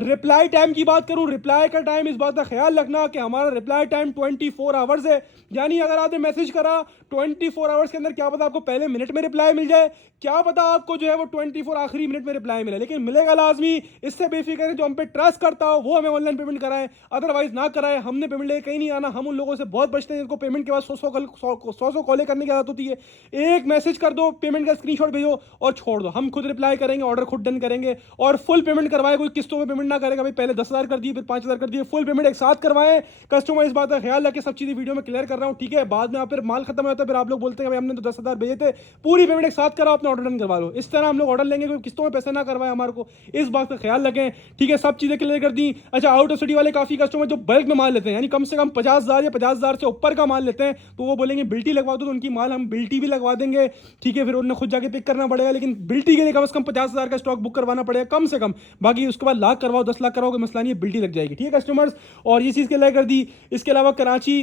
रिप्लाई टाइम की बात करूं, रिप्लाई का टाइम इस बात का ख्याल रखना कि हमारा रिप्लाई टाइम 24 आवर्स है। यानी अगर आपने मैसेज करा 24 आवर्स के अंदर, क्या पता आपको पहले मिनट में रिप्लाई मिल जाए, क्या पता आपको जो है वो 24 आखिरी मिनट में रिप्लाई मिले, लेकिन मिलेगा लाजमी। इससे बेफिक्र है, जो हम पे ट्रस्ट करता हो वो हमें ऑनलाइन पेमेंट कराए, अदरवाइज ना कराए। हमने पेमेंट लेके कहीं नहीं आना, हम उन लोगों से बहुत बचते हैं जिनको पेमेंट के बाद 100 कॉलें करने की आदत होती है। एक मैसेज कर दो, पेमेंट का स्क्रीनशॉट भेजो और छोड़ दो, हम खुद रिप्लाई करेंगे, ऑर्डर खुद डन करेंगे। और फुल पेमेंट करवाए, कोई किस्तों में पेमेंट ना करेगा, भाई पहले 10,000 कर दिए फिर 5,000 कर दिए, फुल पेमेंट एक साथ करवाएं। कस्टमर इस बात का ख्याल रखे, सब चीजें वीडियो में क्लियर कर रहा हूं। ठीक है, बाद में आप फिर माल खत्म हो जाता है, फिर आप लोग बोलते हैं भाई हमने तो 10,000 भेजे थे, पूरी पेमेंट एक साथ कराओ, अपना ऑर्डर डन करवा लो। इस तरह हम लोग ऑर्डर लेंगे, कोई किस्तों में पैसे ना करवाए हमारे को, इस बात का ख्याल रखें। ठीक है, सब चीजें क्लियर कर दी। अच्छा, आउट ऑफ सिटी वाले काफी कस्टमर जो बल्क में माल लेते हैं, यानी कम से कम 50,000 या 50,000 से ऊपर का माल लेते हैं, तो वो बोलेंगे बिल्टी लगवा दो, तो उनकी माल हम बिल्टी भी लगवा देंगे। ठीक है, फिर उन्हें खुद जाके पिक करना पड़ेगा, लेकिन बिल्टी के लिए कम से कम 50,000 का स्टॉक बुक करवाना पड़ेगा कम से कम। बाकी उसके बाद लाख करवाओ, 10 लाख करवाओ, मसला नहीं है, बिल्टी लग जाएगी। ठीक है कस्टमर्स, और ये चीज़ क्लियर कर दी। इसके अलावा कराची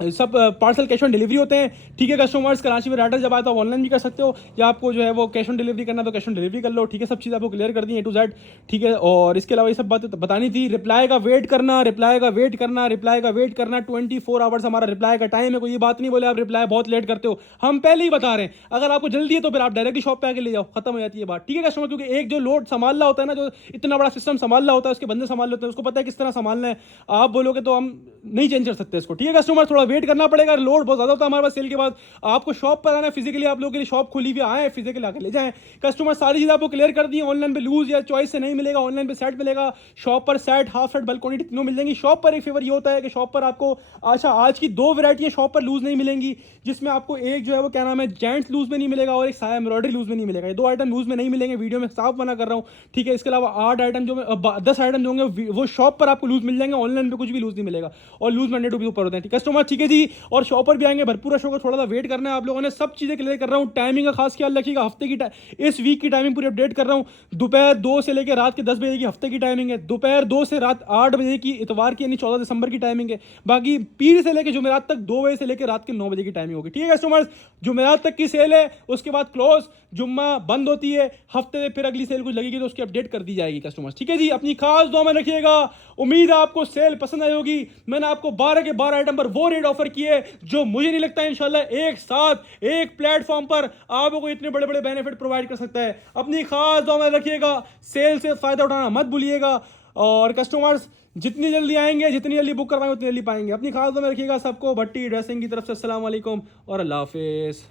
सब पार्सल कैश ऑन डिलीवरी होते हैं, ठीक है कस्टमर्स। कराची में राइडर जब आए तो आप ऑनलाइन भी कर सकते हो, या आपको जो है वो कैश ऑन डिलीवरी करना तो कैश ऑन डिलीवरी कर लो, ठीक है। सब चीज़ आपको क्लियर कर दी ए टू जेड, ठीक है। और इसके अलावा ये सब बातें बतानी थी। रिप्लाई का वेट करना, रिप्लाई का वेट करना, रिप्लाई का वेट करना। 24 आवर्स हमारा रिप्लाई का टाइम है। कोई ये बात नहीं बोले आप रिप्लाई बहुत लेट करते हो, हम पहले ही बता रहे हैं। अगर आपको जल्दी है तो फिर आप डायरेक्टली शॉप पे आके ले जाओ, खत्म हो जाती है बात, ठीक है कस्टमर। क्योंकि एक जो लोड संभालना होता है ना, जो इतना बड़ा सिस्टम संभालना होता है, उसके बंदे संभाल लेते हैं, उसको पता है किस तरह संभालना है। आप बोलोगे तो हम नहीं चेंज कर सकते इसको, ठीक है कस्टमर। थोड़ा वेट करना पड़ेगा, लोड बहुत ज्यादा होता है हमारे पास सेल के बाद। आपको शॉप पर आना है फिजिकली, आप लोगों के लिए शॉप खुली हुई आए फिजिकली आके ले जाएं। कस्टमर सारी चीज़ आपको क्लियर कर दी है। ऑनलाइन पे लूज या चॉइस से नहीं मिलेगा, ऑनलाइन पे सेट मिलेगा, शॉप पर set, half set, bulk quantity तीनों मिल जाएंगी। शॉप पर एक फेवर ये होता है कि शॉप पर आपको अच्छा आज की 2 वैरायटियां शॉप पर लूज नहीं मिलेंगी, जिसमें आपको एक जो है वो क्या नाम है जेंट्स लूज में नहीं मिलेगा, और एक साया एम्ब्रॉयडरी लूज में नहीं मिलेगा। ये 2 आइटम लूज में नहीं मिलेंगे, वीडियो में साफ मना कर रहा हूँ, ठीक है। इसके अलावा 8 आइटम जो 10 आइटम जो होंगे वो शॉप पर आपको लूज मिल जाएंगे, ऑनलाइन पे कुछ भी लूज नहीं मिलेगा, और लूज मंडे टू भी ऊपर होते हैं, कस्टमर, ठीक है जी। और शॉप पर भी आएंगे, भरपूर शो को थोड़ा सा वेट करना है आप लोगों ने। सब चीजें क्लियर कर रहा हूँ, टाइमिंग का खास ख्याल रखिएगा। हफ्ते की इस वीक की टाइमिंग पूरी अपडेट कर रहा हूँ। दोपहर 2 से लेकर रात के 10 बजे की हफ्ते की टाइमिंग है। दोपहर 2 से रात 8 बजे की इतवार की यानी 14 दिसंबर की टाइमिंग है। बाकी पीर से लेकर जुमेरात तक 2 बजे से लेकर रात के 9 बजे की टाइमिंग होगी, ठीक है कस्टमर्स। जुमेरात तक की सेल है, उसके बाद क्लोज, जुम्मा बंद होती है। हफ्ते में फिर अगली सेल कुछ लगेगी तो उसकी अपडेट कर दी जाएगी कस्टमर्स, ठीक है जी। अपनी खास दुआ में रखिएगा। उम्मीद है आपको सेल पसंद आई होगी। मैंने आपको 12 के 12 आइटम पर वो रेट ऑफर किए जो मुझे नहीं लगता इंशाल्लाह एक साथ एक प्लेटफॉर्म पर आपको इतने बड़े बड़े बेनिफिट प्रोवाइड कर सकता है। अपनी खास दुआ में रखिएगा, सेल से फायदा उठाना मत भूलिएगा। और कस्टमर्स जितनी जल्दी आएंगे, जितनी जल्दी बुक करवाएंगे उतनी जल्दी पाएंगे। अपनी खास दुआ में रखिएगा। सबको भट्टी ड्रेसिंग की तरफ से अस्सलाम वालेकुम और अल्लाह हाफिज़।